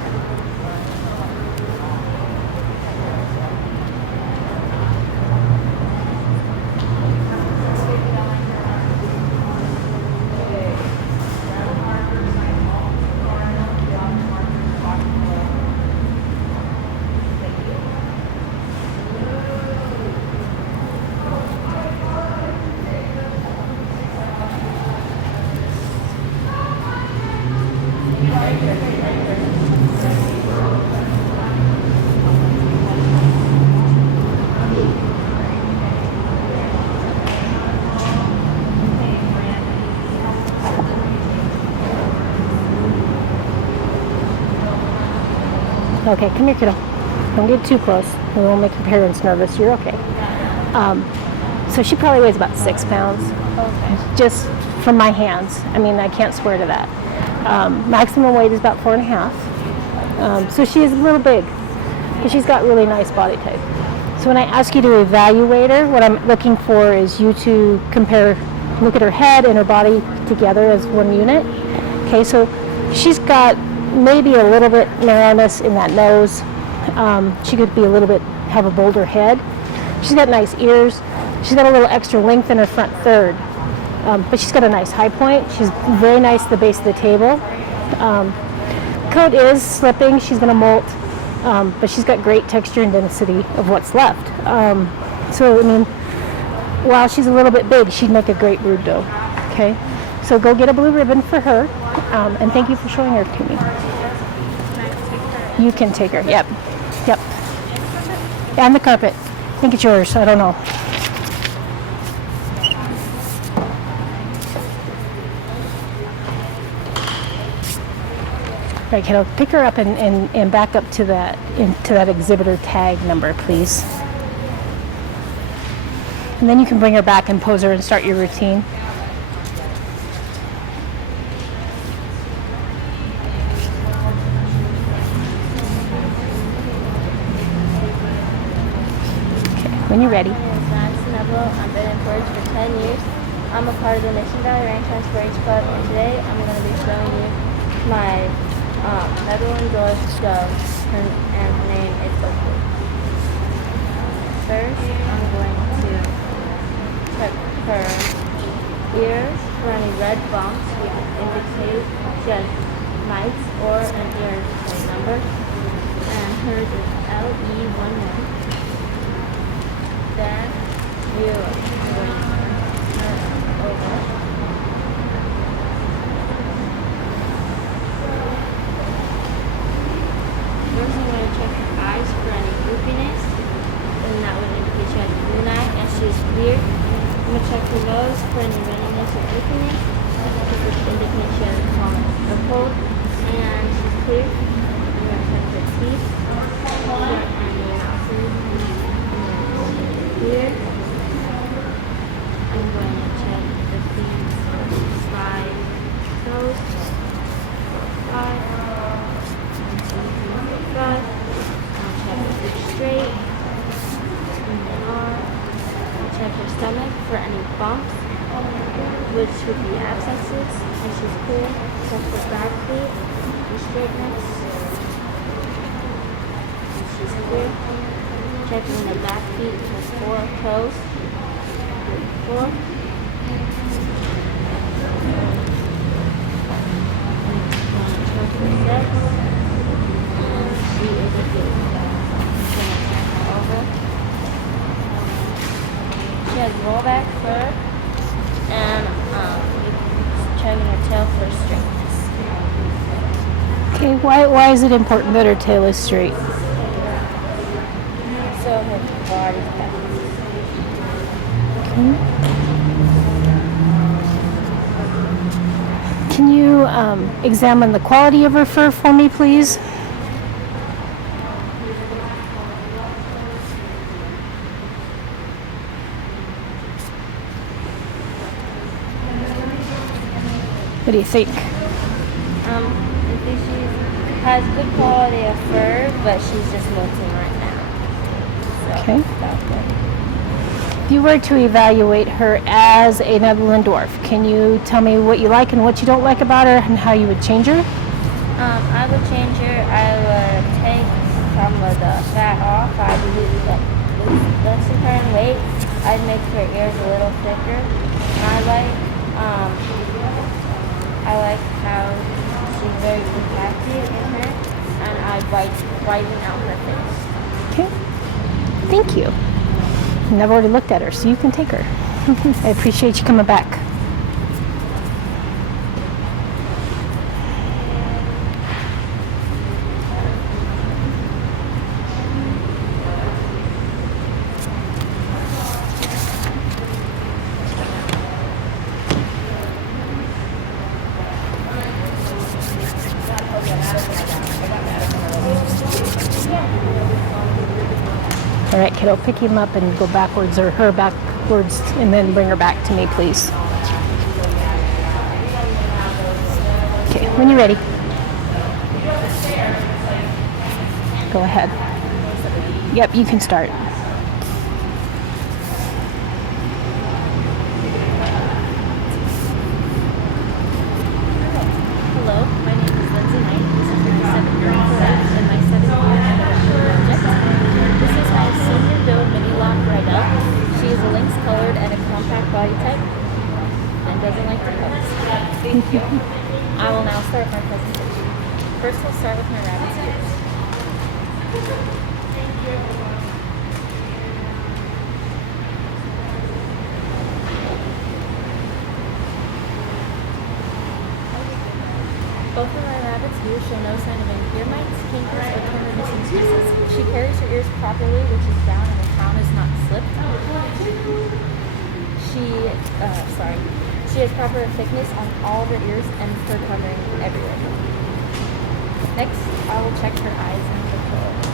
Okay, come here, kiddo. Don't get too close. We won't make your parents nervous. You're okay. So she probably weighs about 6 pounds. Okay. Just from my hands. I mean, I can't swear to that. Maximum weight is about 4.5. So she is a little big, but she's got really nice body type. So when I ask you to evaluate her, what I'm looking for is you to look at her head and her body together as one unit. Okay, so she's got maybe a little bit narrowness in that nose. She could be have a bolder head. She's got nice ears. She's got a little extra length in her front third. But she's got a nice high point. She's very nice at the base of the table. Coat is slipping. She's going to molt. But she's got great texture and density of what's left. So, I mean, while she's a little bit big, she'd make a great brood doe. Okay? So go get a blue ribbon for her. And thank you for showing her to me. You can take her. Yep. Yep. And the carpet. I think it's yours. I don't know. Right, kiddo. Pick her up and back up to that exhibitor tag number, please. And then you can bring her back and pose her and start your routine. Okay, when you're ready. My name is Max Neblo. I've been in Portage for 10 years. I'm a part of the Mission Valley Ranch House 4-H Club, and today I'm going to be showing you my Netherland Dwarf dove, and her name is Oakley. First, I'm going to check her ears for any red bumps which indicate she has mites or an ear number, and hers is LE11. Then I'm going to turn her over. First, I'm going to check her eyes for any droopiness, and that would indicate she has a blue eye and she's clear. I'm going to check her nose for any runniness or droopiness, which indicates she has a cold, and she's clear. I'm going to check her teeth for any ounces, clear. I'm going to check the feet, 5 toes, 5. I'll check her straight, and then I'll check her stomach for any bumps, which would be abscesses, and she's clear. Check her back feet for straightness, and she's clear. Checking the back feet for 4 toes, 4. Check her legs. She is a good over. She has rollback fur and checking her tail for straightness. Okay, why is it important that her tail is straight? So her body's balanced. Okay. Can you examine the quality of her fur for me, please? What do you think? I think she has good quality of fur, but she's just molting right now. So Okay. that's good. If you were to evaluate her as a Netherland Dwarf, can you tell me what you like and what you don't like about her and how you would change her? I would change her. I would take some of the fat off. I would lessen her in weight. I'd make her ears a little thicker. I like how she's very compacted in her, and I widen out her face. Okay. Thank you. And I've already looked at her, so you can take her. I appreciate you coming back. All right, kiddo, pick him up and go backwards, or her backwards, and then bring her back to me, please. Okay, when you're ready. Go ahead. Yep, you can start. Hello, my name is Lindsay Knight. This is my 7th-year class and my 7th-year project. This is my senior build mini lock Rydell. She is a lynx-colored and a compact body type and doesn't like to pose. Thank you. I will now start my presentation. First, we'll start with my rabbit's ears. Both of my rabbit's ears show no sign of any ear mites, kinkers, or torn or missing pieces. She carries her ears properly, which is down and the crown is not slipped. She has proper thickness on all of her ears and fur covering everywhere. Next, I will check her eyes and pupils.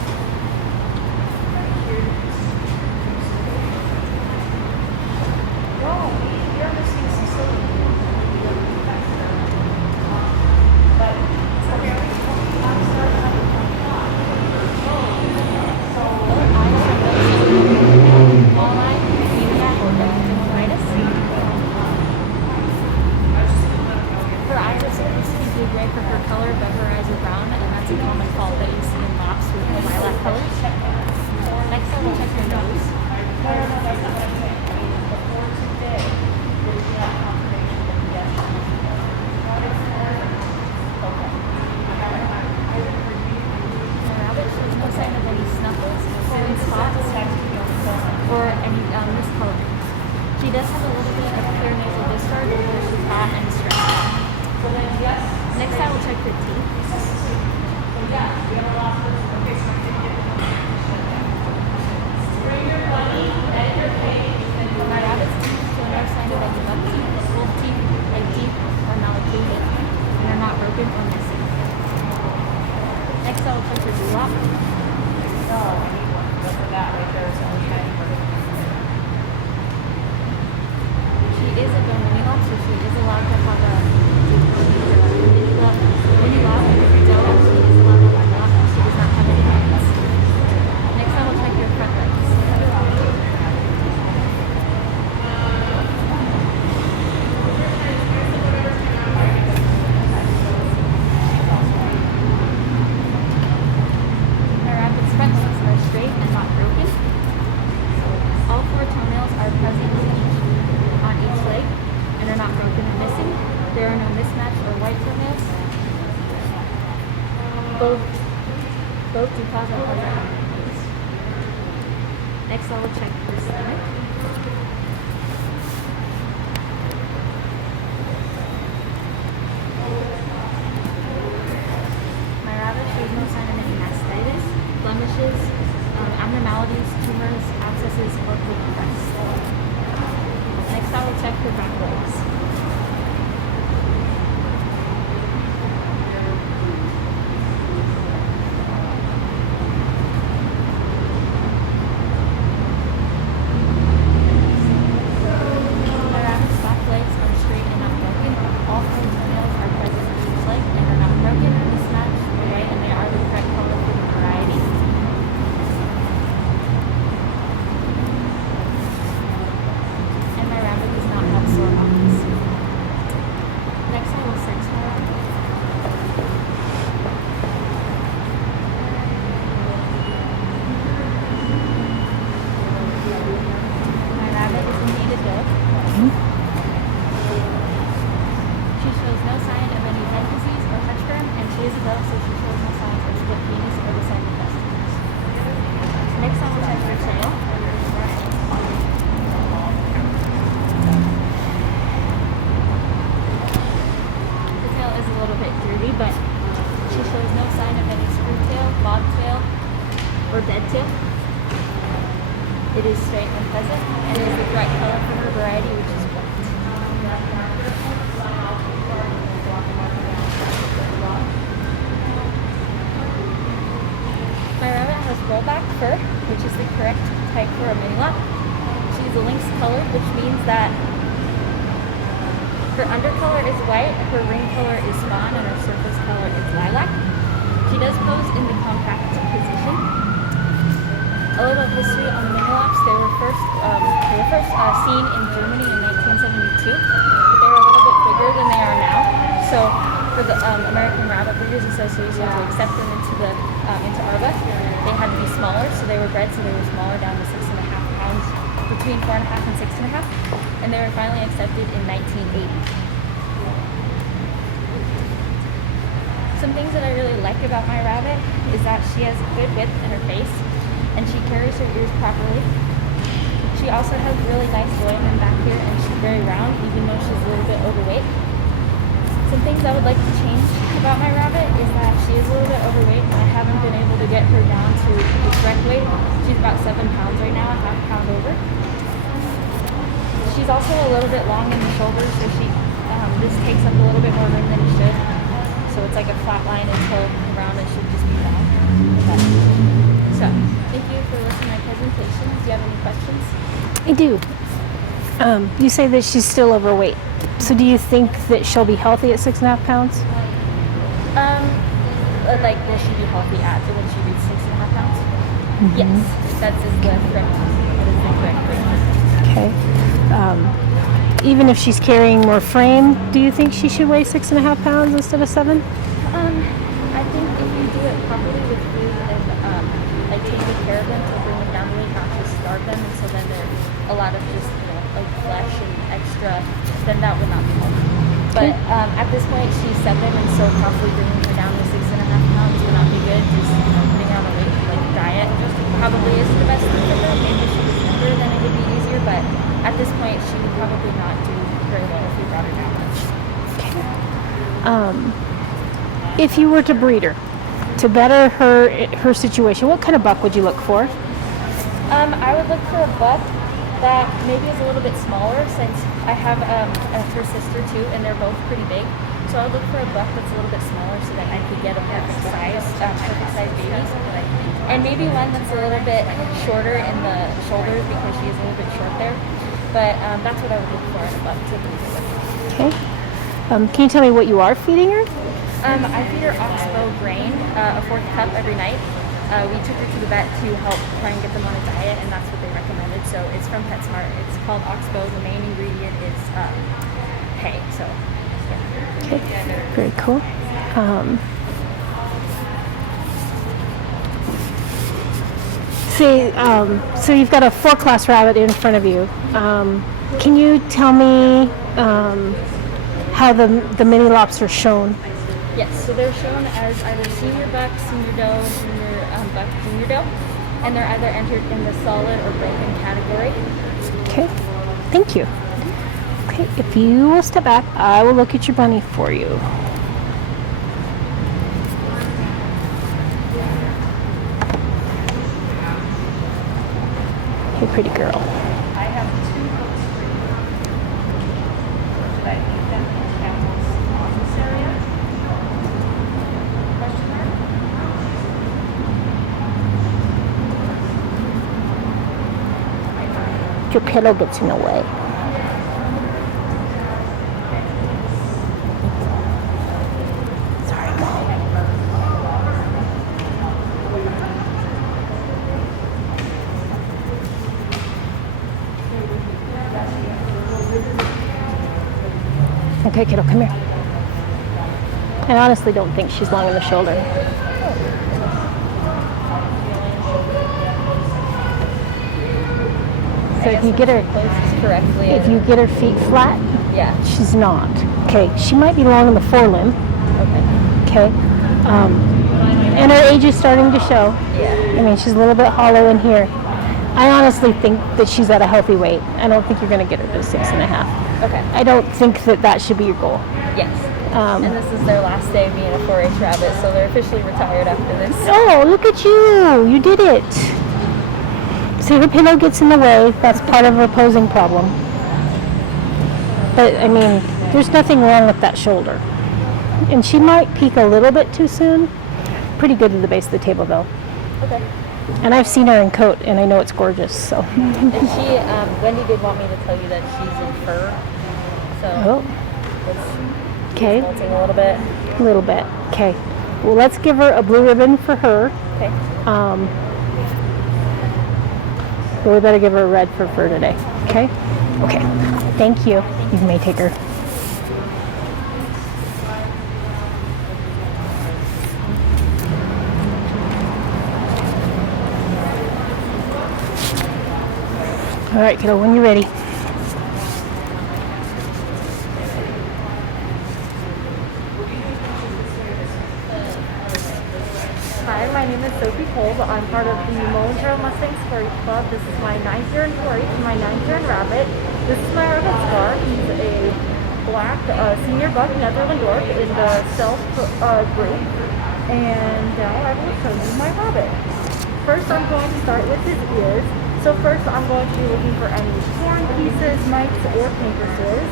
No, you're missing some silver. But okay, I'm starting at 1 o'clock. So Her eyes are both walleye, celiac, or gingivitis. Her eyes are supposed to be blue gray for her color, but her eyes are brown, and that's a common fault that you see in mops with the lilac colors. Next, I will check your nose. before today, did you have confirmation that yes, My rabbit shows no sign of any snuffles, green spots, or any miscoloring. She does have a little bit of clear nasal discharge where she's hot and stressed. Next, I will check her teeth. My rabbit's teeth show no sign of any buck teeth, wolf teeth, egg teeth, or malocclusion, and are not broken or missing. Next, I will check her dewlap. She is a mini lap, so she is allowed to have a mini lap. Doe, she is allowed to have a lap. She does not have any hands. Next, I will check your front legs. My rabbit's front legs are straight and not broken. All 4 toenails are present on each leg and are not broken or missing. There are no mismatched or white toenails. Both dew claws are present on the knees. Next, I will check her stomach. My rabbit shows no sign of any mastitis, blemishes, abnormalities, tumors, abscesses, or poking breast. Next, I will check her back legs. My rabbit's back legs are straight and not broken. All 4 toenails are present on each leg and are not broken, mismatched, or white, and they are the correct color for the variety. And my rabbit does not have sore bumps. Next, I will search my rabbit. My rabbit is indeed a doe. She shows no sign of any head disease or touchburn, and she is a doe, so she shows no signs of split penis or descending testicles. Next, I will check her tail. The tail is a little bit dirty, but she shows no sign of any screw tail, bobtail, or dead tail. It is straight and present, and is the correct color for her variety, which is white. My rabbit has rollback fur, which is the correct type for a mini lap. She is a lynx colored, which means that her undercolor is white, her ring color is fawn, and her surface color is lilac. She does pose in the compact position. A little history on the mini laps. They were first seen in Germany in 1972, but they were a little bit bigger than they are now. So for the American Rabbit Breeders Association to accept them into ARBA, they had to be smaller. So they were bred so they were smaller, down to 6.5 pounds, between 4.5 and 6.5, and they were finally accepted in 1980. Some things that I really like about my rabbit is that she has good width in her face, and she carries her ears properly. She also has really nice loin back here, and she's very round, even though she's a little bit overweight. Some things I would like to change about my rabbit is that she is a little bit overweight, and I haven't been able to get her down to the correct weight. She's about 7 pounds right now, a half pound over. She's also a little bit long in the shoulders, so this takes up a little bit more room than it should. So it's like a flat line until around it should just be down. Okay. So, thank you for listening to my presentation. Do you have any questions? I do. You say that she's still overweight. So do you think that she'll be healthy at 6.5 pounds? Like, will she be healthy at when she reaches 6.5 pounds? Yes, that is the correct. That is the correct thing. Okay. Even if she's carrying more frame, do you think she should weigh 6.5 pounds instead of 7? I think if you do it properly with food and like taking care of them to bring them down the weight, not just starve them, and so then they're a lot of just like flesh and extra, then that would not be healthy. But at this point, she's 7, and so probably bringing her down to 6.5 pounds would not be good. Just putting her on a weight like diet probably is the best thing for her. Maybe if she was younger, then it would be easier. But at this point, she would probably not do very well if we brought her down much. If you were to breed her to better her situation, what kind of buck would you look for? I would look for a buck that maybe is a little bit smaller, since I have her sister too, and they're both pretty big. So I would look for a buck that's a little bit smaller so that I could get a perfect size babies. And maybe one that's a little bit shorter in the shoulders because she is a little bit short there. But that's what I would look for in a buck to breed her with. Okay. Can you tell me what you are feeding her? I feed her oxbow grain, a 4th cup every night. We took her to the vet to help try and get them on a diet, and that's what they recommended. So it's from PetSmart. It's called oxbow. The main ingredient is hay. So, yeah. Okay. Very cool. So you've got a 4-class rabbit in front of you. Can you tell me how the mini lops are shown? Yes, so they're shown as either senior buck, senior doe, junior buck, junior doe, and they're either entered in the solid or broken category. Okay, thank you. Okay, if you will step back, I will look at your bunny for you. Hey, pretty girl. I have 2 votes for you. Should I leave them in Campbell's office area? Question mark? Your pillow gets in the way. Sorry, Mom. Okay, kiddo, come here. I honestly don't think she's long in the shoulder. So if you get her correctly. If you get her feet flat, Yeah. she's not. Okay, she might be long in the forelimb. Okay. Okay, and her age is starting to show. Yeah. I mean, she's a little bit hollow in here. I honestly think that she's at a healthy weight. I don't think you're going to get her to 6.5. Okay. I don't think that should be your goal. Yes. And this is their last day being a 4-H rabbit, so they're officially retired after this. Oh, look at you! You did it. See, her pillow gets in the way. That's part of her posing problem. But I mean, there's nothing wrong with that shoulder. And she might peak a little bit too soon. Pretty good at the base of the table, though. Okay. And I've seen her in coat, and I know it's gorgeous. So. And she, Wendy did want me to tell you that she's in fur, so Oh. it's Okay. molting a little bit. A little bit. Okay. Well, let's give her a blue ribbon for her. Okay. But we better give her a red for fur today. Okay? Okay. Thank you. You may take her. All right, kiddo, when you're ready. Hi, my name is Sophie Kolb. I'm part of the Mullinsboro Mustang 4-H Club. This is my 9th year in 4-H and my 9th year in Rabbit. This is my Rabbit Scar. He's a black senior buck Netherland York in the stealth group. And now I will show you my Rabbit. First, I'm going to start with his ears. So first, I'm going to be looking for any torn pieces, mites, or painter sores.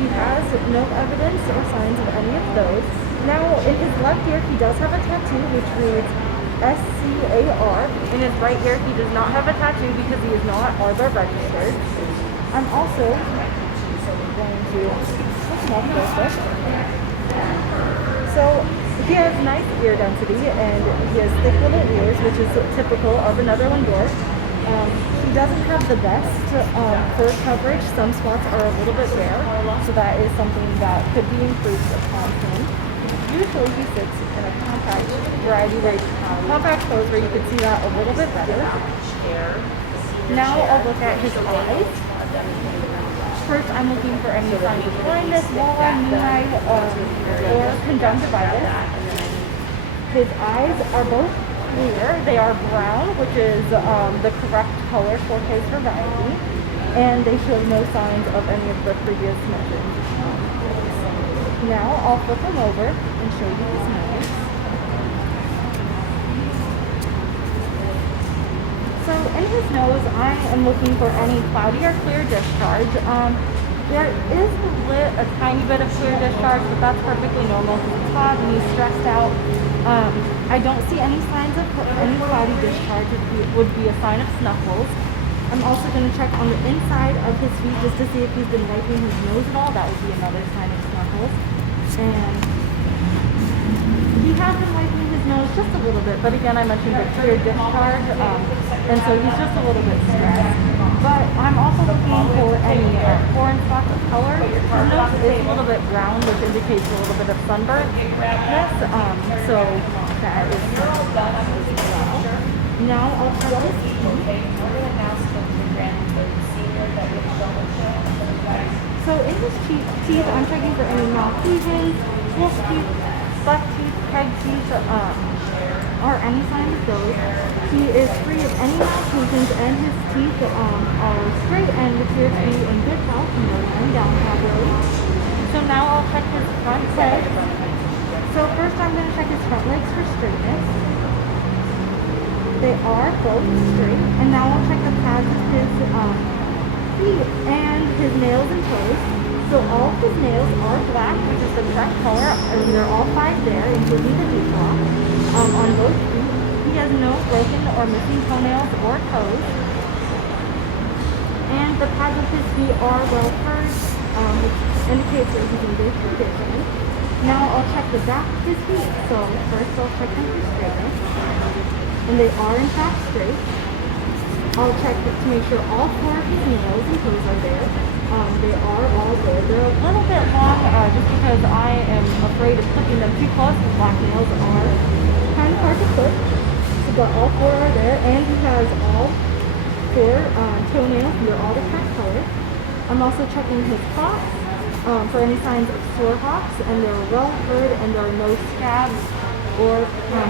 He has no evidence or signs of any of those. Now, in his left ear, he does have a tattoo which reads SCAR. In his right ear, he does not have a tattoo because he is not Arbor registered. I'm also going to look him up real quick. So, he has nice ear density and he has thick little ears, which is typical of a Netherland dwarf. He doesn't have the best fur coverage. Some spots are a little bit bare, so that is something that could be improved upon him. Usually he sits in a compact variety where compact clothes where you can see that a little bit better. Now I'll look at his eyes. First, I'm looking for any signs of blindness, wall-eye, moonlight, or conjunctivitis. His eyes are both clear. They are brown, which is the correct color for his variety, and they show no signs of any of the previous mentioned. Now I'll flip him over and show you his nose. So in his nose, I am looking for any cloudy or clear discharge. There is a tiny bit of clear discharge, but that's perfectly normal because it's hot and he's stressed out. I don't see any signs of any cloudy discharge, which would be a sign of snuffles. I'm also going to check on the inside of his feet just to see if he's been wiping his nose at all. That would be another sign of snuffles. And he has been wiping his nose just a little bit, but again, I mentioned the clear discharge, and so he's just a little bit stressed. But I'm also looking for any foreign spots of color. His nose is a little bit brown, which indicates a little bit of sunburnness, so that is well. Now I'll check his teeth. So in his teeth, I'm checking for any malfusions, wolf teeth, buck teeth, peg teeth, or any sign of those. He is free of any malfusions and his teeth are straight and appear to be in good health and they're laying down properly. So now I'll check his front legs. So first I'm going to check his front legs for straightness. They are both straight. And now I'll check the pads of his feet and his nails and toes. So all of his nails are black, which is the correct color, and they're all 5 there, including the deep lock. On both feet, he has no broken or missing toenails or toes. And the pads of his feet are well purged, which indicates that he's in good condition. Now I'll check the back of his feet. So first I'll check them for straightness. And they are in fact straight. I'll check to make sure all 4 of his nails and toes are there. They are all there. They're a little bit long just because I am afraid of clipping them too close because black nails are kind of hard to clip. So, but all 4 are there, and he has all 4 toenails. They're all the correct color. I'm also checking his hops for any signs of sore hops, and they're well furred, and there are no scabs or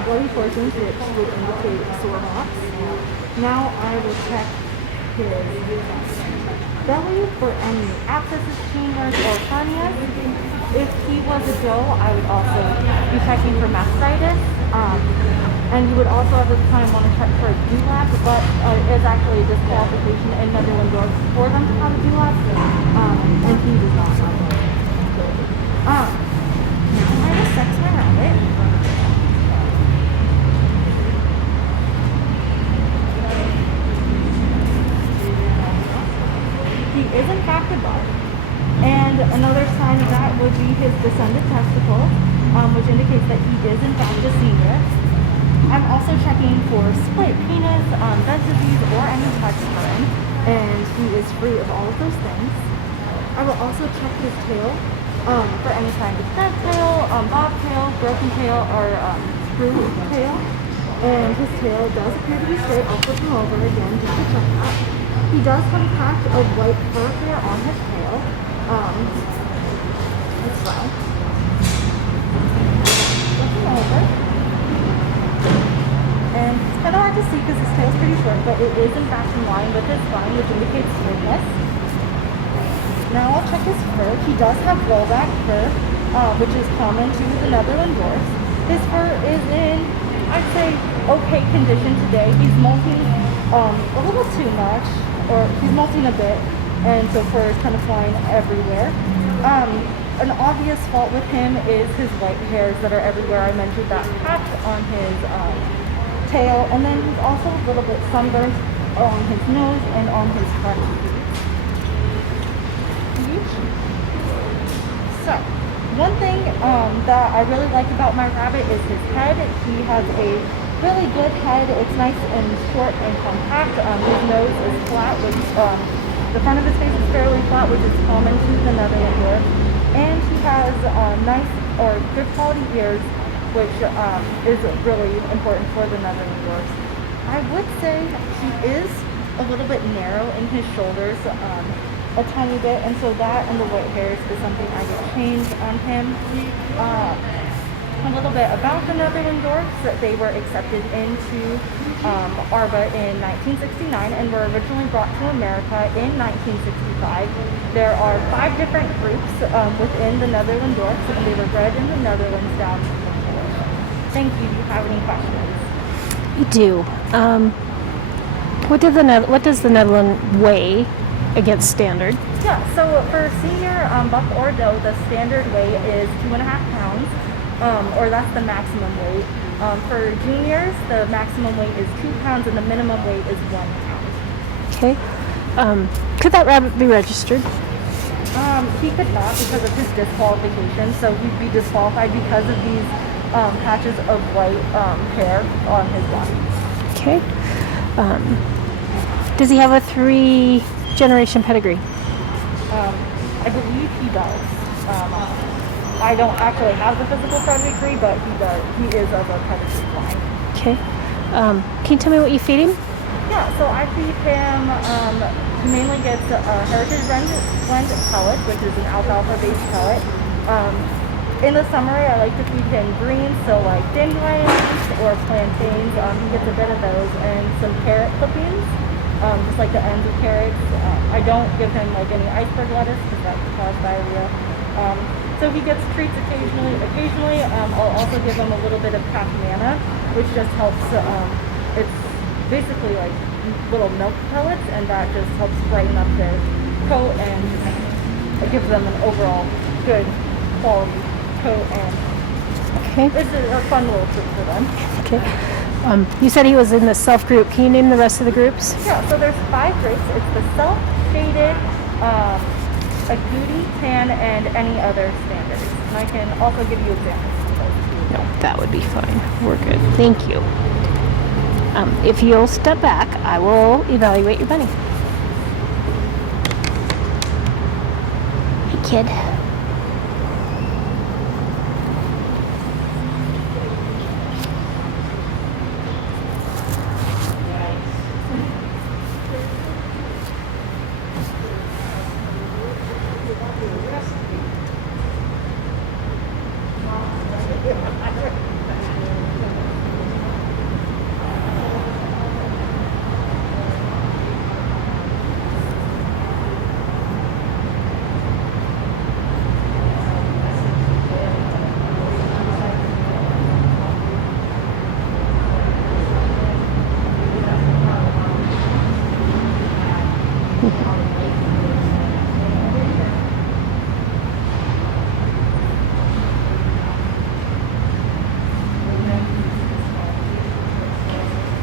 bloody portions which would indicate sore hops. Now I will check his belly for any abscesses, tumors, or hernias. If he was a doe, I would also be checking for mastitis. And you would also at this time want to check for a dewlap, but it's actually a disqualification in Netherland dogs for them to have a dewlap, and he does not have one. Now I will sex my rabbit. He is in fact a buck, and another sign of that would be his descended testicle, which indicates that he is in fact a senior. I'm also checking for split penis, Bed disease, or any touch burn, and he is free of all of those things. I will also check his tail for any kind of thread tail, bobtail, broken tail, or screw tail, and his tail does appear to be straight. I'll flip him over again just to check that. He does have a patch of white fur hair on his tail, as well. Flip him over. And it's kind of hard to see because his tail's pretty short, but it is in fact in line with his spine, which indicates smoothness. Now I'll check his fur. He does have rollback fur, which is common to the Netherland dwarfs. His fur is in, I'd say, okay condition today. He's molting a little too much, or he's molting a bit, and so fur is kind of flying everywhere. an obvious fault with him is his white hairs that are everywhere. I mentioned that patch on his tail, and then he's also a little bit sunburned on his nose and on his front teeth. So, one thing that I really like about my rabbit is his head. He has a really good head. It's nice and short and compact. His nose is flat, which the front of his face is fairly flat, which is common to the Netherland Dwarf. And he has nice or good quality ears, which is really important for the Netherland Dwarfs. I would say he is a little bit narrow in his shoulders, a tiny bit, and so that and the white hairs is something I would change on him. A little bit about the Netherland Dwarfs. They were accepted into ARBA in 1969 and were originally brought to America in 1965. There are 5 different groups within the Netherland Dwarfs, and they were bred in the Netherlands down to Missoula. Thank you. Do you have any questions? You do. What does the Netherland weigh against standard? Yeah, so for senior buck or doe, the standard weight is 2.5 pounds, or that's the maximum weight. For juniors, the maximum weight is 2 pounds and the minimum weight is 1 pound. Okay. Could that rabbit be registered? He could not because of his disqualification, so he'd be disqualified because of these patches of white hair on his body. Okay. Does he have a 3-generation pedigree? I believe he does. I don't actually have the physical pedigree, but he does. He is of a pedigree line. Okay. Can you tell me what you feed him? Yeah, so I feed him, he mainly gets heritage blend pellets, which is an alfalfa-based pellet. In the summer, I like to feed him greens, so like dandelions or plantains. He gets a bit of those, and some carrot clippings, just like the ends of carrots. I don't give him like any iceberg lettuce because that can cause diarrhea. So he gets treats occasionally. I'll also give him a little bit of pack manna, which just helps. It's basically like little milk pellets, and that just helps brighten up their coat and it gives them an overall good quality coat, and it's a fun little treat for them. Okay. You said he was in the self group. Can you name the rest of the groups? Yeah, so there's 5 groups. It's the self, shaded, agouti, tan, and any other standards. And I can also give you examples of those. No, that would be fine. We're good. Thank you. If you'll step back, I will evaluate your bunny. Hey, kid.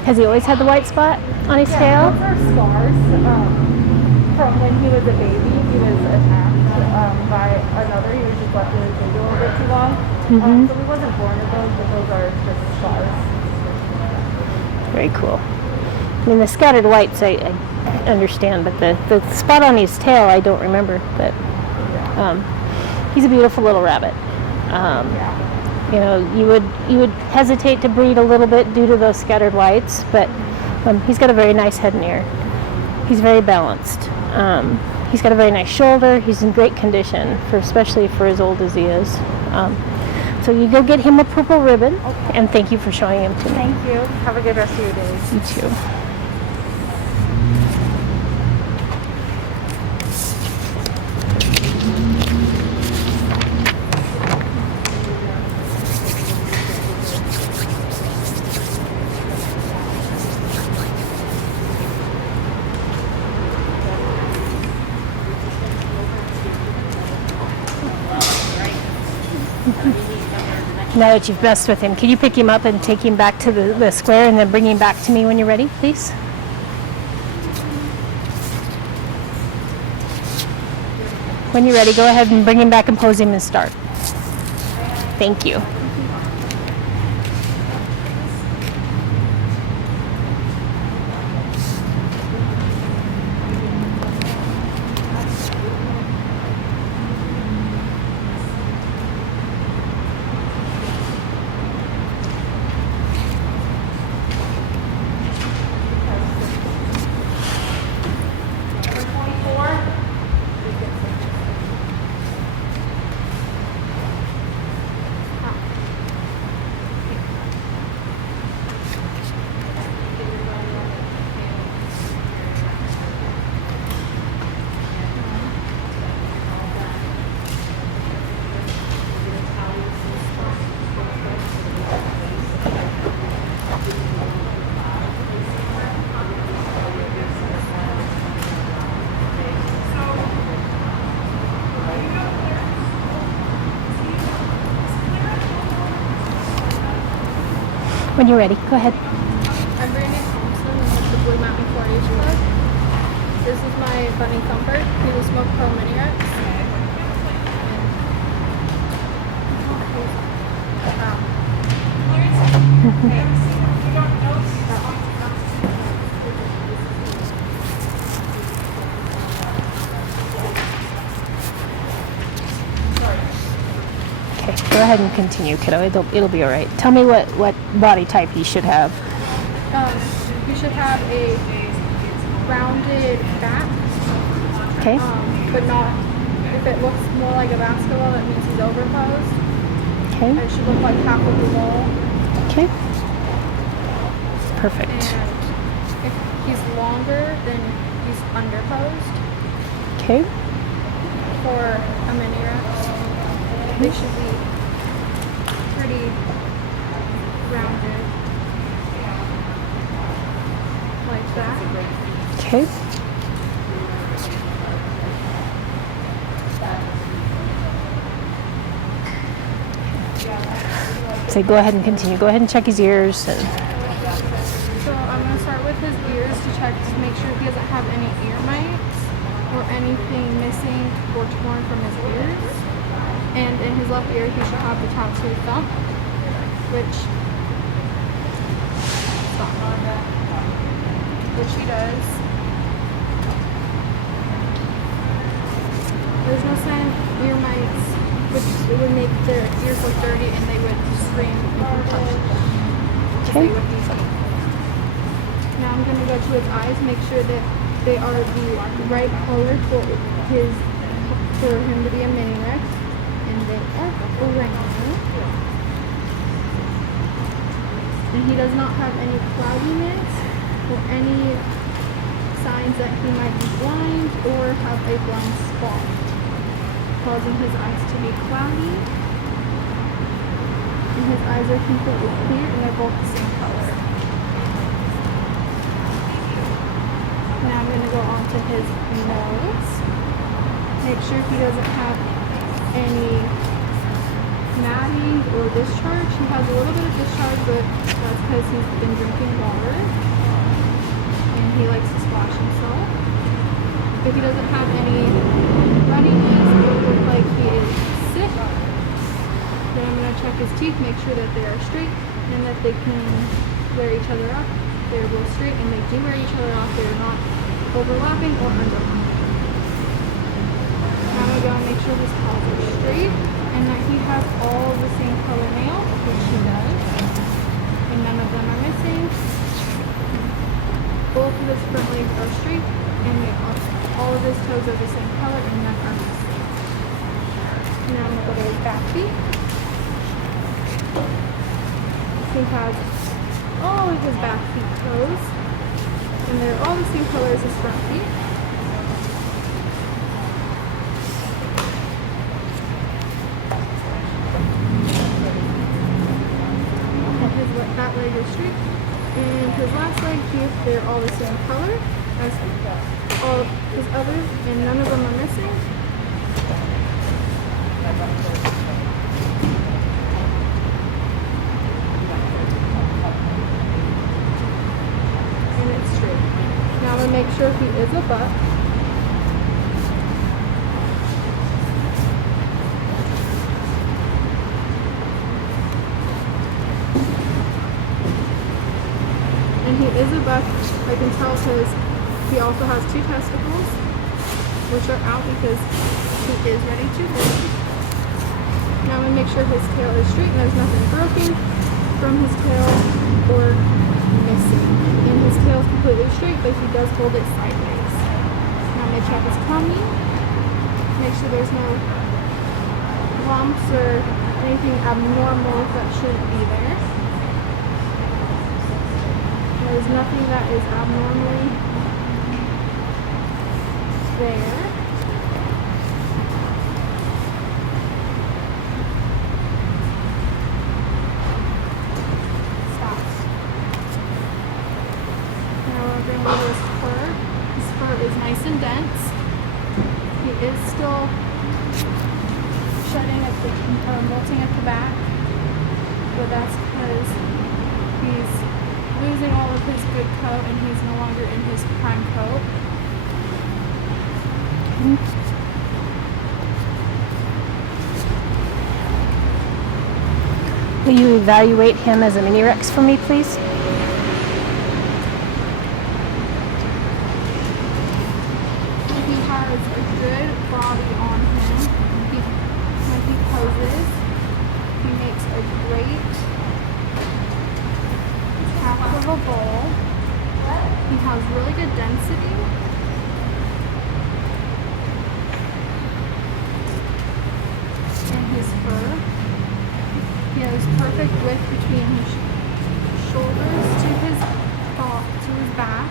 Has he always had the white spot on his tail? Those are scars from when he was a baby. He was attacked by another. He was just left in his cage a little bit too long. So he wasn't born with those, but those are just scars. Very cool. I mean, the scattered whites I understand, but the spot on his tail I don't remember. But he's a beautiful little rabbit. You know, you would hesitate to breed a little bit due to those scattered whites, but he's got a very nice head and ear. He's very balanced. He's got a very nice shoulder. He's in great condition, especially for as old as he is. So you go get him a purple ribbon, and thank you for showing him to me. Thank you. Have a good rest of your day. You too. Now that you've messed with him, can you pick him up and take him back to the square and then bring him back to me when you're ready, please? When you're ready, go ahead and bring him back and pose him and start. Thank you. When you're ready, go ahead. I'm Brandon Thompson. I'm with the Blue Mountain 4-H Club. This is my bunny Thumper. He will smoke Pearl Mini Rex. Okay, go ahead and continue, kiddo. It'll be all right. Tell me what body type he should have. You should have a rounded back, Okay. but not. If it looks more like a basketball, that means he's overposed. Okay. It should look like half of the ball. Okay. Perfect. And if he's longer, then he's underposed. Okay. For a mini rex, they should be pretty rounded, like that. Okay. So go ahead and continue. Go ahead and check his ears. And So I'm going to start with his ears to check to make sure he doesn't have any ear mites or anything missing or torn from his ears. And in his left ear, he should have the tattoo thump, which he does. There's no sign of ear mites, which it would make their ears look dirty and they would scream if you touched them. Okay. They would be safe. Now I'm going to go to his eyes, make sure that they are the right color for him to be a mini rex, and they are orange. And he does not have any cloudiness or any signs that he might be blind or have a blind spot, causing his eyes to be cloudy. And his eyes are completely clear and they're both the same color. Now I'm going to go on to his nose. Make sure he doesn't have any matting or discharge. He has a little bit of discharge, but that's because he's been drinking water and he likes to splash himself. If he doesn't have any runniness or look like he is sick, then I'm going to check his teeth, make sure that they are straight and that they can wear each other up. They're both straight and they do wear each other off. They're not overlapping or underlapping. Now I'm going to go and make sure his paws are straight and that he has all the same color nails, which he does, and none of them are missing. Both of his front legs are straight and all of his toes are the same color and none are missing. Now I'm going to go to his back feet. He has all of his back feet toes, and they're all the same color as his front feet. And that leg is straight, and his last leg, they're all the same color as all his others, and none of them are missing. make sure he is a buck. And he is a buck, I can tell, because he also has 2 testicles, which are out because he is ready to breed. Now we make sure his tail is straight and there's nothing broken from his tail or missing. And his tail is completely straight, but he does hold it sideways. Now I'm going to check his tummy. Make sure there's no lumps or anything abnormal that shouldn't be there. There's nothing that is abnormally there. His fur is nice and dense. He is still shedding at molting at the back, but that's because he's losing all of his good coat and he's no longer in his prime coat. Will you evaluate him as a mini Rex for me, please? He has a good body on him. When he poses, he makes a great half of a bowl. He has really good density. And his fur. He has perfect width between his shoulders to his back.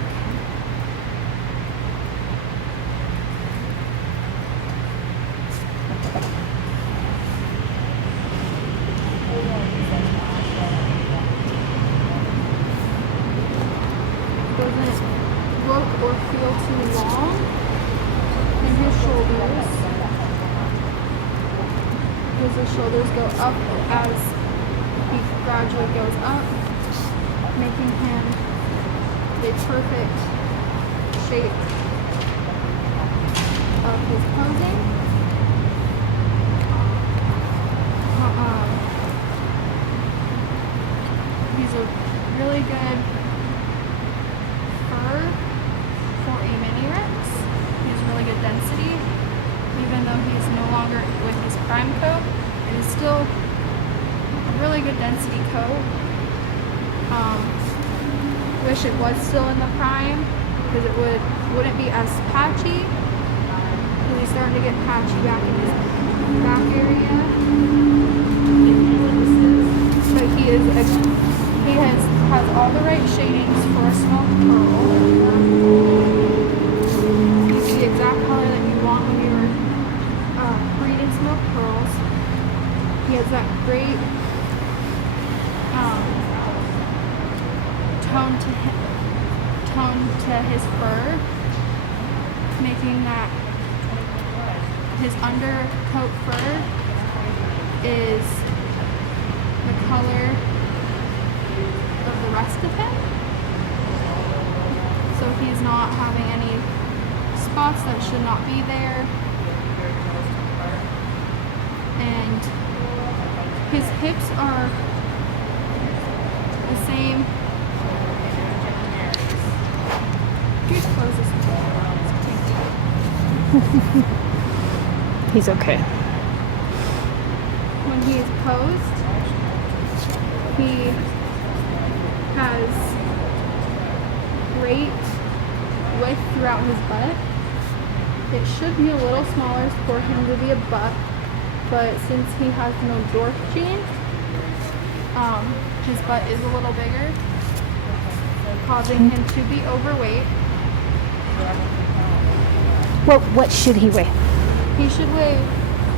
Doesn't look or feel too long in his shoulders. Because the shoulders go up as he gradually goes up, making him the perfect shape of his posing. He's a really good fur for a mini Rex. He has really good density. Even though he's no longer with his prime coat, it is still a really good density coat. Wish it was still in the prime because it wouldn't be as patchy. Because he's starting to get patchy back in his back area. But he has all the right shadings for a smoked pearl. He's the exact color that you want when you're breeding smoked pearls. He has that great tone to his fur, making that his undercoat fur is the color of the rest of him. So he's not having any spots that should not be there. And his hips are the same. Here's closest. He's okay. When he is posed, he has great width throughout his butt. It should be a little smaller for him to be a buck, but since he has no dwarf gene, his butt is a little bigger, causing him to be overweight. What should he weigh? He should weigh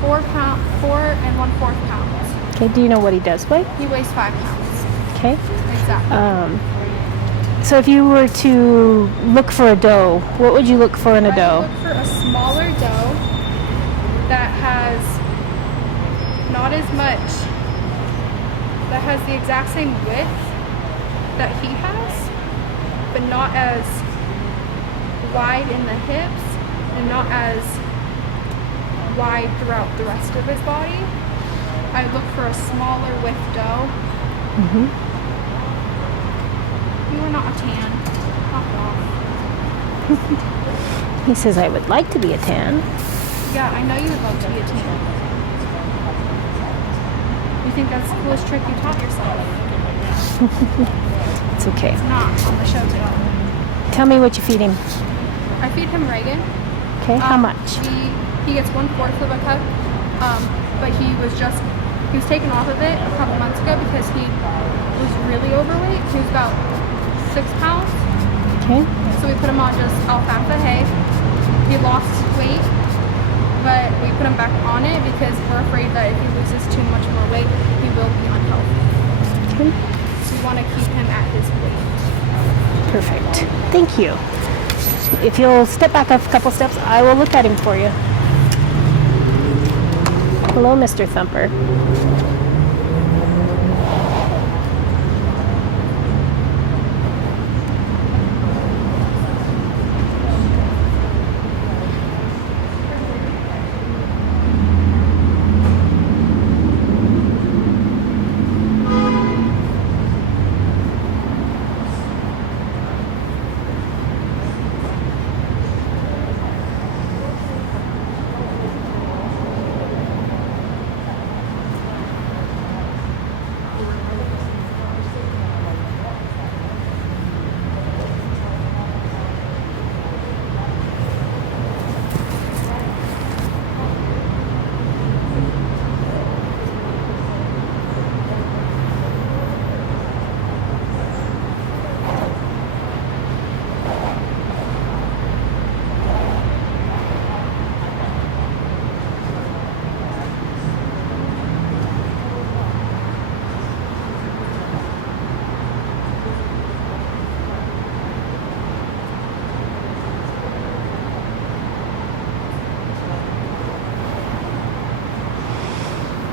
4 1/4 pounds. Okay, do you know what he does weigh? He weighs 5 pounds. Okay. Exactly. So if you were to look for a doe, what would you look for in a I doe? would look for a smaller doe that has not as much, that has the exact same width that he has, but not as wide in the hips and not as wide throughout the rest of his body. I look for a smaller width doe. You are not a tan. Knock it off. He says I would like to be a tan. Yeah, I know you would love to be a tan. You think that's the coolest trick you taught yourself? It's okay. It's not on the show today. Tell me what you feed him. I feed him Reagan. Okay, how much? He gets 1/4 of a cup, but he was taken off of it a couple months ago because he was really overweight. He was about 6 pounds. Okay. So we put him on just alfalfa hay. He lost weight, but we put him back on it because we're afraid that if he loses too much more weight, he will be unhealthy. Okay. So we want to keep him at his weight. Perfect. Thank you. If you'll step back a couple steps, I will look at him for you. Hello, Mr. Thumper.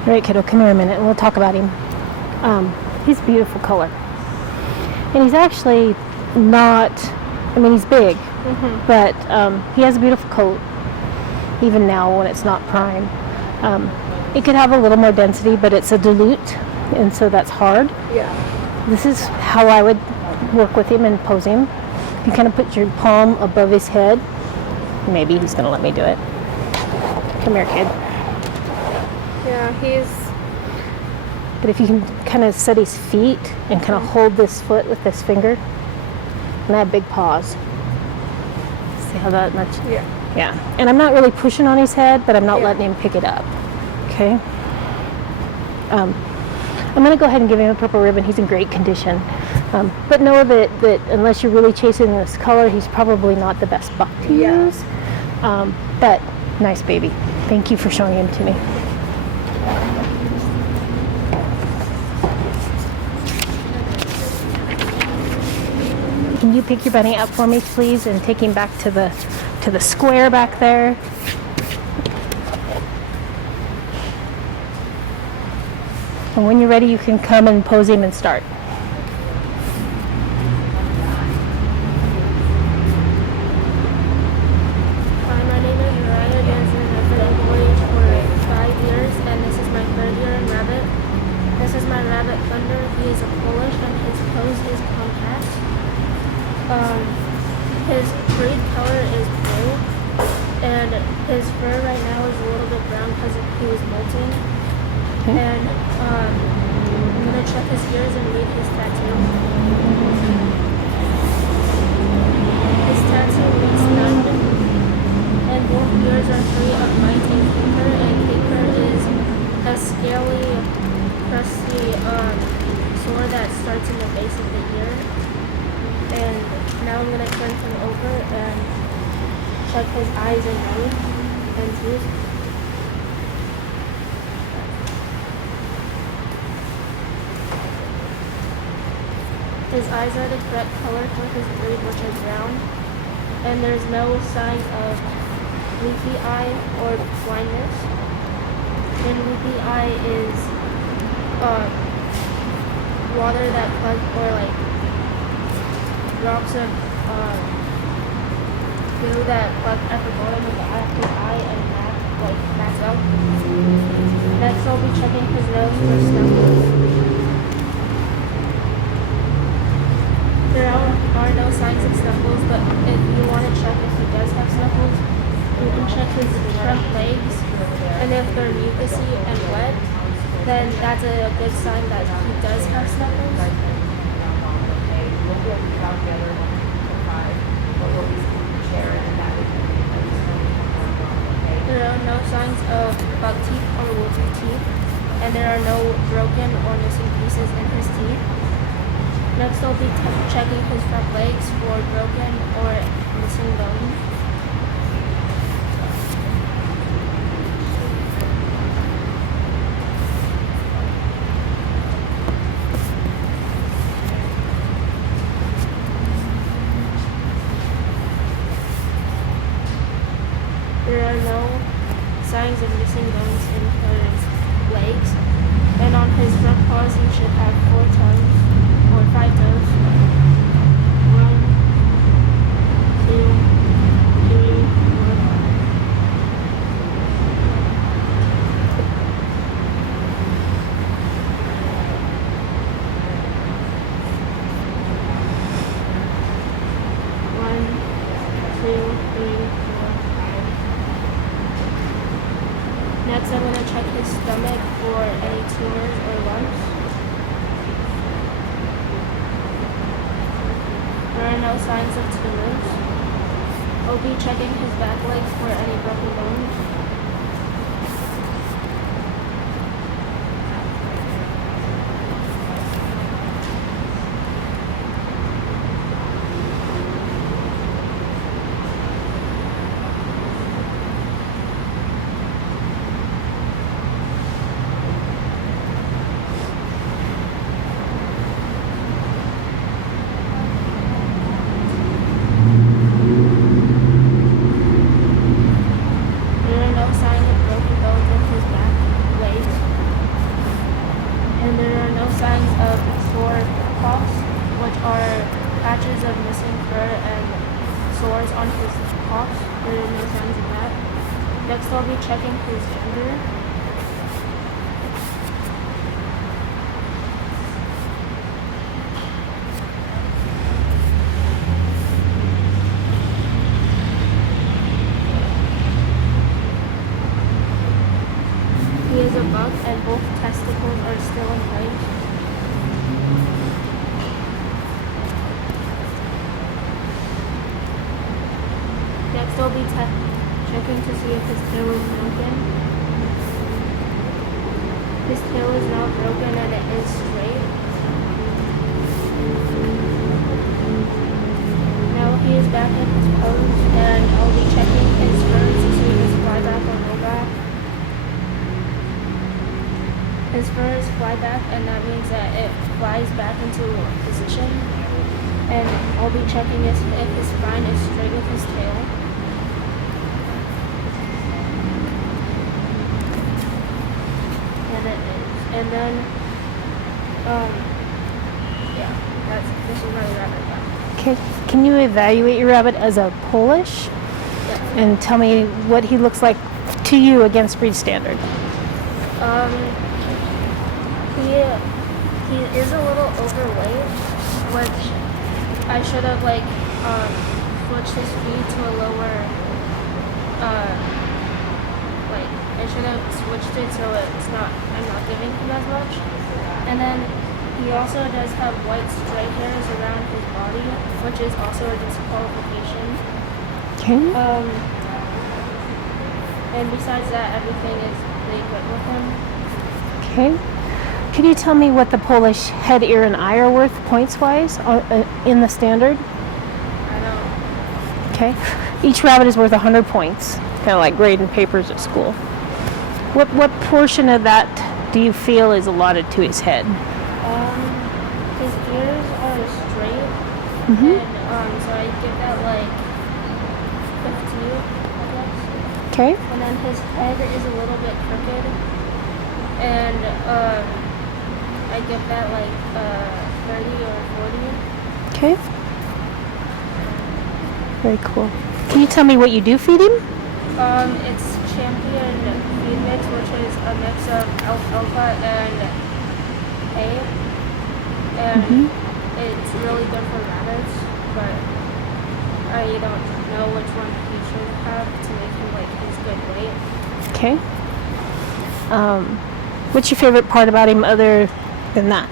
All right, kiddo, come here a minute and we'll talk about him. He's a beautiful color. And he's actually not, I mean, he's big, but he has a beautiful coat, even now when it's not prime. It could have a little more density, but it's a dilute, and so that's hard. Yeah. This is how I would work with him and pose him. You kind of put your palm above his head. Maybe he's going to let me do it. Come here, kid. Yeah, But if you can kind of set his feet and kind of hold this foot with this finger, and I have big paws. See how that much? Yeah. Yeah. And I'm not really pushing on his head, but I'm not letting him pick it up. Okay. I'm going to go ahead and give him a purple ribbon. He's in great condition. But know that unless you're really chasing this color, he's probably not the best buck to use. But nice baby. Thank you for showing him to me. Can you pick your bunny up for me, please, and take him back to the square back there? And when you're ready, you can come and pose him and start. Hi, my name is Mariah Jansen. I've been employed for 5 years, and this is my 3rd year in rabbit. This is my rabbit Thunder. He is a Polish, and his pose is compact. His breed color is blue, and his fur right now is a little bit brown because he was molting. Okay. And I'm gonna check his ears and read his tattoo. His tattoo reads none, and both ears are free of mite and caker. And caker is a scaly, crusty sore that starts in the base of the ear. And now I'm gonna turn him over and check his eyes and nose and teeth. His eyes are the correct color for his breed, which are brown, and there's no sign of leafy eye or blindness. And leafy eye is water that or like drops of glue that plug at the bottom of the eye and max out. Next, I'll be checking his nose for snuffles. There are no signs of snuffles, but if you want to check if he does have snuffles, you can check his front legs, and if they're mucousy and wet, then that's a good sign that he does have snuffles. There are no signs of buck teeth or wolfie teeth, and there are no broken or missing pieces in his teeth. Next, I'll be checking his front legs for broken or missing bones. There are no signs of missing bones in his legs, and on his front paws he should have 4 toes, or 5 toes. 1, 2, 3, 4. Next, I'm going to check his stomach for any tumors or lumps. There are no signs of tumors. I'll be checking his back legs for any broken bones. Patches of missing fur and sores on his paws. There are no signs of that. Next, I'll be checking his gender. He is a buck and both testicles are still in place. Next, I'll be checking to see if his tail is broken. His tail is not broken and it is straight. Now he is back in his pose, and I'll be checking his furs to see if it's fly back or roll back. His furs fly back, and that means that it flies back into position. And I'll be checking if his spine is straight with his tail. And it is. And then, yeah, this is my rabbit back. Okay, can you evaluate your rabbit as a Polish? Yeah. And tell me what he looks like to you against breed standard. He is a little overweight, which I should have switched his feed to a lower, I should have switched it so I'm not giving him as much. And then he also does have white stray hairs around his body, which is also a disqualification. Okay. And besides that, everything is really good with him. Okay. Can you tell me what the Polish head, ear, and eye are worth points-wise in the standard? I don't. Okay. Each rabbit is worth 100 points, kind of like grading papers at school. What portion of that do you feel is allotted to his head? His ears are straight, Mm-hmm. and so I give that 15, I guess. Okay. And then his head is a little bit crooked, and I give that 30 or 40. Okay. Very cool. Can you tell me what you do feed him? It's champion feed mix, which is a mix of alfalfa and hay, and it's really good for rabbits, but I don't know which one he should have to make him like his good weight. Okay. What's your favorite part about him other than that?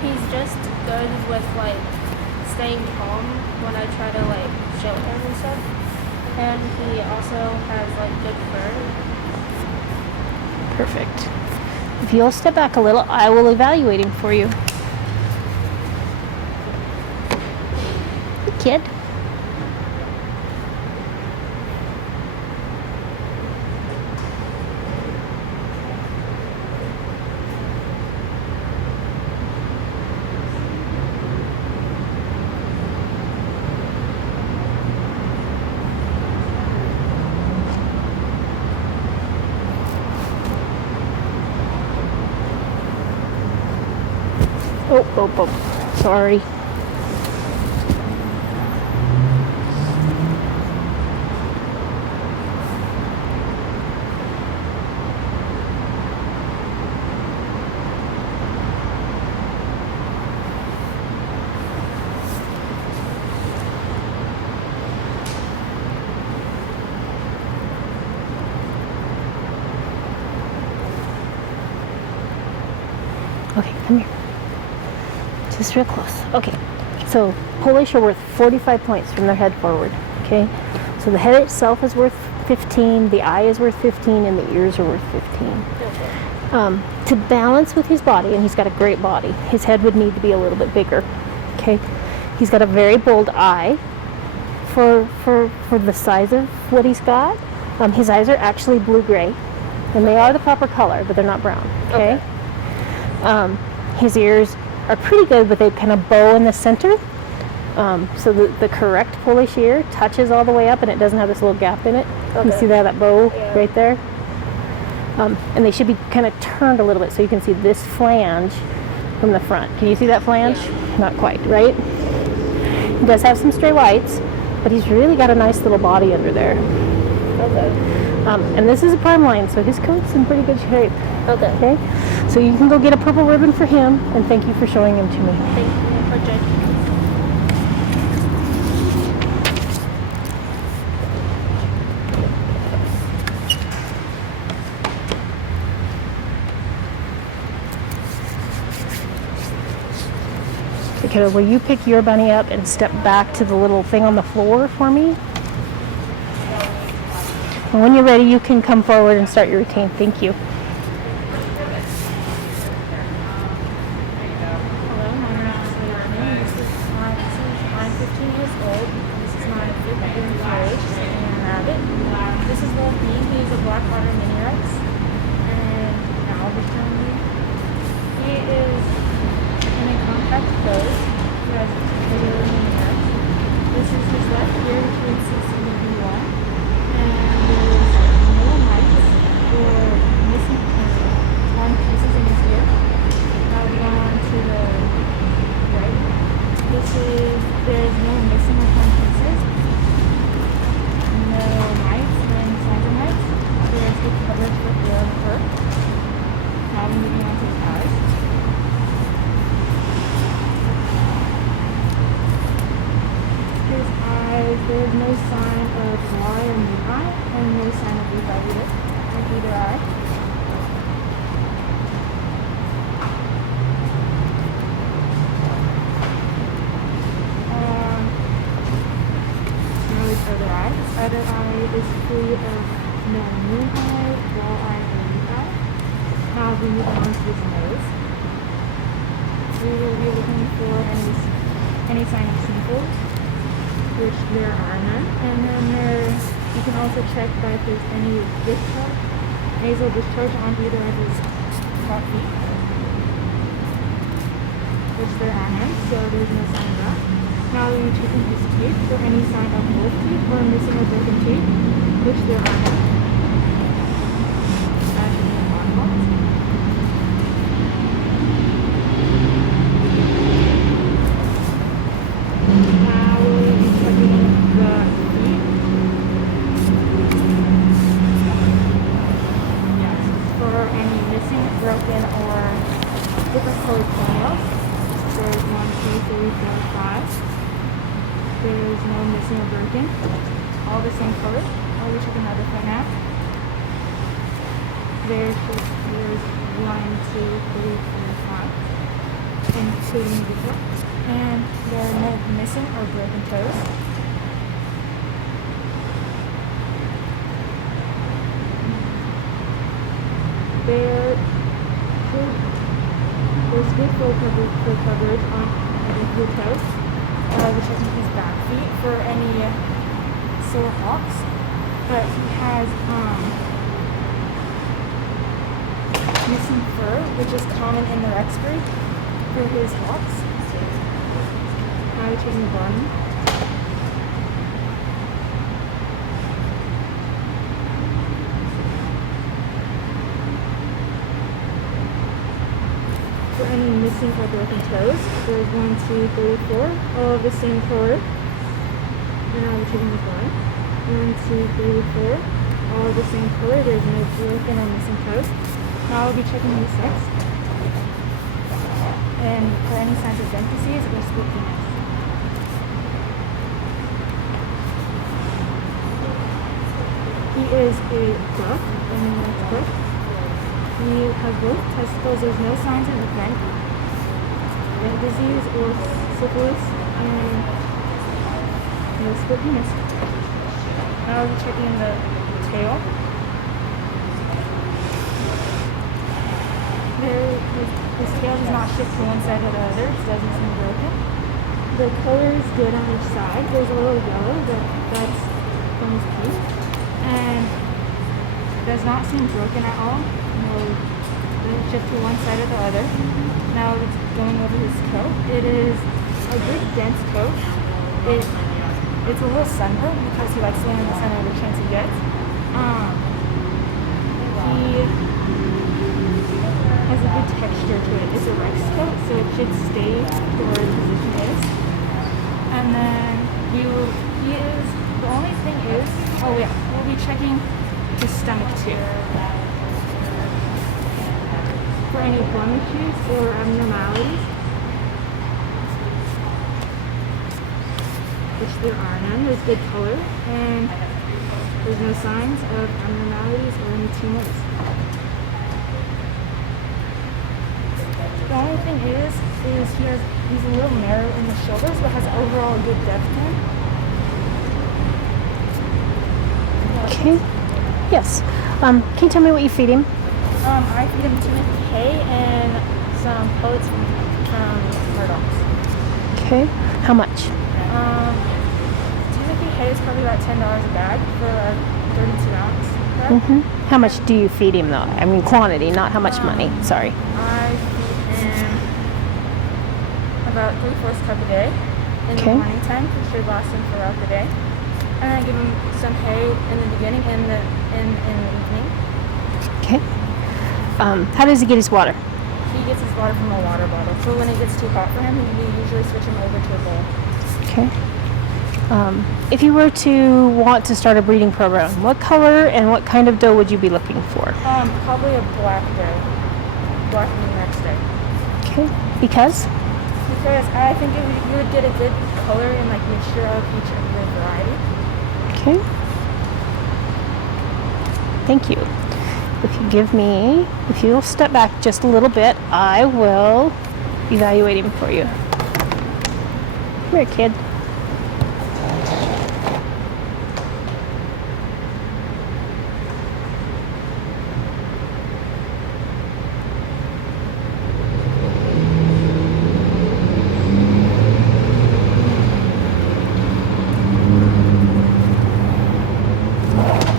He's just good with like staying calm when I try to like show him and stuff. And he also has like good fur. Perfect. If you'll step back a little, I will evaluate him for you. Hey, kid. Oh, sorry. Okay, come here. Just real close. Okay, so Polish are worth 45 points from their head forward. Okay, so the head itself is worth 15, the eye is worth 15, and the ears are worth 15. To balance with his body, and he's got a great body, his head would need to be a little bit bigger. Okay, he's got a very bold eye for the size of what he's got. His eyes are actually blue-gray, and they are the proper color, but they're not brown. Okay. His ears are pretty good, but they kind of bow in the center. So the correct Polish ear touches all the way up, and it doesn't have this little gap in it. You see that bow right there? And they should be kind of turned a little bit so you can see this flange from the front. Can you see that flange? Yeah. Not quite, right? He does have some stray whites, but he's really got a nice little body under there. And this is a prime line, so his coat's in pretty good shape. Okay. So you can go get a purple ribbon for him, and thank you for showing him to me. Thank you for judging. Okay, will you pick your bunny up and step back to the little thing on the floor for me? And when you're ready, you can come forward and start your routine. Thank you. I'm 15 years old. This is my fifth year Polish and rabbit. This is Wolfie. He's a black water mini Rex. And now the family. He is in a compact clothes. He has a little mini Rex. This is his left ear between CC and B1. And there's no mites or missing torn pieces in his ear. Now we go on to the right. There's no missing or torn pieces. No mites or any signs of mites. There's the coverage for ear and fur. Now we're moving on to his eyes. His eyes, there's no sign of Y or knee eye, and no sign of weak eye either, on either eye. Now his other eye. His other eye is free of no moon eye, wall eye, or weak eye. Now we move on to his nose. We will be looking for any sign of twinkles, which there are none. And then you can also check that if there's any discharge, nasal discharge on either of his top feet, which there are none, so there's no sign of that. Now we're going to check his teeth for any sign of wolf teeth or missing or broken teeth, which there are none. That should be an on box. Now we'll be checking the feet There's no missing or broken. All the same color. I'll be checking the other foot now. There's 1, 2, 3, 4, 5, including the foot. And there are no missing or broken toes. There's good full coverage on the toes. We're checking his back feet for any sore hocks. But he has missing fur, which is common in the Rexbury for his hocks. Now we're checking the bottom. For any missing or broken toes, there's 1, 2, 3, 4, all of the same color. And now we're checking the bottom. 1, 2, 3, 4, all of the same color. There's no broken or missing toes. Now I'll be checking his sex. And for any signs of gum disease or spookiness. He is a buck, buck. He has both testicles. There's no signs of vent disease or syphilis, and no spookiness. Now I'll be checking the tail. His tail does not shift to one side or the other. It doesn't seem broken. The color is good on each side. There's a little yellow, but that's from his teeth. And does not seem broken at all. No, doesn't shift to one side or the other. Now it's going over his coat. It is a good dense coat. It's a little sunburned because he likes to lay in the sun every chance he gets. He has a good texture to it. It's a Rex coat, so it should stay to where the position is. And then the only thing is, oh yeah, we'll be checking his stomach too. For any blemishes or abnormalities, which there are none. There's good color, and there's no signs of abnormalities or any tumors. The only thing is he's a little narrow in the shoulders, but has overall a good depth to him. Okay. Yes. Can you tell me what you feed him? I feed him Timothy hay and some pellets from our dogs. Okay. How much? Timothy hay is probably about $10 a bag for a 32 ounce bag. Mm-hmm. How much do you feed him though? I mean quantity, not how much money. Sorry. I feed him about 3/4 cup a day in the Okay. morning time. He should last him throughout the day. And I give him some hay in the beginning and in the evening. Okay. How does he get his water? He gets his water from a water bottle. So when it gets too hot for him, we usually switch him over to a bowl. Okay. If you were to want to start a breeding program, what color and what kind of doe would you be looking for? Probably a black doe. Black and Rex doe. Okay. Because? Because I think you would get a good color and like mixture of each of the variety. Okay. Thank you. If you'll step back just a little bit, I will evaluate him for you. Come here, kid.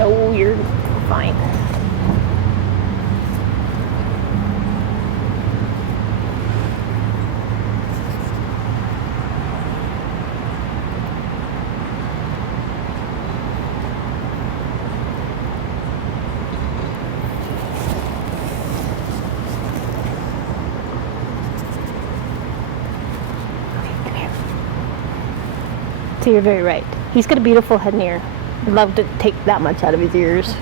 Oh, you're fine. So you're very right. He's got a beautiful head and ear. I'd love to take that much out of his ears.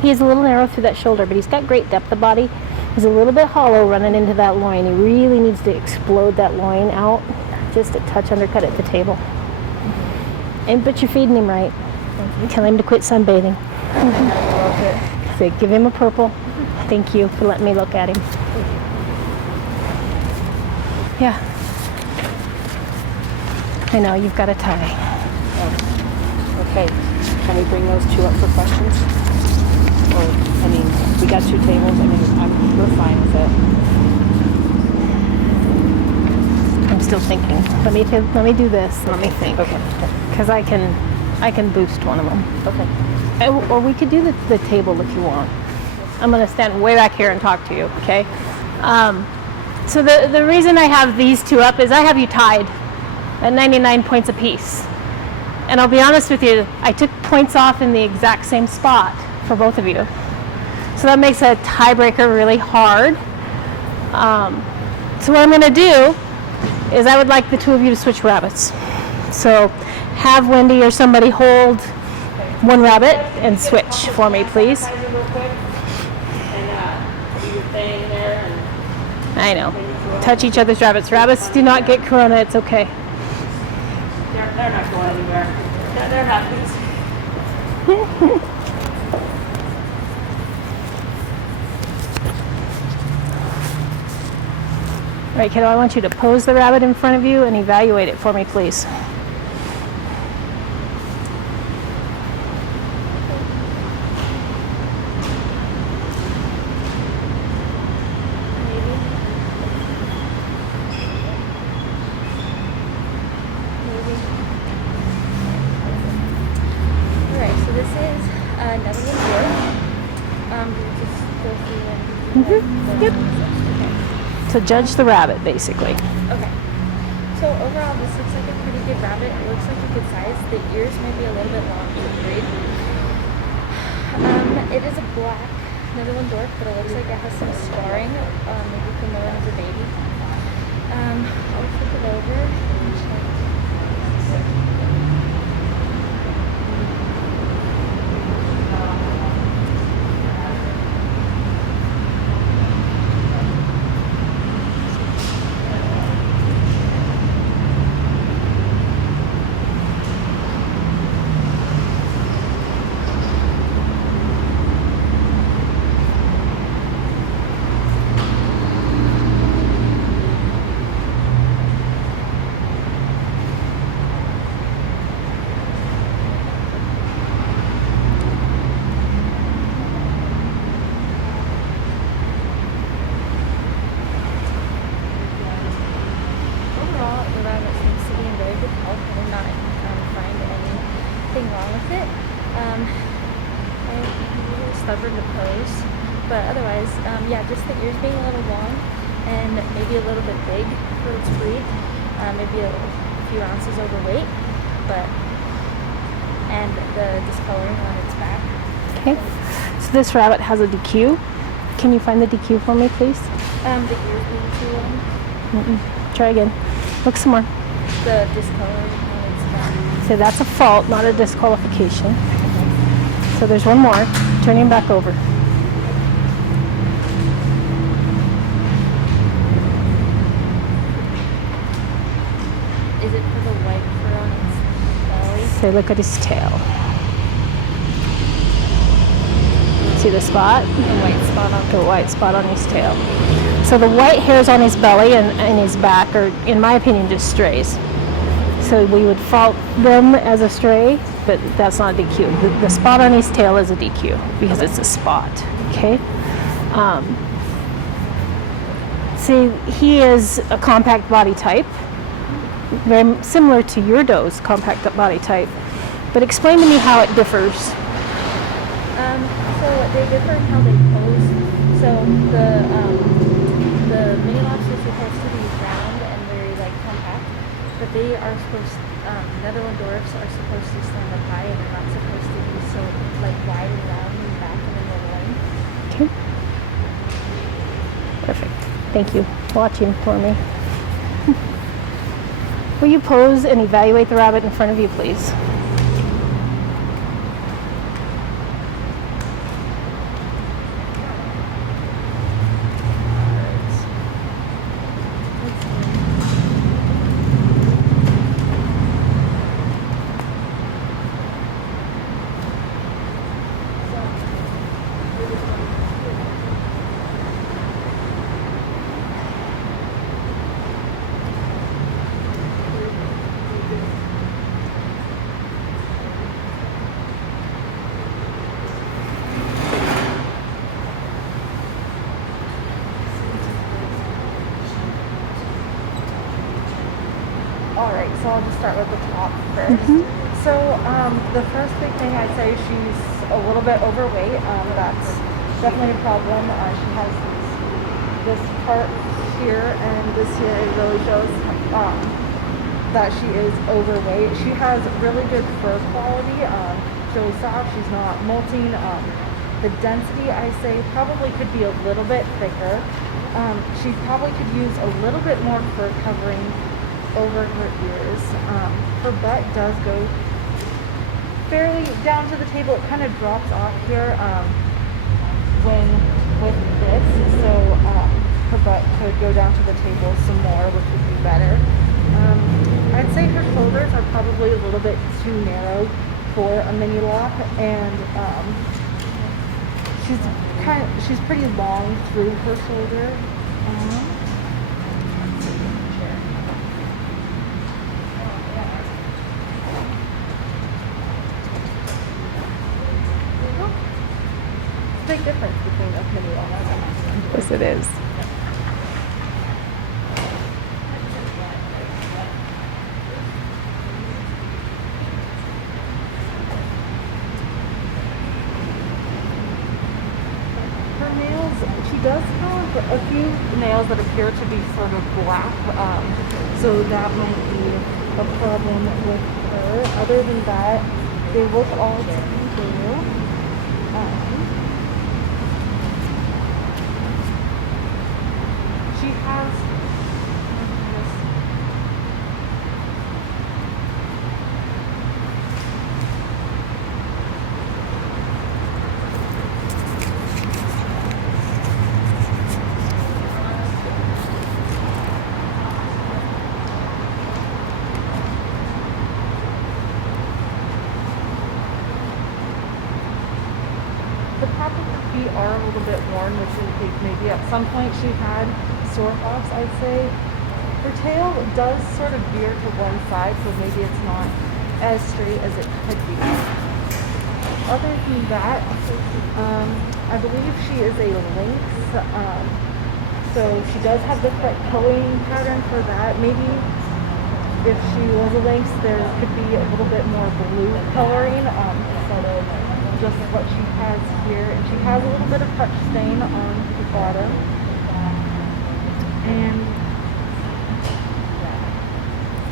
He is a little narrow through that shoulder, but he's got great depth of body. He's a little bit hollow running into that loin. He really needs to explode that loin out. Just a touch undercut at the table. But you're feeding him right. Tell him to quit sunbathing. Say, give him a purple. Thank you for letting me look at him. Yeah. I know, you've got a tie. Okay, can we bring those two up for questions? Or, I mean, we got two tables, I mean, we're fine with it. I'm still thinking. Let me do this. Let me think. Okay. Because I can boost one of them. Okay. Or we could do the table if you want. I'm going to stand way back here and talk to you, okay? So the reason I have these two up is I have you tied at 99 points apiece. And I'll be honest with you, I took points off in the exact same spot for both of you. So that makes a tiebreaker really hard. So what I'm going to do is I would like the two of you to switch rabbits. So have Wendy or somebody hold one rabbit and switch for me, please. I know. Touch each other's rabbits. Rabbits do not get corona. It's okay. They're not going anywhere. They're happy. All right, kiddo, I want you to pose the rabbit in front of you and evaluate it for me, please. Alright, so this is another one here. Just go through and Yep. So judge the rabbit, basically. Okay. So overall, this looks like a pretty good rabbit. It looks like a good size. The ears may be a little bit long for the breed. It is a black Netherland dwarf, but it looks like it has some scarring, maybe from when it was a baby. I'll flip it over and check. Overall, the rabbit seems to be in very good health. I did not find anything wrong with it. I'm really stubborn to pose, but otherwise, yeah, just the ears being a little long and maybe a little bit big for its breed. Maybe a few ounces overweight, and the discoloring on its back. Okay. So this rabbit has a DQ. Can you find the DQ for me, please? The ears being too long. Try again. Look some more. The discoloring on its back. So that's a fault, not a disqualification. So there's one more. Turn him back over. Is it for the white fur on its belly? So look at his tail. See the spot? The white spot on The white spot on his tail. So the white hairs on his belly and his back are, in my opinion, just strays. So we would fault them as a stray, but that's not a DQ. The spot on his tail is a DQ because it's a spot. Okay. See, he is a compact body type, very similar to your doe's compact body type. But explain to me how it differs. So they differ in how they pose. So the mini lobster is supposed to be round and very compact, but they are supposed. Netherland dwarfs are supposed to stand up high, and they're not supposed to be so wide and round in the back and in the loin. Okay. Perfect. Thank you. Watching for me. Will you pose and evaluate the rabbit in front of you, please? Alright, so I'll just start with the top first. So the first big thing I'd say, she's a little bit overweight. That's definitely a problem. She has this part here and this here. It really shows that she is overweight. She has really good fur quality. She's really soft. She's not molting. The density, I say, probably could be a little bit thicker. She probably could use a little bit more fur covering over her ears. Her butt does go fairly down to the table. It kind of drops off here when with this, so her butt could go down to the table some more, which would be better. I'd say her shoulders are probably a little bit too narrow for a mini lop, and she's pretty long through her shoulder. Big difference between a mini lop and a Mustang. Yes, it is. Her nails, she does have a few nails that appear to be sort of black, so that might be a problem with her. Other than that, they look all to be blue. She has the top of her feet are a little bit worn, which indicates maybe at some point she had sore hops, I'd say. Her tail does sort of veer to one side, so maybe it's not as straight as it could be. Other than that, I believe she is a lynx, so she does have the correct coloring pattern for that. Maybe if she was a lynx, there could be a little bit more blue coloring instead of just what she has here. And she has a little bit of touch stain on the bottom. And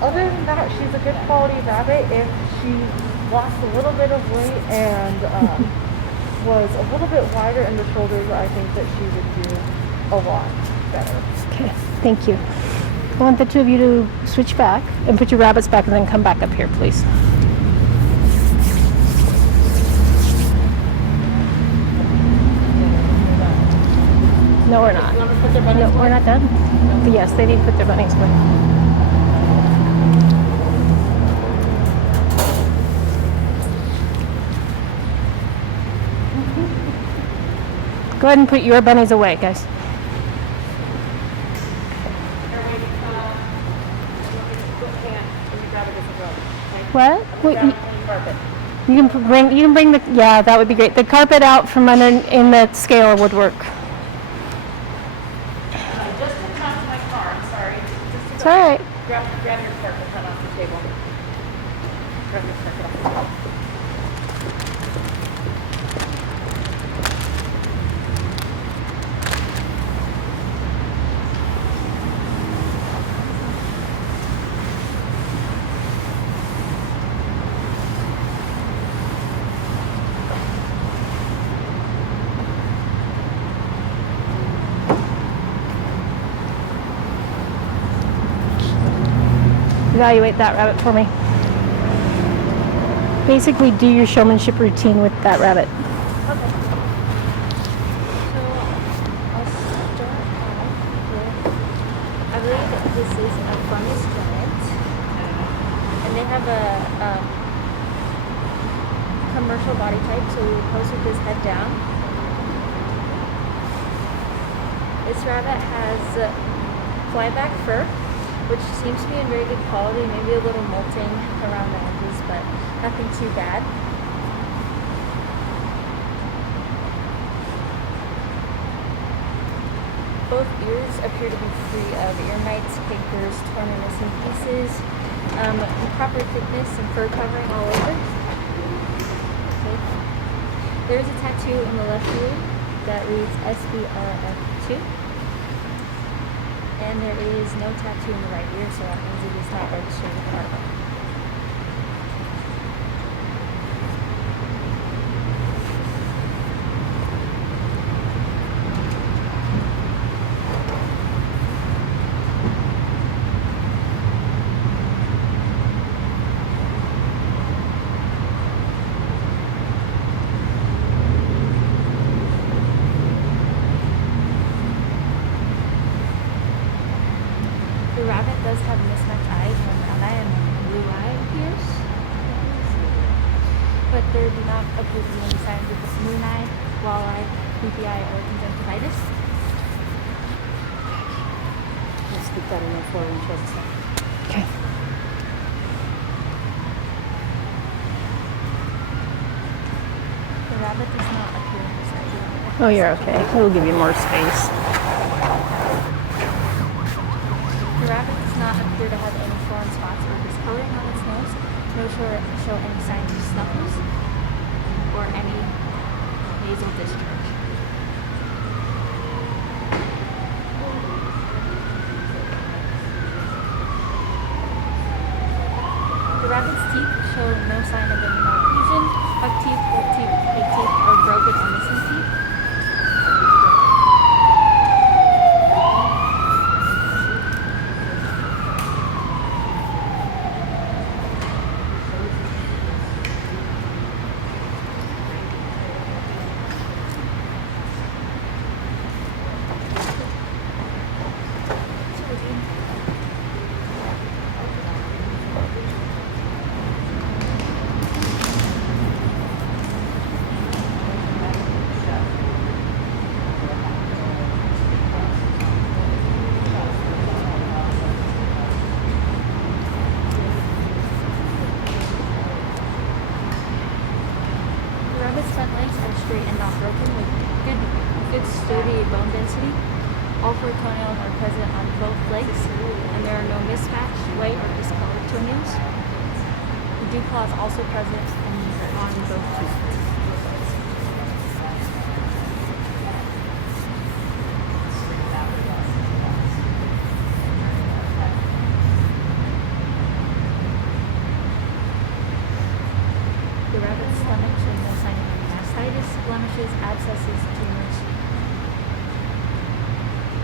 other than that, she's a good quality rabbit. If she lost a little bit of weight and was a little bit wider in the shoulders, I think that she would do a lot better. Okay, thank you. I want the two of you to switch back and put your rabbits back and then come back up here, please. No, we're not. No, we're not done. But yes, they need to put their bunnies away. Go ahead and put your bunnies away, guys. What? You can bring the, yeah, that would be great. The carpet out from under in the scale would work. Just in time to my car, I'm sorry. It's all right. Grab your carpet cut off the table. Grab your carpet off the table. Evaluate that rabbit for me. Basically, do your showmanship routine with that rabbit. So I'll start off with, I believe that this is a fungus giant, and they have a commercial body type, so we will pose with his head down. This rabbit has flyback fur, which seems to be in very good quality, maybe a little molting around the edges, but nothing too bad. Both ears appear to be free of ear mites, capers, torn or missing pieces. Proper thickness and fur covering all over. Okay. There's a tattoo in the left ear that reads SBRF2. And there is no tattoo in the right ear, so that means it is not registered with Argo. The rabbit does have mismatched eyes, one brown eye and one blue eye appears. But there do not appear to be any signs of this moon eye, walleye, creepy eye, or conjunctivitis. Let's keep that in there 4 inches. Okay. The rabbit does not appear in this eye. Oh, you're okay. We'll give you more space. The rabbit does not appear to have any foreign spots or discoloring on its nose, nor show any signs of snuffles or any nasal discharge. The rabbit's teeth show no sign of any malfusion, buck teeth, wolf teeth, pig teeth, or broken or missing teeth. Rabbit's front legs are straight and not broken with good sturdy bone density. All 4 toenails are present on both legs, and there are no mismatched, white, or discolored toenails. The dew claw is also present on both feet. The rabbit's stomach shows no sign of any mastitis, blemishes, abscesses, tumors,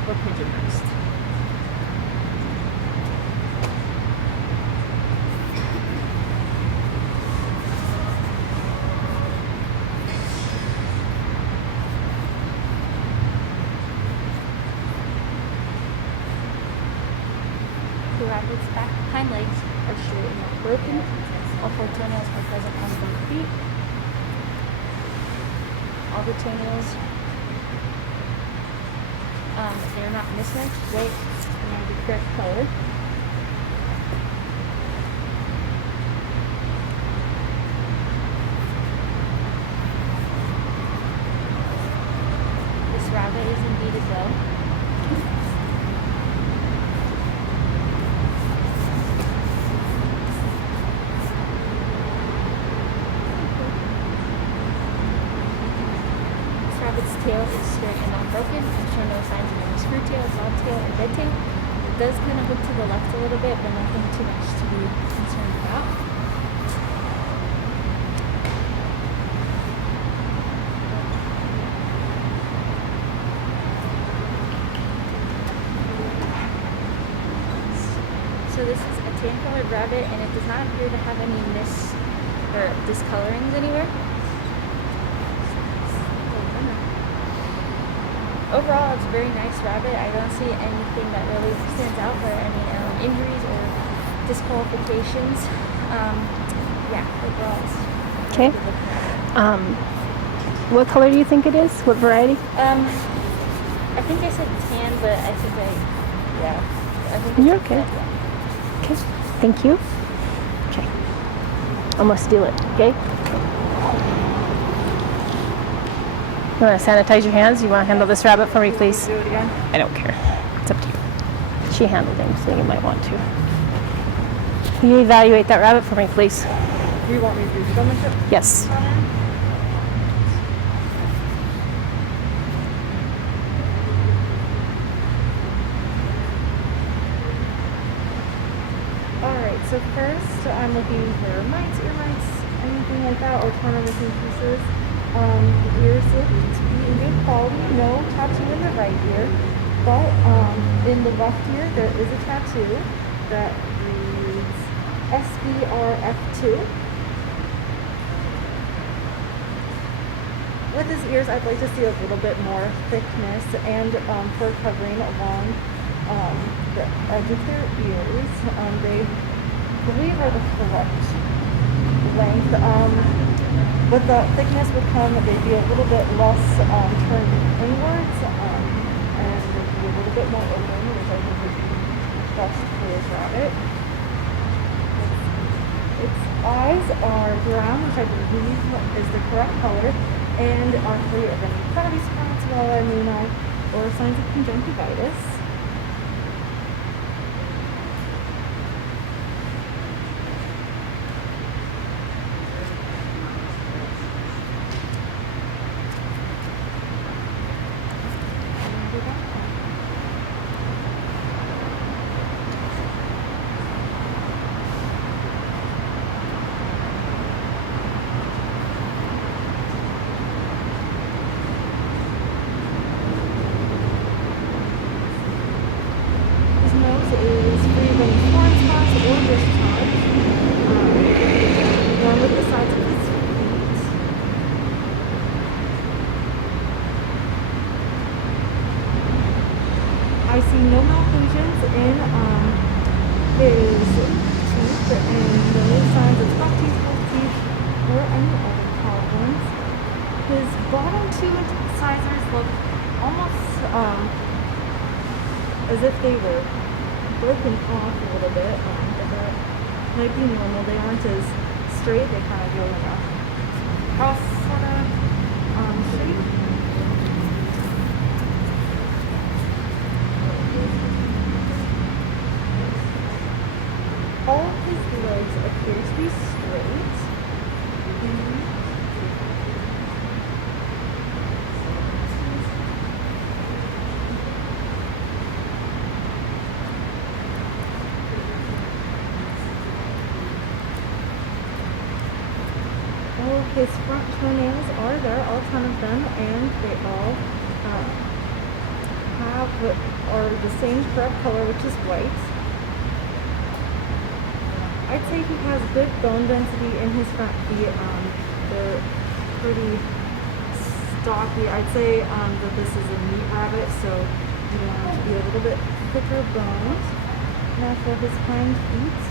or pigeon rust. The rabbit's hind legs are straight and not broken. All 4 toenails are present on both feet. All the toenails, they're not mismatched, white, and are the correct color. This rabbit is indeed a doe. Rabbit's tail is straight and not broken and show no signs of any screw tail, bobtail, or dead tail. It does kind of hook to the left a little bit, but nothing too much to be concerned about. So this is a tan-colored rabbit, and it does not appear to have any discolorings anywhere. Overall, it's a very nice rabbit. I don't see anything that really stands out for any injuries or disqualifications. Yeah, overall, it's Okay. a good looking rabbit. What color do you think it is? What variety? I think I said tan, but I think I think You're it's okay. tan, yeah. Okay. Thank you. Okay. I'm gonna steal it. Okay. You want to sanitize your hands? You want to handle this rabbit for me, please? Do it again. I don't care. It's up to you. She handled him, so you might want to. Can you evaluate that rabbit for me, please? Do you want me to do showmanship? Yes. Alright, so first I'm looking for mites, ear mites, anything like that, or torn or missing pieces. The ears look to be in good quality, no tattoo in the right ear, but in the left ear there is a tattoo that reads SBRF2. With his ears, I'd like to see a little bit more thickness and fur covering along the edge of their ears. They believe are the correct length. With the thickness would come, they'd be a little bit less turned inwards, and they'd be a little bit more open, which I think would be best for this rabbit. Its eyes are brown, which I believe is the correct color, and are free of any cavity spots, swallow, moon eye, or signs of conjunctivitis. Is free of any foreign spots or discharge. One with the sides of his feet. I see no malfusions in his teeth and no signs of buck teeth, wolf teeth, or any other problems. His bottom two incisors look almost as if they were broken off a little bit, but that might be normal. They aren't as straight, they kind of go in a cross sort of shape. All of his legs appear to be straight. His front toenails are there, all 10 of them, and they all are the same correct color, which is white. I'd say he has good bone density in his front feet. They're pretty stocky. I'd say that this is a meat rabbit, so you want him to be a little bit thicker boned. Now for his hind feet.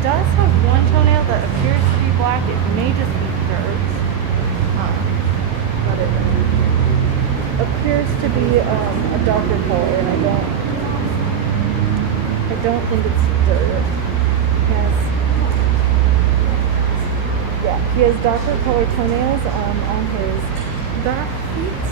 Does have one toenail that appears to be black. It may just be dirt, but it appears to be a darker color, and I don't think it's dirt. He has darker colored toenails on his back feet.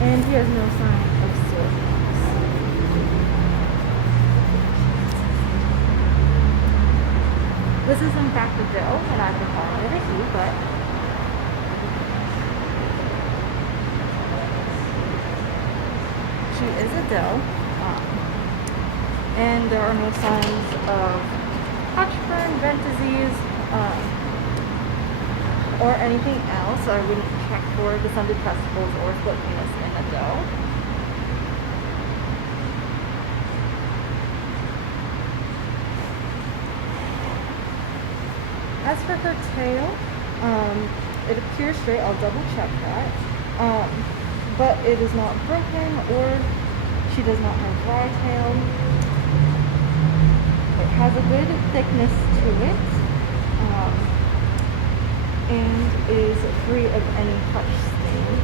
And he has no sign of sore thumbs. This is in fact a doe, and I've been calling it a he, but she is a doe. And there are no signs of Hodgkin, vent disease, or anything else. I wouldn't check for descended testicles or split penis in a doe. As for her tail, it appears straight. I'll double check that. But it is not broken, or she does not have dry tail. It has a good thickness to it. And is free of any touch stain.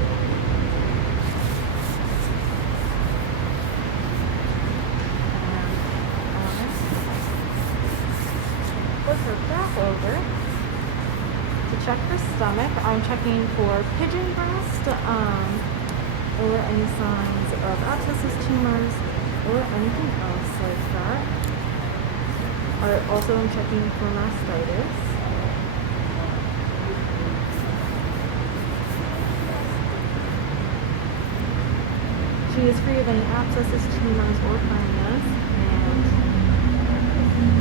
flip her back over to check her stomach. I'm checking for pigeon breast, or any signs of abscesses, tumors, or anything else like that. Also, I'm checking for mastitis. She is free of any abscesses, tumors, or hernias, and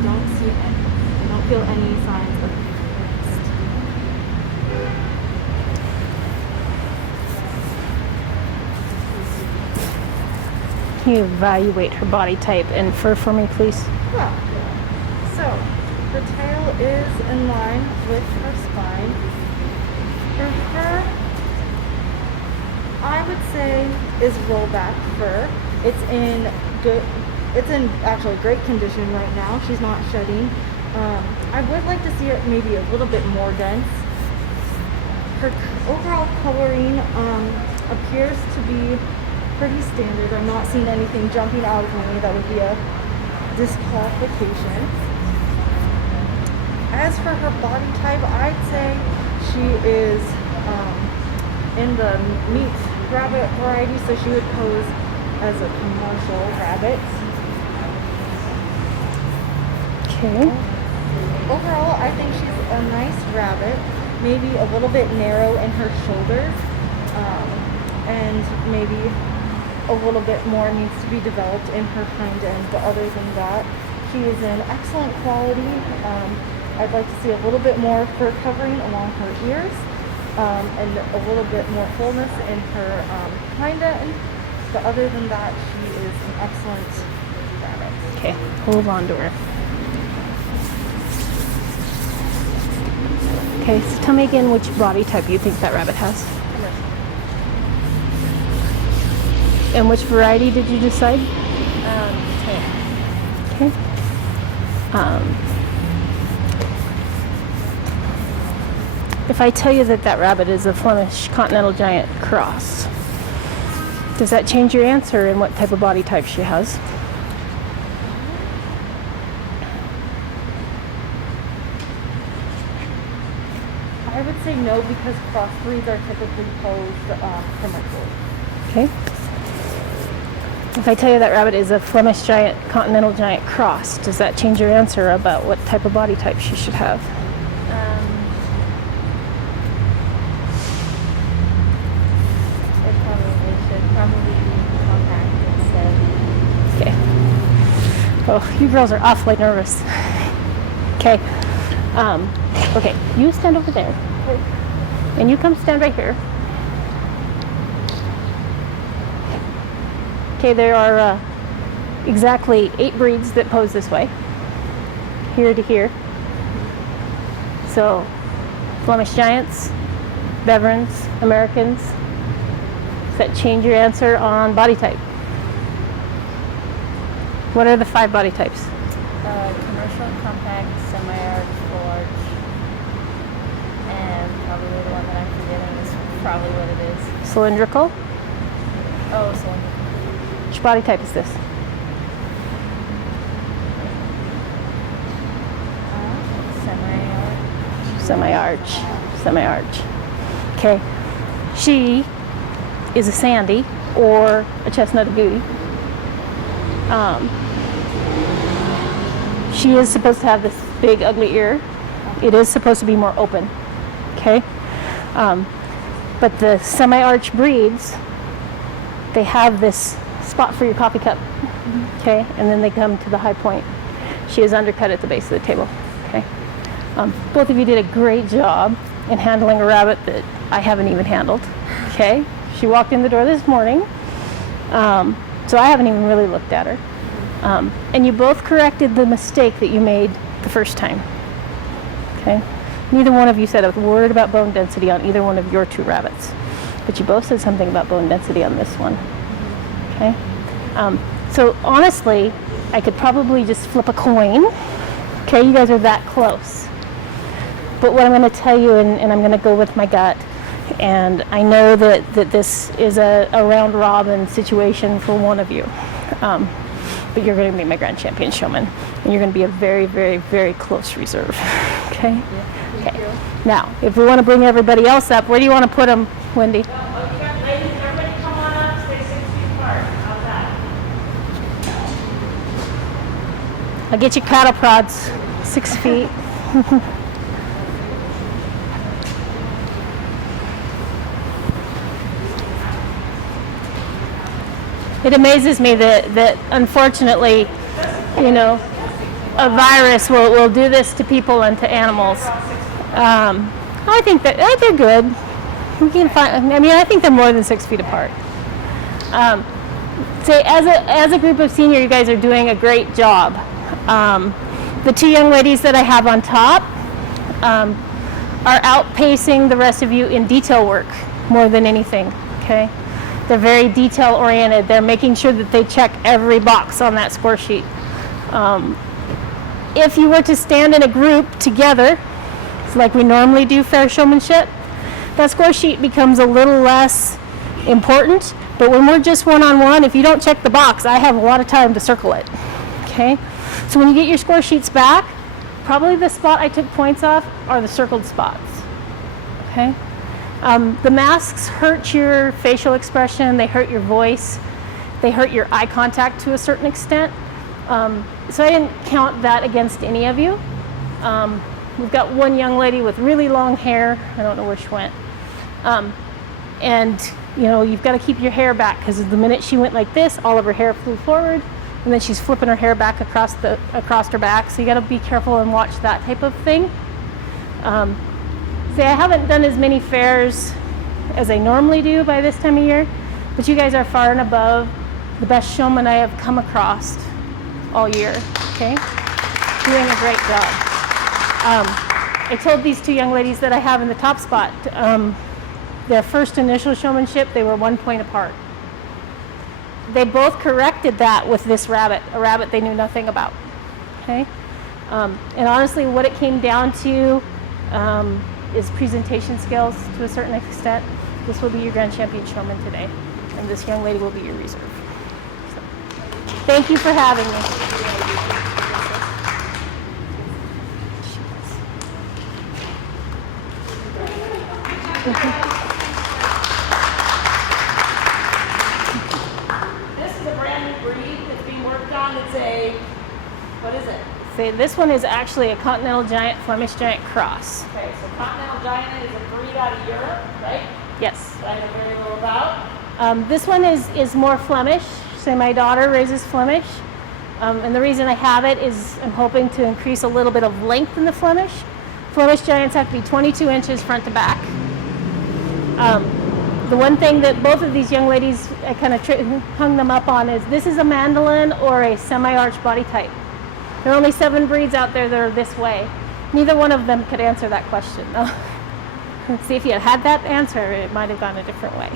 I don't feel any signs of yeast. Can you evaluate her body type and fur for me, please? Well, so her tail is in line with her spine. Her fur, I would say, is rollback fur. It's in actually great condition right now. She's not shedding. I would like to see it maybe a little bit more dense. Her overall coloring appears to be pretty standard. I'm not seeing anything jumping out of me that would be a disqualification. As for her body type, I'd say she is in the meat rabbit variety, so she would pose as a commercial rabbit. Okay. Overall, I think she's a nice rabbit, maybe a little bit narrow in her shoulders, and maybe a little bit more needs to be developed in her hind end, but other than that, she is in excellent quality. I'd like to see a little bit more fur covering along her ears, and a little bit more fullness in her hind end, but other than that, she is an excellent rabbit. Okay, hold on to her. Okay, so tell me again which body type you think that rabbit has. And which variety did you decide? Tan. Okay. If I tell you that that rabbit is a Flemish Continental Giant cross, does that change your answer in what type of body type she has? I would say no, because crossbreeds are typically posed commercially. Okay. If I tell you that rabbit is a Flemish Giant Continental Giant cross, does that change your answer about what type of body type she should have? It probably be compact instead. Okay. Oh, you girls are awfully nervous. Okay. Okay, you stand over there. And you come stand right here. Okay, there are exactly 8 breeds that pose this way. Here to here. So, Flemish Giants, Beverans, Americans. Does that change your answer on body type? What are the 5 body types? Commercial, compact, semi-arch, full arch, and probably the one that I'm forgetting is probably what it is. Cylindrical. Oh, cylindrical. Which body type is this? Semi-arch. Semi-arch. Okay. She is a Sandy or a chestnut agouti. She is supposed to have this big ugly ear. It is supposed to be more open. Okay. But the semi-arch breeds, they have this spot for your coffee cup. Okay. And then they come to the high point. She is undercut at the base of the table. Okay. Both of you did a great job in handling a rabbit that I haven't even handled. Okay. She walked in the door this morning, so I haven't even really looked at her. And you both corrected the mistake that you made the first time. Okay. Neither one of you said a word about bone density on either one of your 2 rabbits, but you both said something about bone density on this one. Okay. So honestly, I could probably just flip a coin. Okay, you guys are that close. But what I'm going to tell you, and I'm going to go with my gut, and I know that this is a round robin situation for one of you. but you're going to be my grand champion showman, and you're going to be a very, very, very close reserve. Okay? Yeah, thank you. Now, if we want to bring everybody else up, where do you want to put them, Wendy? Ladies, everybody come on up, stay 6 feet apart. How's that? I'll get you cattle prods, 6 feet. It amazes me that unfortunately, you know, a virus will do this to people and to animals. I think that they're good. We can find. I mean, I think they're more than 6 feet apart. Say, as a group of senior, you guys are doing a great job. The two young ladies that I have on top are outpacing the rest of you in detail work more than anything. Okay. They're very detail oriented. They're making sure that they check every box on that score sheet. If you were to stand in a group together, like we normally do fair showmanship, that score sheet becomes a little less important. But when we're just one-on-one, if you don't check the box, I have a lot of time to circle it. Okay? So when you get your score sheets back, probably the spot I took points off are the circled spots. Okay? The masks hurt your facial expression, they hurt your voice, they hurt your eye contact to a certain extent. So I didn't count that against any of you. We've got one young lady with really long hair, I don't know where she went. And you know, you've got to keep your hair back because the minute she went like this, all of her hair flew forward, and then she's flipping her hair back across her back. So you got to be careful and watch that type of thing. Say, I haven't done as many fairs as I normally do by this time of year, but you guys are far and above the best showman I have come across all year, okay? Doing a great job. I told these two young ladies that I have in the top spot, their first initial showmanship, they were 1 point apart. They both corrected that with this rabbit, a rabbit they knew nothing about, okay? And honestly, what it came down to is presentation skills to a certain extent. This will be your grand champion showman today, and this young lady will be your reserve. So, thank you for having me. This is a brand new breed that's being worked on. It's a, what is it? Say, this one is actually a Continental Giant Flemish Giant cross. Okay, so Continental Giant is a breed out of Europe, right? Yes. That I know very little about. This one is more Flemish. Say, my daughter raises Flemish. And the reason I have it is I'm hoping to increase a little bit of length in the Flemish. Flemish Giants have to be 22 inches front to back. The one thing that both of these young ladies, I kind of hung them up on is this is a mandolin or a semi-arch body type. There are only 7 breeds out there that are this way. Neither one of them could answer that question. Let's see, if you had that answer, it might have gone a different way.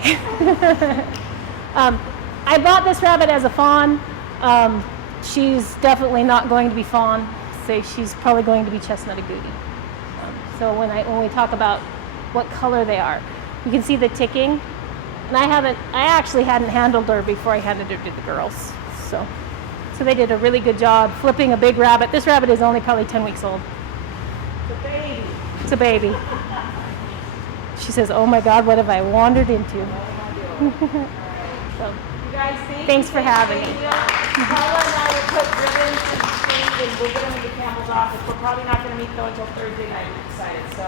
I bought this rabbit as a fawn. She's definitely not going to be fawn. Say, she's probably going to be chestnut agouti. So when we talk about what color they are, you can see the ticking. And I actually hadn't handled her before I handed her to the girls. So they did a really good job flipping a big rabbit. This rabbit is only probably 10 weeks old. It's a baby. It's a baby. She says, "Oh my God, what have I wandered into?" So, You guys see? thanks for having me. Paula and I will put ribbons and things and we'll get them in the camel's office. We're probably not going to meet though until Thursday night, we're excited. So